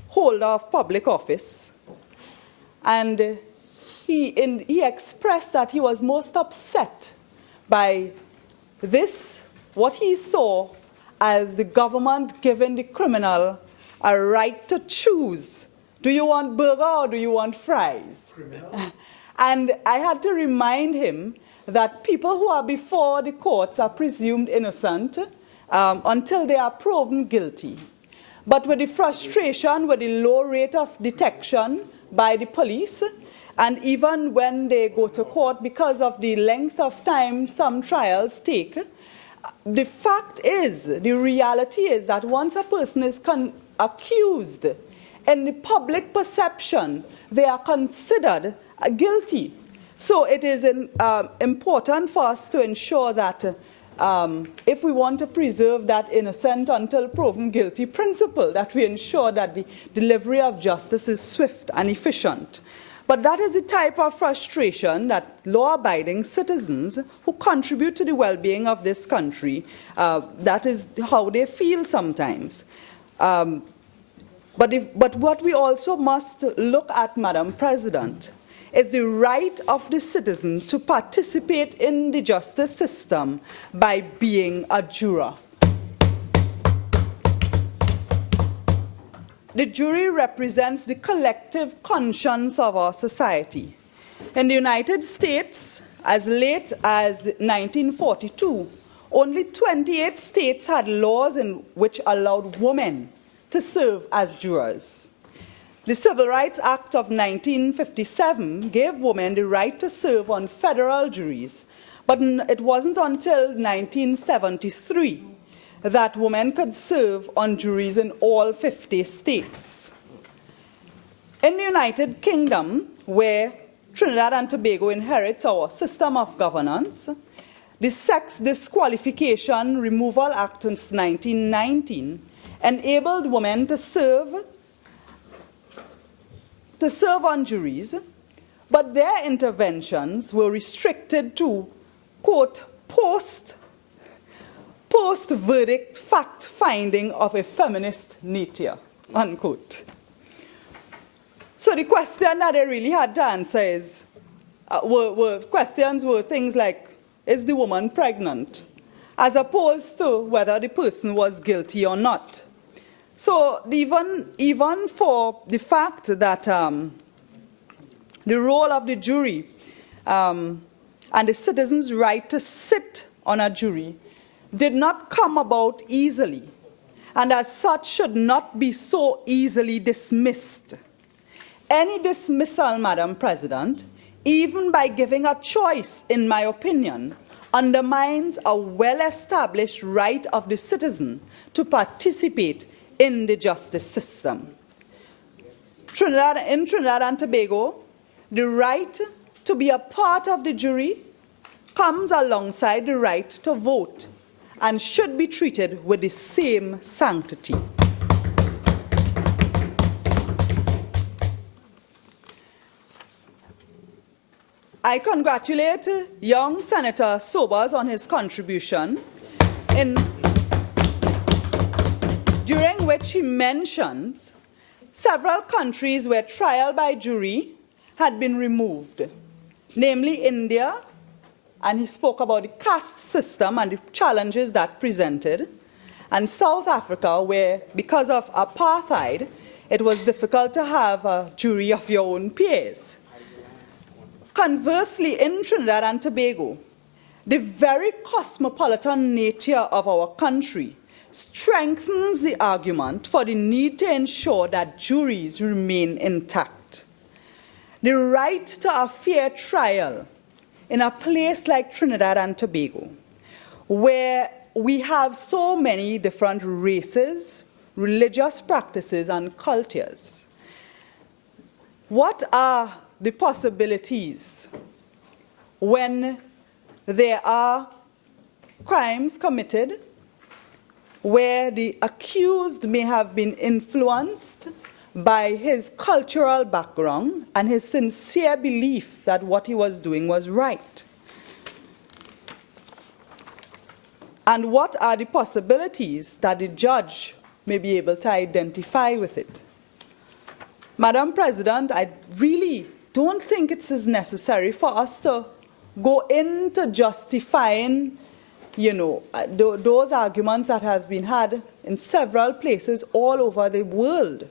holder of public office, and he expressed that he was most upset by this, what he saw as the government giving the criminal a right to choose. Do you want burger or do you want fries? And I had to remind him that people who are before the courts are presumed innocent until they are proven guilty. But with the frustration, with the low rate of detection by the police, and even when they go to court because of the length of time some trials take, the fact is, the reality is that once a person is accused, in the public perception, they are considered guilty. So it is important for us to ensure that if we want to preserve that innocent until proven guilty principle, that we ensure that the delivery of justice is swift and efficient. But that is the type of frustration that law-abiding citizens who contribute to the well-being of this country, that is how they feel sometimes. But what we also must look at, Madam President, is the right of the citizen to participate in the justice system by being a juror. The jury represents the collective conscience of our society. In the United States, as late as 1942, only 28 states had laws in which allowed women to serve as jurors. The Civil Rights Act of 1957 gave women the right to serve on federal juries, but it wasn't until 1973 that women could serve on juries in all 50 states. In the United Kingdom, where Trinidad and Tobago inherits our system of governance, the Sex Disqualification Removal Act of 1919 enabled women to serve on juries, but their interventions were restricted to, quote, post-verdict fact-finding of a feminist nature, unquote. So the question that they really had to answer is, questions were things like, is the woman pregnant? As opposed to whether the person was guilty or not. So even for the fact that the role of the jury and the citizen's right to sit on a jury did not come about easily, and as such should not be so easily dismissed. Any dismissal, Madam President, even by giving a choice, in my opinion, undermines a well-established right of the citizen to participate in the justice system. In Trinidad and Tobago, the right to be a part of the jury comes alongside the right to vote and should be treated with the same sanctity. I congratulate young Senator Sobers on his contribution, during which he mentions several countries where trial by jury had been removed, namely India, and he spoke about the caste system and the challenges that presented, and South Africa, where because of apartheid, it was difficult to have a jury of your own peers. Conversely, in Trinidad and Tobago, the very cosmopolitan nature of our country strengthens the argument for the need to ensure that juries remain intact. The right to a fair trial in a place like Trinidad and Tobago, where we have so many different races, religious practices, and cultures. What are the possibilities when there are crimes committed where the accused may have been influenced by his cultural background and his sincere belief that what he was doing was right? And what are the possibilities that the judge may be able to identify with it. Madam President, I really don't think it's as necessary for us to go into justifying, those arguments that have been had in several places all over the world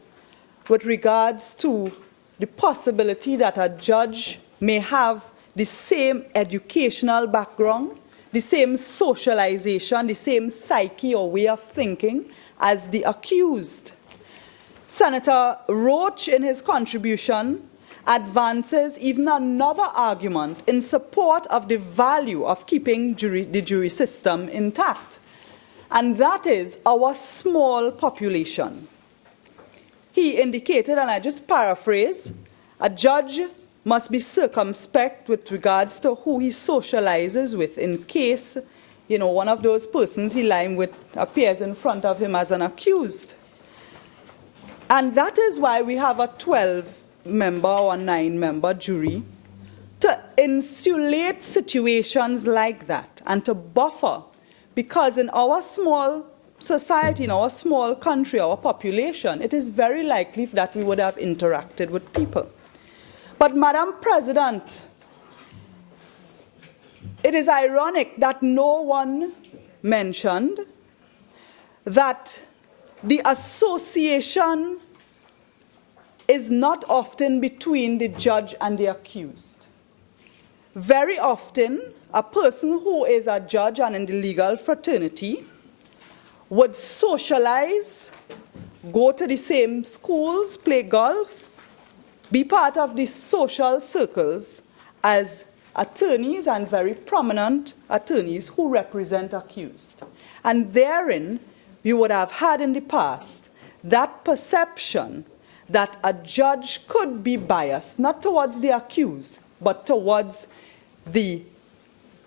with regards to the possibility that a judge may have the same educational background, the same socialization, the same psyche or way of thinking as the accused. Senator Roach, in his contribution, advances even another argument in support of the value of keeping the jury system intact, and that is our small population. He indicated, and I just paraphrase, a judge must be circumspect with regards to who he socializes with in case, one of those persons he lying with appears in front of him as an accused. And that is why we have a 12-member or 9-member jury, to insulate situations like that and to buffer, because in our small society, in our small country, our population, it is very likely that we would have interacted with people. But, Madam President, it is ironic that no one mentioned that the association is not often between the judge and the accused. Very often, a person who is a judge and in the legal fraternity would socialize, go to the same schools, play golf, be part of the social circles as attorneys and very prominent attorneys who represent accused. And therein, you would have had in the past that perception that a judge could be biased, not towards the accused, but towards the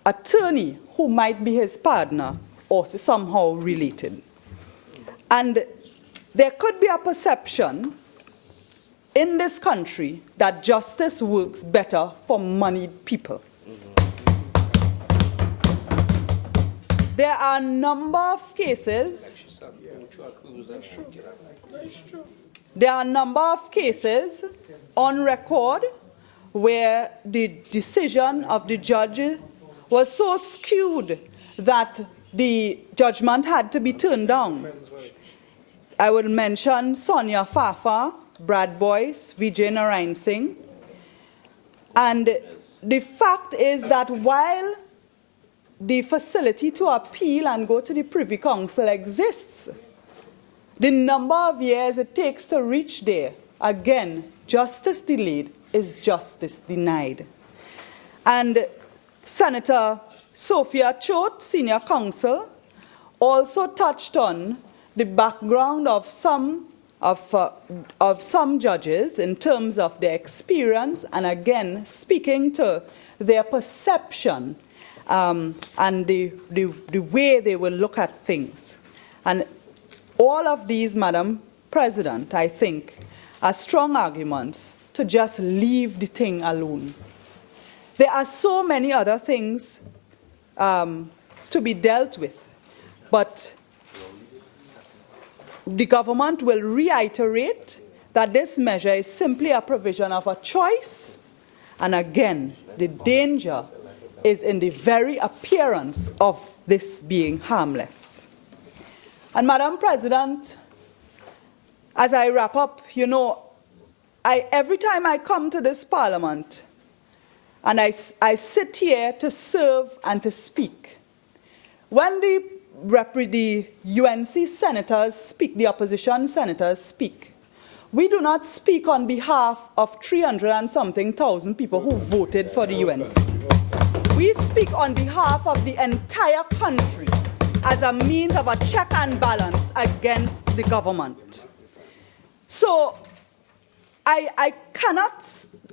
attorney who might be his partner or somehow related. And there could be a perception in this country that justice works better for moneyed people. There are a number of cases. There are a number of cases on record where the decision of the judge was so skewed that the judgment had to be turned down. I will mention Sonia Fafa, Brad Boyce, Vijay Narayan Singh. And the fact is that while the facility to appeal and go to the Privy Council exists, the number of years it takes to reach there, again, justice delayed is justice denied. And Senator Sophia Choate, Senior Counsel, also touched on the background of some judges in terms of their experience, and again, speaking to their perception and the way they will look at things. And all of these, Madam President, I think, are strong arguments to just leave the thing alone. There are so many other things to be dealt with, but the government will reiterate that this measure is simply a provision of a choice, and again, the danger is in the very appearance of this being harmless. And Madam President, as I wrap up, every time I come to this Parliament and I sit here to serve and to speak, when the UNC senators speak, the opposition senators speak, we do not speak on behalf of 300 and something thousand people who voted for the UNC. We speak on behalf of the entire country as a means of a check and balance against the government. So I cannot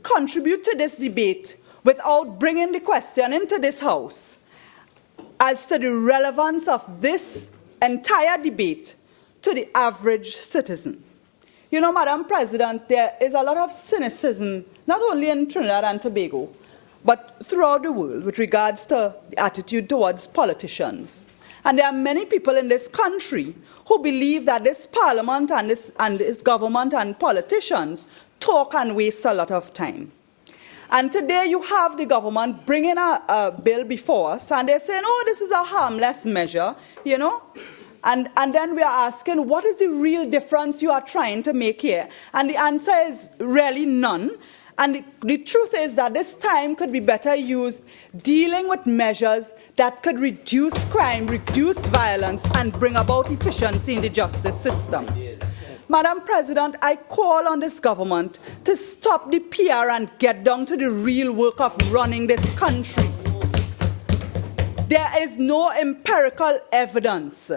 contribute to this debate without bringing the question into this House as to the relevance of this entire debate to the average citizen. Madam President, there is a lot of cynicism, not only in Trinidad and Tobago, but throughout the world with regards to the attitude towards politicians. And there are many people in this country who believe that this parliament and this government and politicians talk and waste a lot of time. And today you have the government bringing a bill before us, and they're saying, oh, this is a harmless measure, you know. And then we are asking, what is the real difference you are trying to make here? And the answer is really none. And the truth is that this time could be better used dealing with measures that could reduce crime, reduce violence, and bring about efficiency in the justice system. Madam President, I call on this government to stop the PR and get down to the real work of running this country. There is no empirical evidence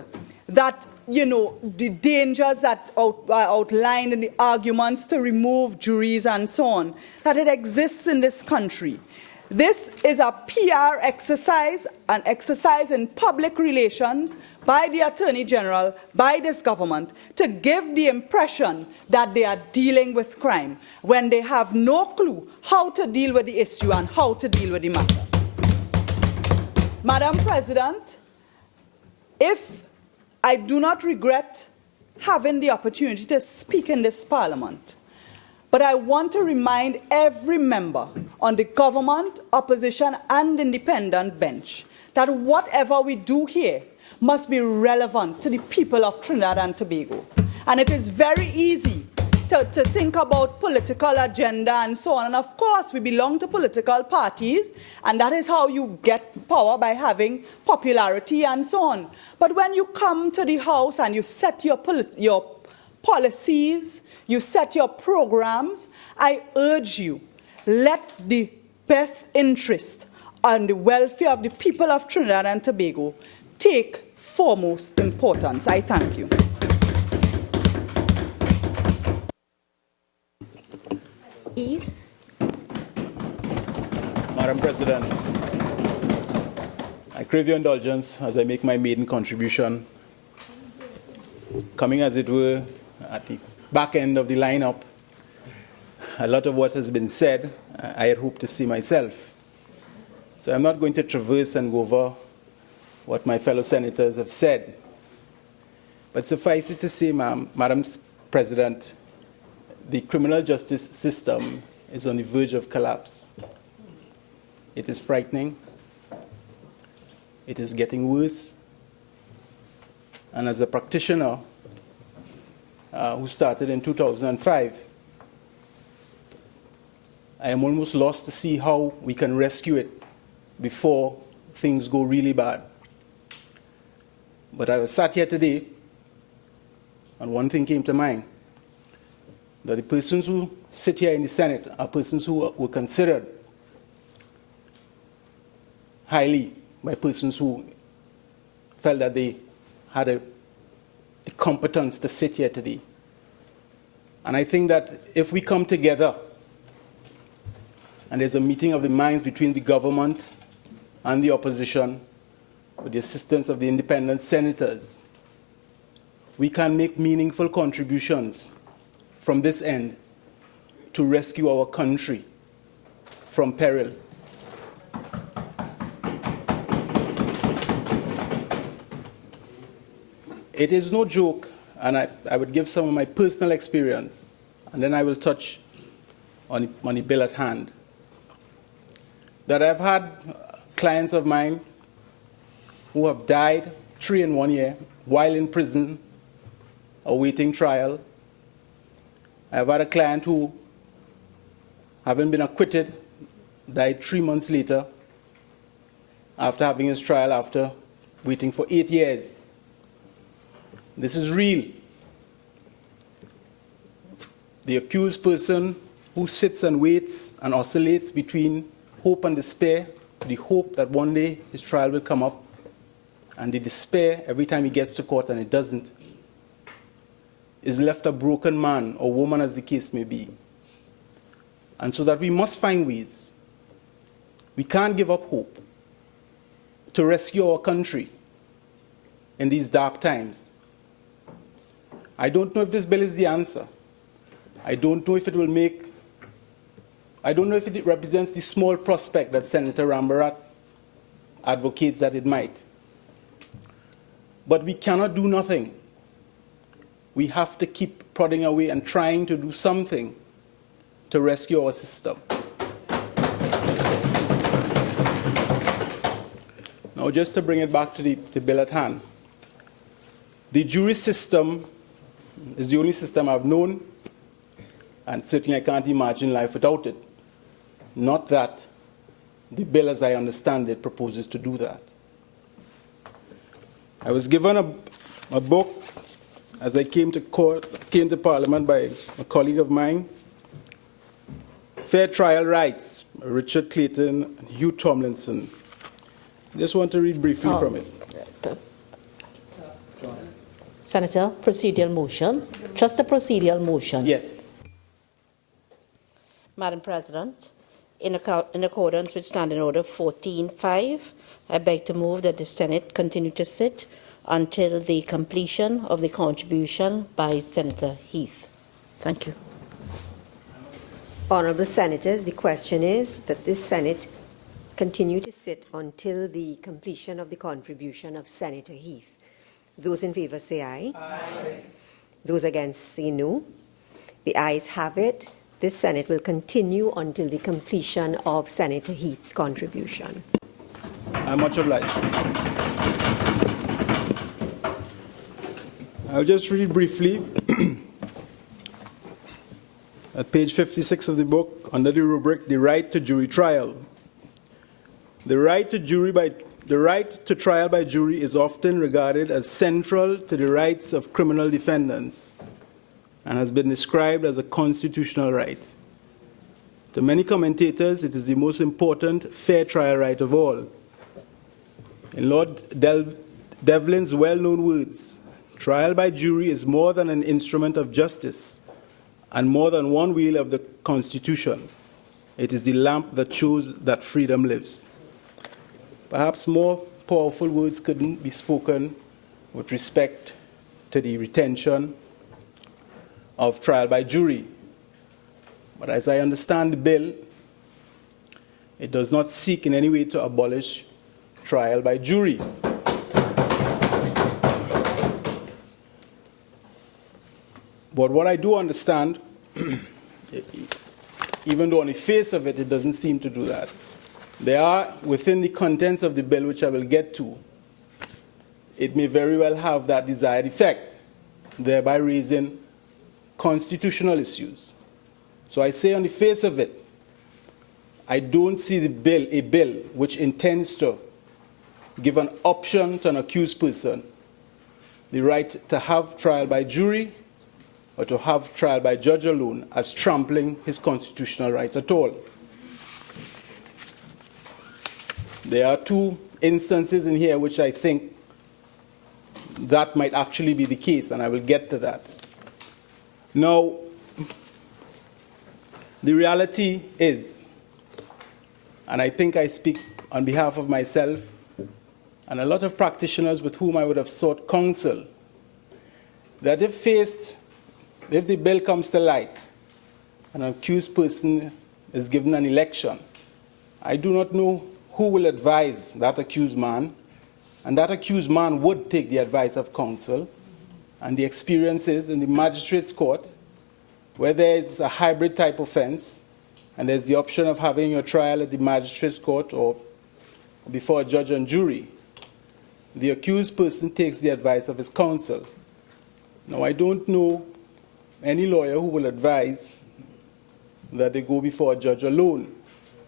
that, you know, the dangers that are outlined in the arguments to remove juries and so on, that it exists in this country. This is a PR exercise, an exercise in public relations by the Attorney General, by this government, to give the impression that they are dealing with crime, when they have no clue how to deal with the issue and how to deal with the matter. Madam President, I do not regret having the opportunity to speak in this parliament, but I want to remind every member on the government, opposition, and independent bench that whatever we do here must be relevant to the people of Trinidad and Tobago. And it is very easy to think about political agenda and so on. And of course, we belong to political parties, and that is how you get power, by having popularity and so on. But when you come to the House and you set your policies, you set your programs, I urge you, let the best interest and the welfare of the people of Trinidad and Tobago take foremost importance. I thank you. Madam President, I crave your indulgence as I make my maiden contribution, coming as it were at the back end of the lineup. A lot of what has been said, I had hoped to see myself. So I'm not going to traverse and go over what my fellow senators have said. But suffice it to say, Madam President, the criminal justice system is on the verge of collapse. It is frightening. It is getting worse. And as a practitioner who started in 2005, I am almost lost to see how we can rescue it before things go really bad. But I was sat here today, and one thing came to mind, that the persons who sit here in the Senate are persons who were considered highly by persons who felt that they had the competence to sit here today. And I think that if we come together and there's a meeting of the minds between the government and the opposition with the assistance of the independent senators, we can make meaningful contributions from this end to rescue our country from peril. It is no joke, and I would give some of my personal experience, and then I will touch on the bill at hand, that I've had clients of mine who have died 3 in 1 year while in prison awaiting trial. I've had a client who, having been acquitted, died 3 months later after having his trial after waiting for 8 years. This is real. The accused person who sits and waits and oscillates between hope and despair, the hope that one day his trial will come up, and the despair every time he gets to court and it doesn't, is left a broken man or woman, as the case may be. And so that we must find ways. We can't give up hope to rescue our country in these dark times. I don't know if this bill is the answer. I don't know if it represents the small prospect that Senator Rambarat advocates that it might. But we cannot do nothing. We have to keep prodding away and trying to do something to rescue our system. Now, just to bring it back to the bill at hand, the jury system is the only system I've known, and certainly I can't imagine life without it. Not that the bill, as I understand it, proposes to do that. I was given a book as I came to Parliament by a colleague of mine, Fair Trial Rights, Richard Clayton and Hugh Tomlinson. I just want to read briefly from it. Senator, procedural motion. Just a procedural motion. Yes. Madam President, in accordance with Standing Order 14.5, I beg to move that the Senate continue to sit until the completion of the contribution by Senator Heath. Thank you. Honourable Senators, the question is that this Senate continue to sit until the completion of the contribution of Senator Heath. Those in favour say aye. Aye. Those against say no. The ayes have it. This Senate will continue until the completion of Senator Heath's contribution. I'm much obliged. I'll just read briefly at page 56 of the book under the rubric, The Right to Jury Trial. The right to trial by jury is often regarded as central to the rights of criminal defendants and has been described as a constitutional right. To many commentators, it is the most important fair trial right of all. In Lord Devlin's well-known words, trial by jury is more than an instrument of justice and more than one wheel of the Constitution. It is the lamp that shows that freedom lives. Perhaps more powerful words couldn't be spoken with respect to the retention of trial by jury. But as I understand the bill, it does not seek in any way to abolish trial by jury. But what I do understand, even though on the face of it, it doesn't seem to do that, there are, within the contents of the bill, which I will get to, it may very well have that desired effect, thereby raising constitutional issues. So I say on the face of it, I don't see a bill which intends to give an option to an accused person the right to have trial by jury or to have trial by judge alone as trampling his constitutional rights at all. There are two instances in here which I think that might actually be the case, and I will get to that. Now, the reality is, and I think I speak on behalf of myself and a lot of practitioners with whom I would have sought counsel, that if the bill comes to light, an accused person is given an election, I do not know who will advise that accused man, and that accused man would take the advice of counsel, and the experience is in the magistrate's court, where there is a hybrid type offense, and there's the option of having your trial at the magistrate's court or before a judge and jury, the accused person takes the advice of his counsel. Now, I don't know any lawyer who will advise that they go before a judge alone.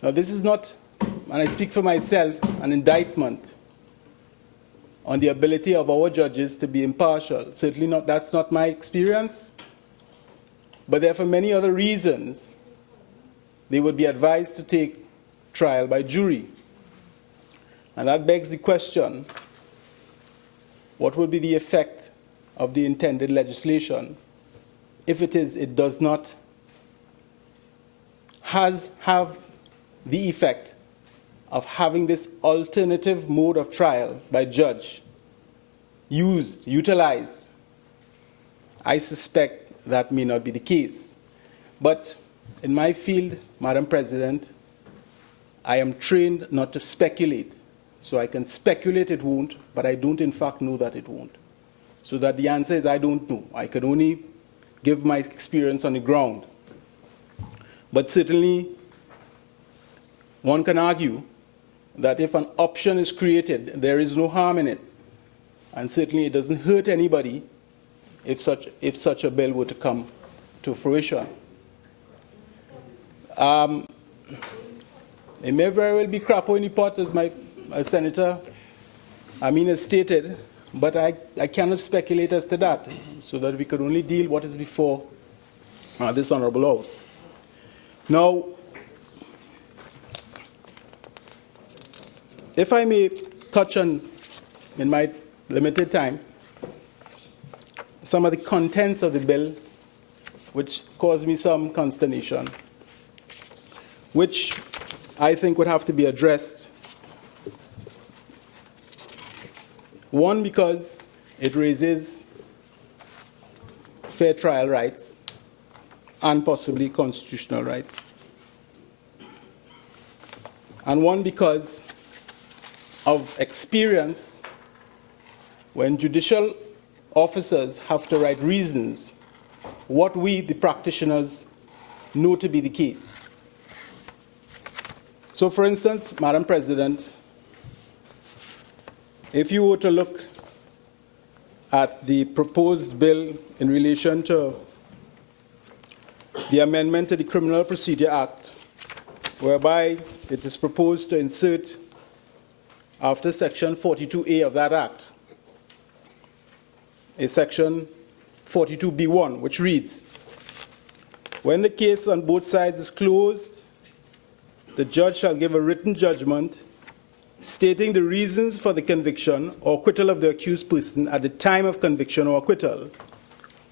Now, this is not, and I speak for myself, an indictment on the ability of our judges to be impartial. Certainly not, that's not my experience. But there are for many other reasons they would be advised to take trial by jury. And that begs the question, what will be the effect of the intended legislation if it does not have the effect of having this alternative mode of trial by judge utilized? I suspect that may not be the case. But in my field, Madam President, I am trained not to speculate. So I can speculate it won't, but I don't in fact know that it won't. So that the answer is I don't know. I can only give my experience on the ground. But certainly, one can argue that if an option is created, there is no harm in it. And certainly it doesn't hurt anybody if such a bill were to come to fruition. It may very well be crapo in the pot, as Senator Amin has stated, but I cannot speculate as to that, so that we could only deal what is before this Honorable House. Now, if I may touch on, in my limited time, some of the contents of the bill which caused me some consternation, which I think would have to be addressed. One, because it raises fair trial rights and possibly constitutional rights. And one, because of experience, when judicial officers have to write reasons, what we, the practitioners, know to be the case. So, for instance, Madam President, if you were to look at the proposed bill in relation to the amendment to the Criminal Procedure Act, whereby it is proposed to insert after Section 42A of that Act, a Section 42B1, which reads, when the case on both sides is closed, the judge shall give a written judgment stating the reasons for the conviction or acquittal of the accused person at the time of conviction or acquittal,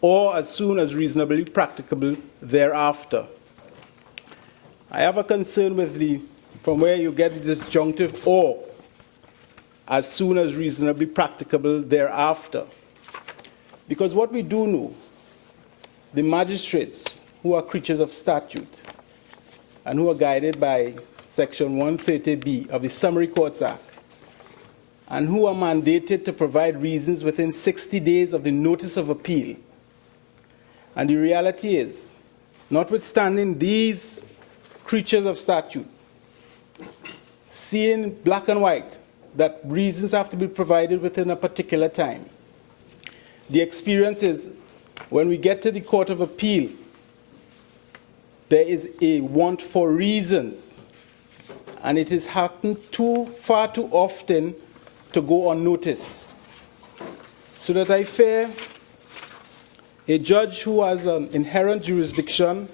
or as soon as reasonably practicable thereafter. I have a concern with from where you get the disjunctive or, as soon as reasonably practicable thereafter. Because what we do know, the magistrates who are creatures of statute and who are guided by Section 130B of the Summary Courts Act, and who are mandated to provide reasons within 60 days of the notice of appeal. And the reality is, notwithstanding these creatures of statute, seeing black and white that reasons have to be provided within a particular time, the experience is when we get to the Court of Appeal, there is a want for reasons, and it is happened far too often to go unnoticed. So that I fear a judge who has an inherent jurisdiction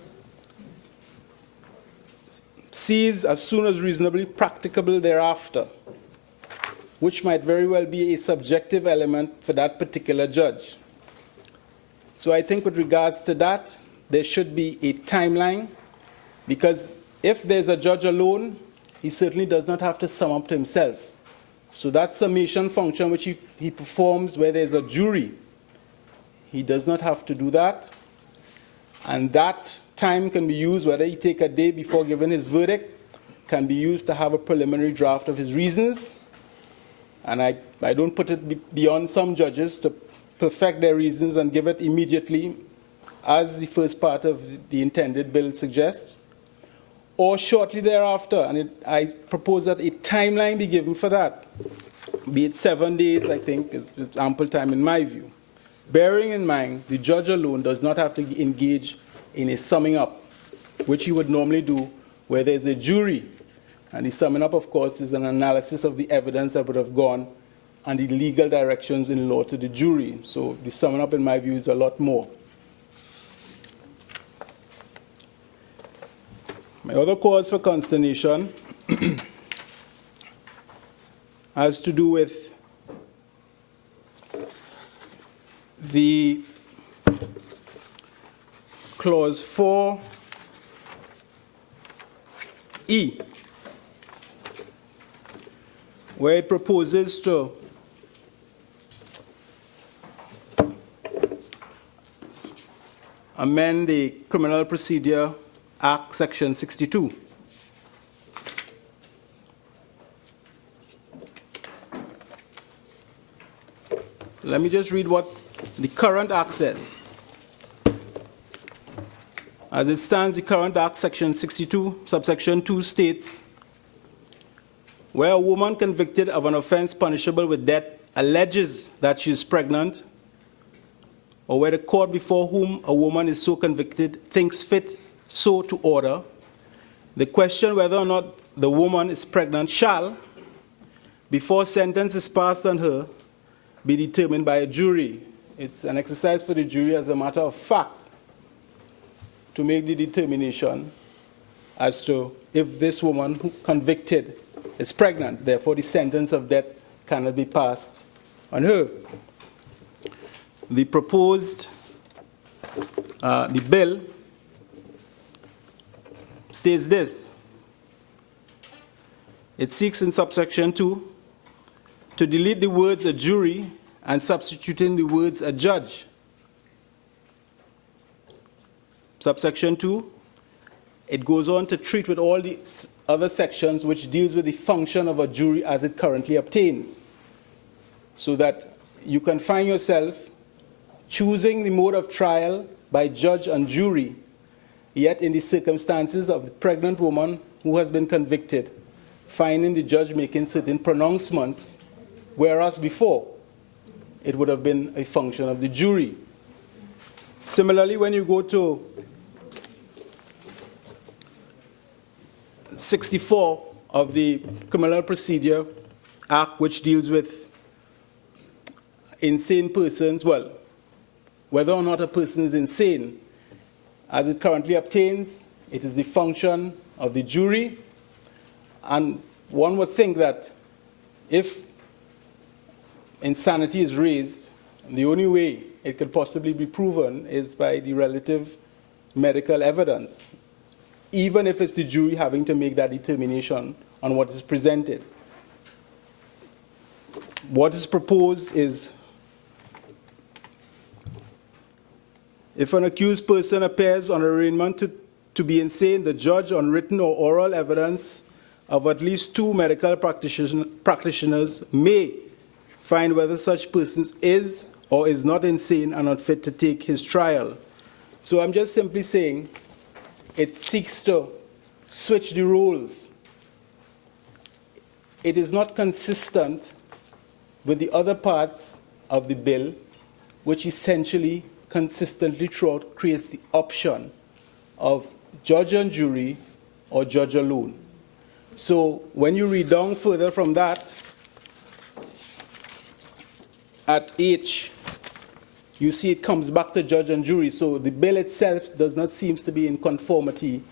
sees as soon as reasonably practicable thereafter, which might very well be a subjective element for that particular judge. So I think with regards to that, there should be a timeline, because if there's a judge alone, he certainly does not have to sum up to himself. So that summation function which he performs where there's a jury, he does not have to do that. And that time can be used, whether he take a day before giving his verdict, can be used to have a preliminary draft of his reasons. And I don't put it beyond some judges to perfect their reasons and give it immediately, as the first part of the intended bill suggests, or shortly thereafter. And I propose that a timeline be given for that, be it 7 days, I think, is ample time in my view. Bearing in mind, the judge alone does not have to engage in a summing up, which he would normally do where there's a jury. And the summing up, of course, is an analysis of the evidence that would have gone and the legal directions in law to the jury. So the summing up, in my view, is a lot more. My other cause for consternation has to do with the clause 4E, where it proposes to amend the Criminal Procedure Act, Section 62. let me just read what the current act says. As it stands, the current act, section 62, subsection 2 states, where a woman convicted of an offense punishable with death alleges that she is pregnant, or where the court before whom a woman is so convicted thinks fit so to order, the question whether or not the woman is pregnant shall, before sentence is passed on her, be determined by a jury. It's an exercise for the jury as a matter of fact to make the determination as to if this woman who convicted is pregnant. Therefore, the sentence of death cannot be passed on her. The proposed, the bill states this. It seeks in subsection 2 to delete the words a jury and substituting the words a judge. Subsection 2, it goes on to treat with all the other sections which deals with the function of a jury as it currently obtains, so that you can find yourself choosing the mode of trial by judge and jury, yet in the circumstances of the pregnant woman who has been convicted, finding the judge making certain pronouncements, whereas before it would have been a function of the jury. Similarly, when you go to 64 of the Criminal Procedure Act, which deals with insane persons, well, whether or not a person is insane, as it currently obtains, it is the function of the jury. And one would think that if insanity is raised, the only way it could possibly be proven is by the relative medical evidence, even if it's the jury having to make that determination on what is presented. What is proposed is, if an accused person appears on arraignment to be insane, the judge, on written or oral evidence of at least 2 medical practitioners, may find whether such person is or is not insane and unfit to take his trial. So I'm just simply saying it seeks to switch the roles. It is not consistent with the other parts of the bill, which essentially consistently throughout creates the option of judge and jury or judge alone. So when you read down further from that, at H, you see it comes back to judge and jury. So the bill itself does not seem to be in conformity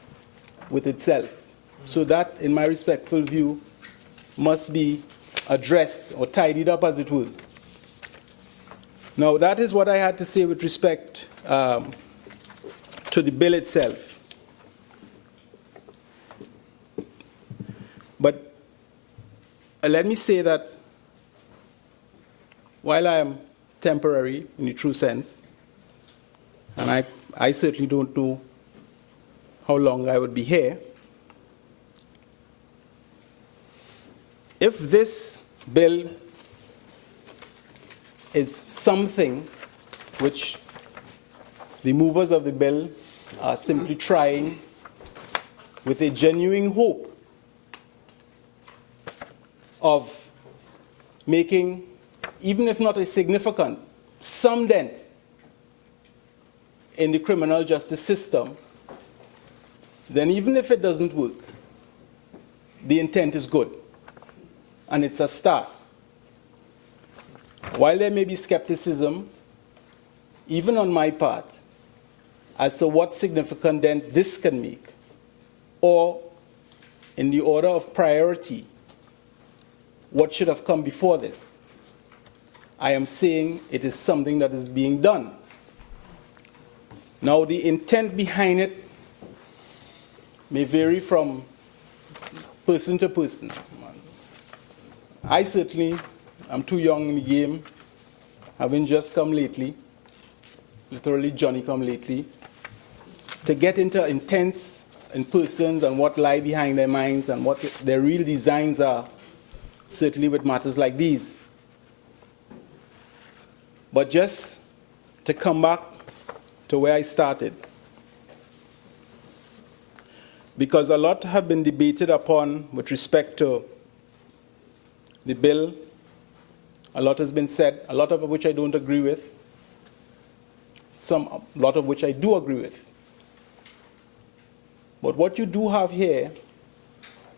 with itself. So that, in my respectful view, must be addressed or tidied up, as it were. Now, that is what I had to say with respect to the bill itself. But let me say that while I am temporary in the true sense, and I certainly don't know how long I would be here, if this bill is something which the movers of the bill are simply trying with a genuine hope of making, even if not a significant, some dent in the criminal justice system, then even if it doesn't work, the intent is good, and it's a start. While there may be skepticism, even on my part, as to what significant dent this can make, or in the order of priority, what should have come before this, I am saying it is something that is being done. Now, the intent behind it may vary from person to person. I certainly am too young in the game, having just come lately, literally Johnny come lately, to get into intents in persons and what lie behind their minds and what their real designs are, certainly with matters like these. But just to come back to where I started, because a lot have been debated upon with respect to the bill. A lot has been said, a lot of which I don't agree with, a lot of which I do agree with. But what you do have here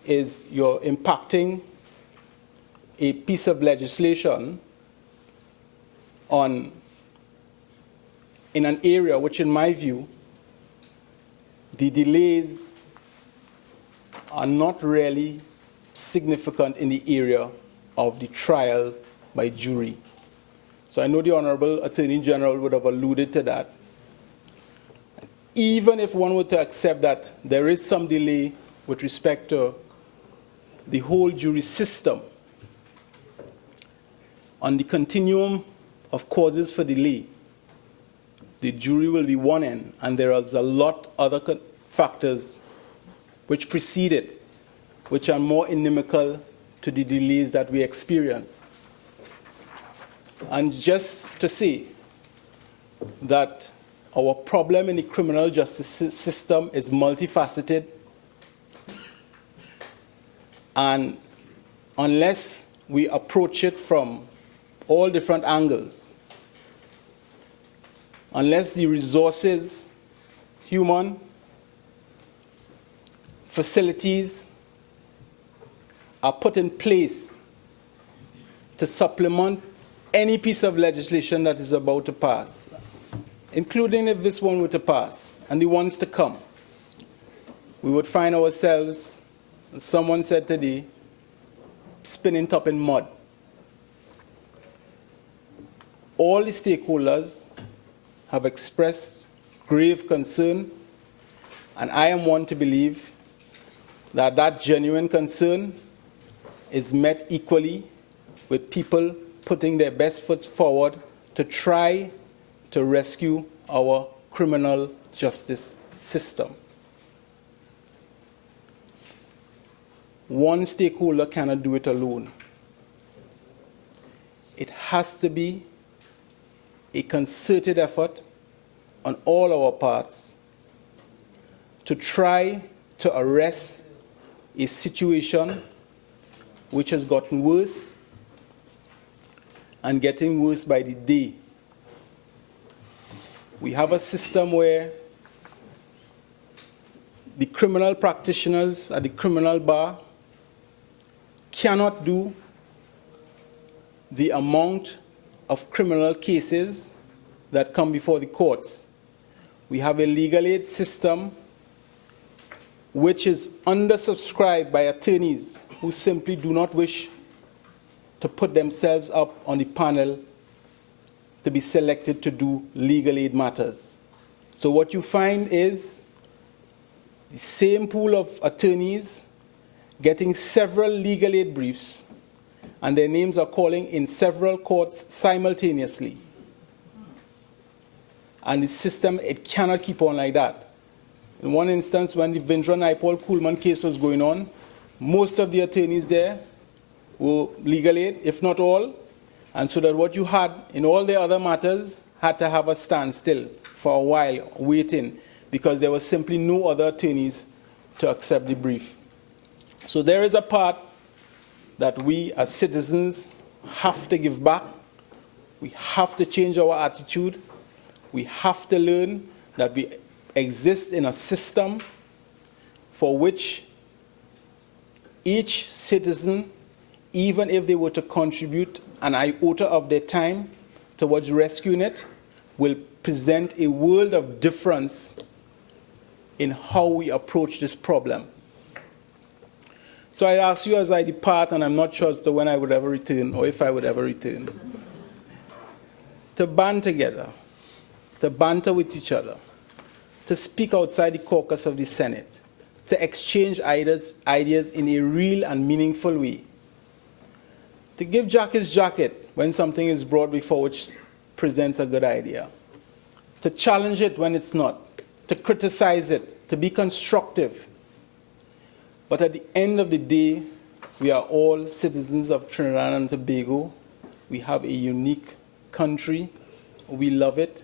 is you're impacting a piece of legislation in an area which, in my view, the delays are not really significant in the area of the trial by jury. So I know the Honorable Attorney General would have alluded to that. Even if one were to accept that there is some delay with respect to the whole jury system, on the continuum of causes for delay, the jury will be one end, and there is a lot other factors which precede it, which are more inimical to the delays that we experience. And just to say that our problem in the criminal justice system is multifaceted, and unless we approach it from all different angles, unless the resources, human, facilities, are put in place to supplement any piece of legislation that is about to pass, including if this one were to pass and the ones to come, we would find ourselves, as someone said today, spinning top in mud. All the stakeholders have expressed grave concern, and I am one to believe that that genuine concern is met equally with people putting their best foot forward to try to rescue our criminal justice system. One stakeholder cannot do it alone. It has to be a concerted effort on all our parts to try to arrest a situation which has gotten worse and getting worse by the day. We have a system where the criminal practitioners at the criminal bar cannot do the amount of criminal cases that come before the courts. We have a legal aid system which is undersubscribed by attorneys who simply do not wish to put themselves up on the panel to be selected to do legal aid matters. So what you find is the same pool of attorneys getting several legal aid briefs, and their names are calling in several courts simultaneously. And the system, it cannot keep on like that. In one instance, when the Vindra Naipaul Kuhlman case was going on, most of the attorneys there were legal aid, if not all, and so that what you had in all the other matters had to have a standstill for a while, waiting, because there was simply no other attorneys to accept the brief. So there is a part that we as citizens have to give back. We have to change our attitude. We have to learn that we exist in a system for which each citizen, even if they were to contribute an iota of their time towards rescuing it, will present a world of difference in how we approach this problem. So I ask you as I depart, and I'm not sure as to when I would ever return, or if I would ever return, to band together, to banter with each other, to speak outside the caucus of the Senate, to exchange ideas in a real and meaningful way, to give Jack his jacket when something is brought before which presents a good idea, to challenge it when it's not, to criticize it, to be constructive. But at the end of the day, we are all citizens of Trinidad and Tobago. We have a unique country. We love it.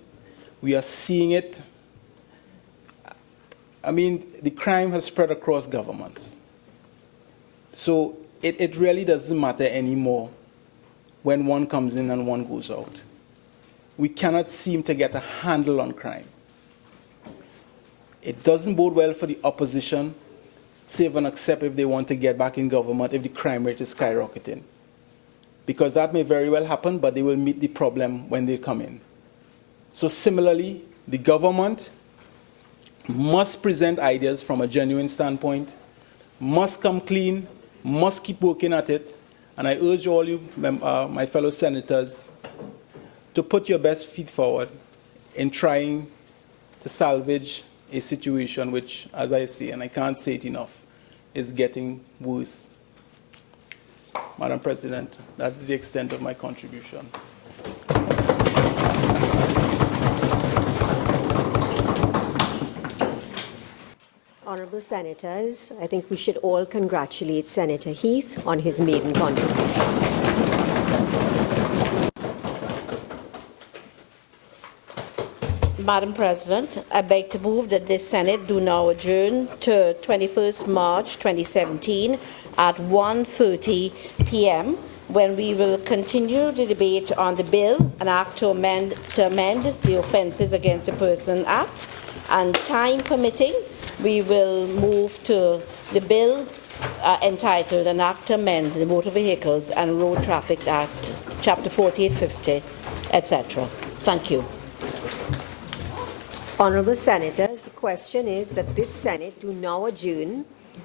We are seeing it. I mean, the crime has spread across governments. So it really doesn't matter anymore when one comes in and one goes out. We cannot seem to get a handle on crime. It doesn't bode well for the opposition, save and except if they want to get back in government if the crime rate is skyrocketing. Because that may very well happen, but they will meet the problem when they come in. So similarly, the government must present ideas from a genuine standpoint, must come clean, must keep working at it. And I urge all you, my fellow senators, to put your best feet forward in trying to salvage a situation which, as I say, and I can't say it enough, is getting worse. Madam President, that's the extent of my contribution. Honourable Senators, I think we should all congratulate Senator Heath on his maiden contribution. Madam President, I beg to move that this Senate do now adjourn to 21st March 2017 at 1:30 p.m. when we will continue the debate on the bill, an act to amend the Offences Against a Person Act, and time permitting, we will move to the bill entitled An Act to Amend the Motor Vehicles and Road Traffic Act, Chapter 4850, etc. Thank you. Honourable Senators, the question is that this Senate do now adjourn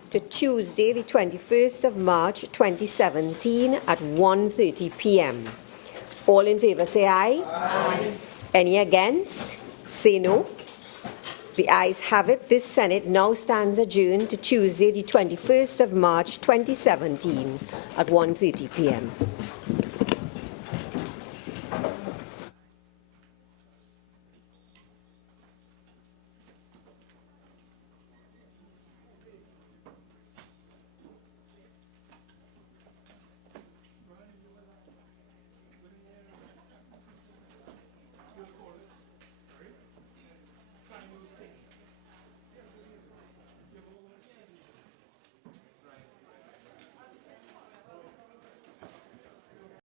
to Tuesday, the 21st of March 2017 at 1:30 p.m. All in favour say aye. Aye. Any against? Say no. The ayes have it. This Senate now stands adjourned to Tuesday, the 21st of March 2017 at 1:30 p.m.